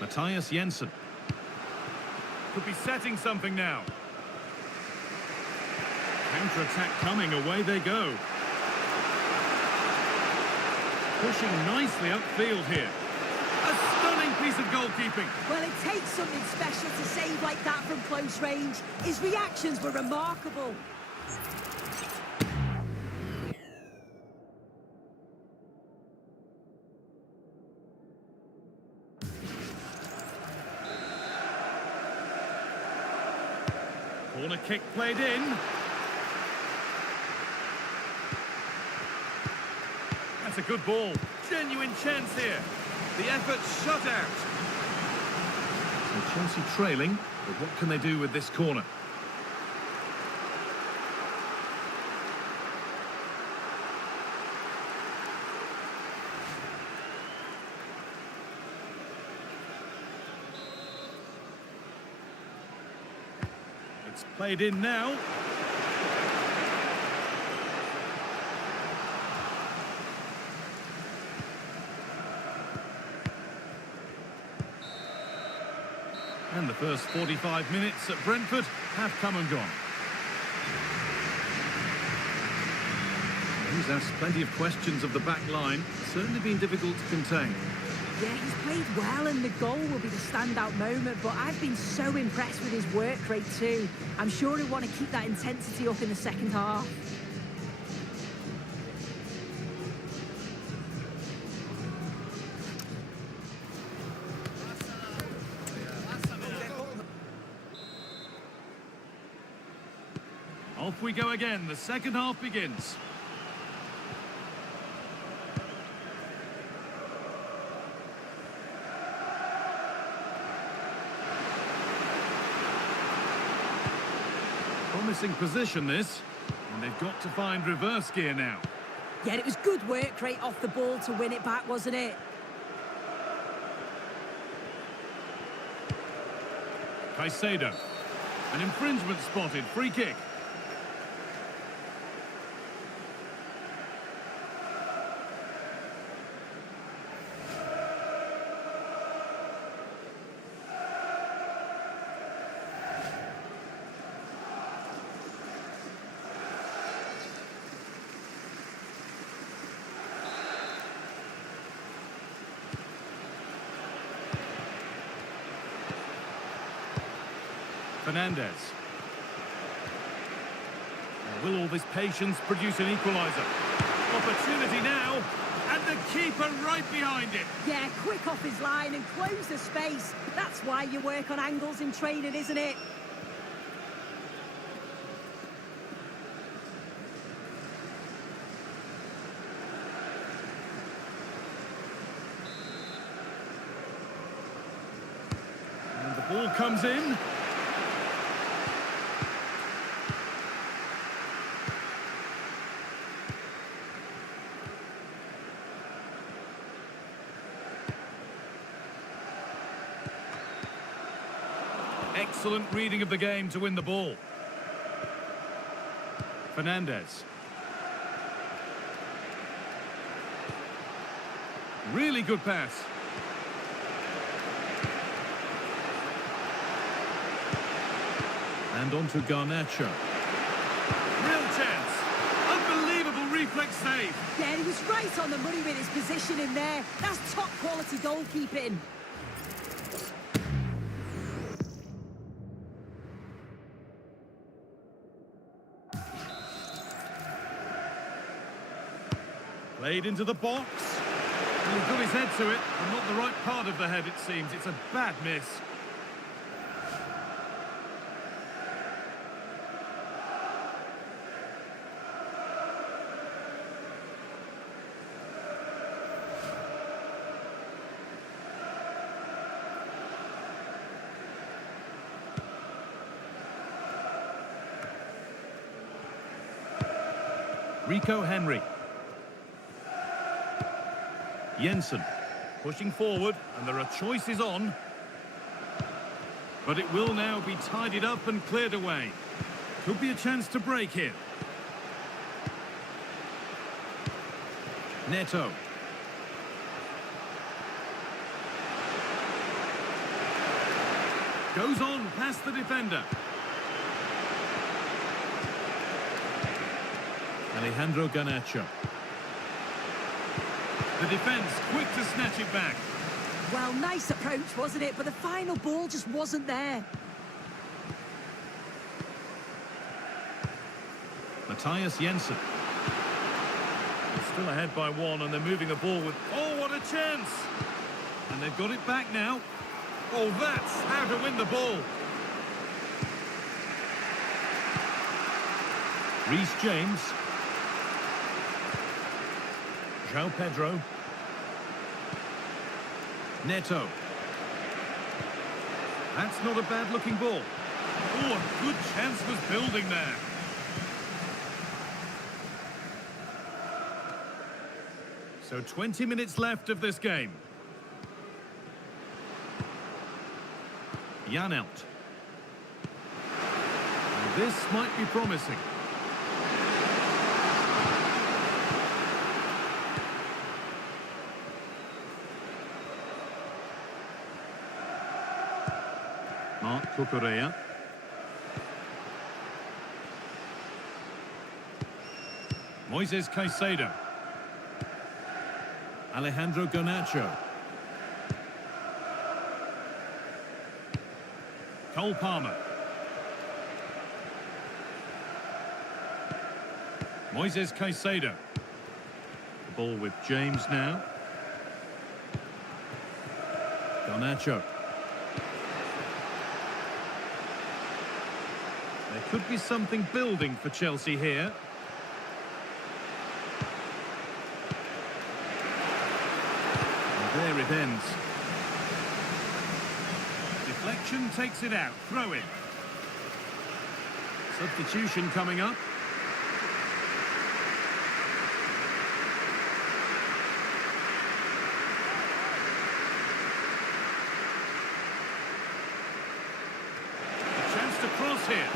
Matthias Jensen. Could be setting something now. Counter-attack coming, away they go. Pushing nicely upfield here. A stunning piece of goalkeeping. Well, it takes something special to save like that from close range. His reactions were remarkable. Corner kick played in. That's a good ball. Genuine chance here. The effort shut out. So Chelsea trailing, but what can they do with this corner? It's played in now. And the first 45 minutes at Brentford have come and gone. He's asked plenty of questions of the back line. Certainly been difficult to contain. Yeah, he's played well and the goal will be the standout moment, but I've been so impressed with his work rate too. I'm sure he'll want to keep that intensity up in the second half. Off we go again. The second half begins. Promising position this, and they've got to find reverse gear now. Yeah, it was good work rate off the ball to win it back, wasn't it? Caicedo. An infringement spotted. Free kick. Fernandez. Will all this patience produce an equaliser? Opportunity now, and the keeper right behind it. Yeah, quick off his line and close the space. That's why you work on angles in training, isn't it? And the ball comes in. Excellent reading of the game to win the ball. Fernandez. Really good pass. And on to Garnacho. Real chance. Unbelievable reflex save. Yeah, he was right on the money with his position in there. That's top quality goalkeeping. Played into the box. And he's got his head to it, and not the right part of the head, it seems. It's a bad miss. Rico Henry. Jensen pushing forward, and there are choices on. But it will now be tidied up and cleared away. Could be a chance to break here. Neto. Goes on past the defender. Alejandro Garnacho. The defence quick to snatch it back. Well, nice approach, wasn't it? But the final ball just wasn't there. Matthias Jensen. They're still ahead by one, and they're moving the ball with... Oh, what a chance! And they've got it back now. Oh, that's how to win the ball. Reece James. João Pedro. Neto. That's not a bad-looking ball. Oh, a good chance was building there. So 20 minutes left of this game. Janelt. This might be promising. Marc Cucurella. Moises Caicedo. Alejandro Garnacho. Cole Palmer. Moises Caicedo. The ball with James now. Garnacho. There could be something building for Chelsea here. And there it ends. Deflection takes it out. Throw in. Substitution coming up. A chance to cross here.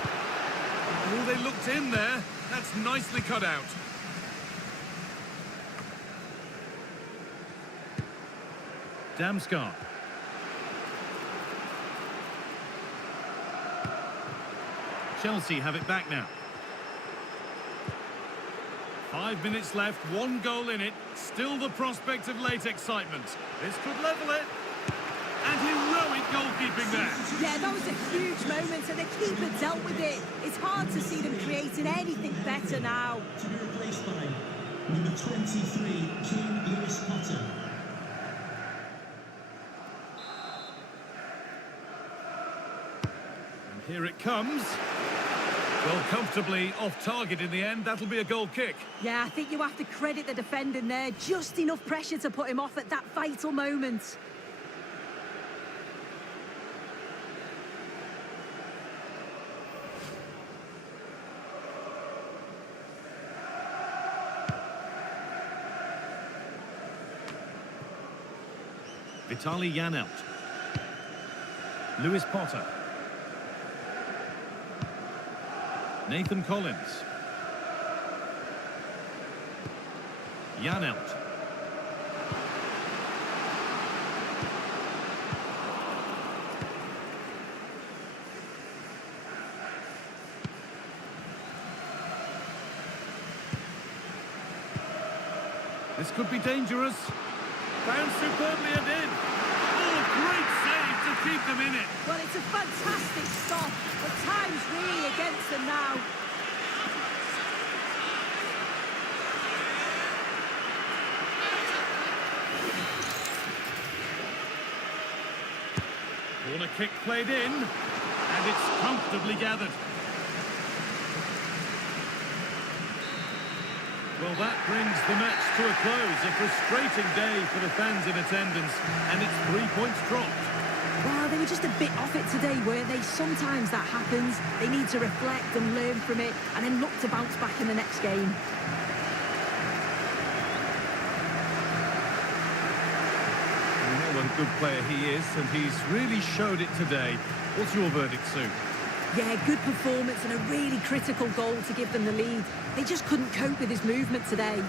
Oh, they looked in there. That's nicely cut out. Damsgaard. Chelsea have it back now. 5 minutes left, one goal in it. Still the prospect of late excitement. This could level it. And heroic goalkeeping there. Yeah, that was a huge moment, and the keeper dealt with it. It's hard to see them creating anything better now. To be replaced by number 23, King Lewis Potter. And here it comes. Well, comfortably off target in the end. That'll be a goal kick. Yeah, I think you have to credit the defending there. Just enough pressure to put him off at that vital moment. Vitaly Janelt. Lewis Potter. Nathan Collins. Janelt. This could be dangerous. Found superbly and in. Oh, great save to keep them in it. Well, it's a fantastic stop, but time's really against them now. Corner kick played in, and it's comfortably gathered. Well, that brings the match to a close. A frustrating day for the fans in attendance, and it's 3 points dropped. Well, they were just a bit off it today, weren't they? Sometimes that happens. They need to reflect and learn from it, and then look to bounce back in the next game. We know what a good player he is, and he's really showed it today. What's your verdict, Sue? Yeah, good performance and a really critical goal to give them the lead. They just couldn't cope with his movement today.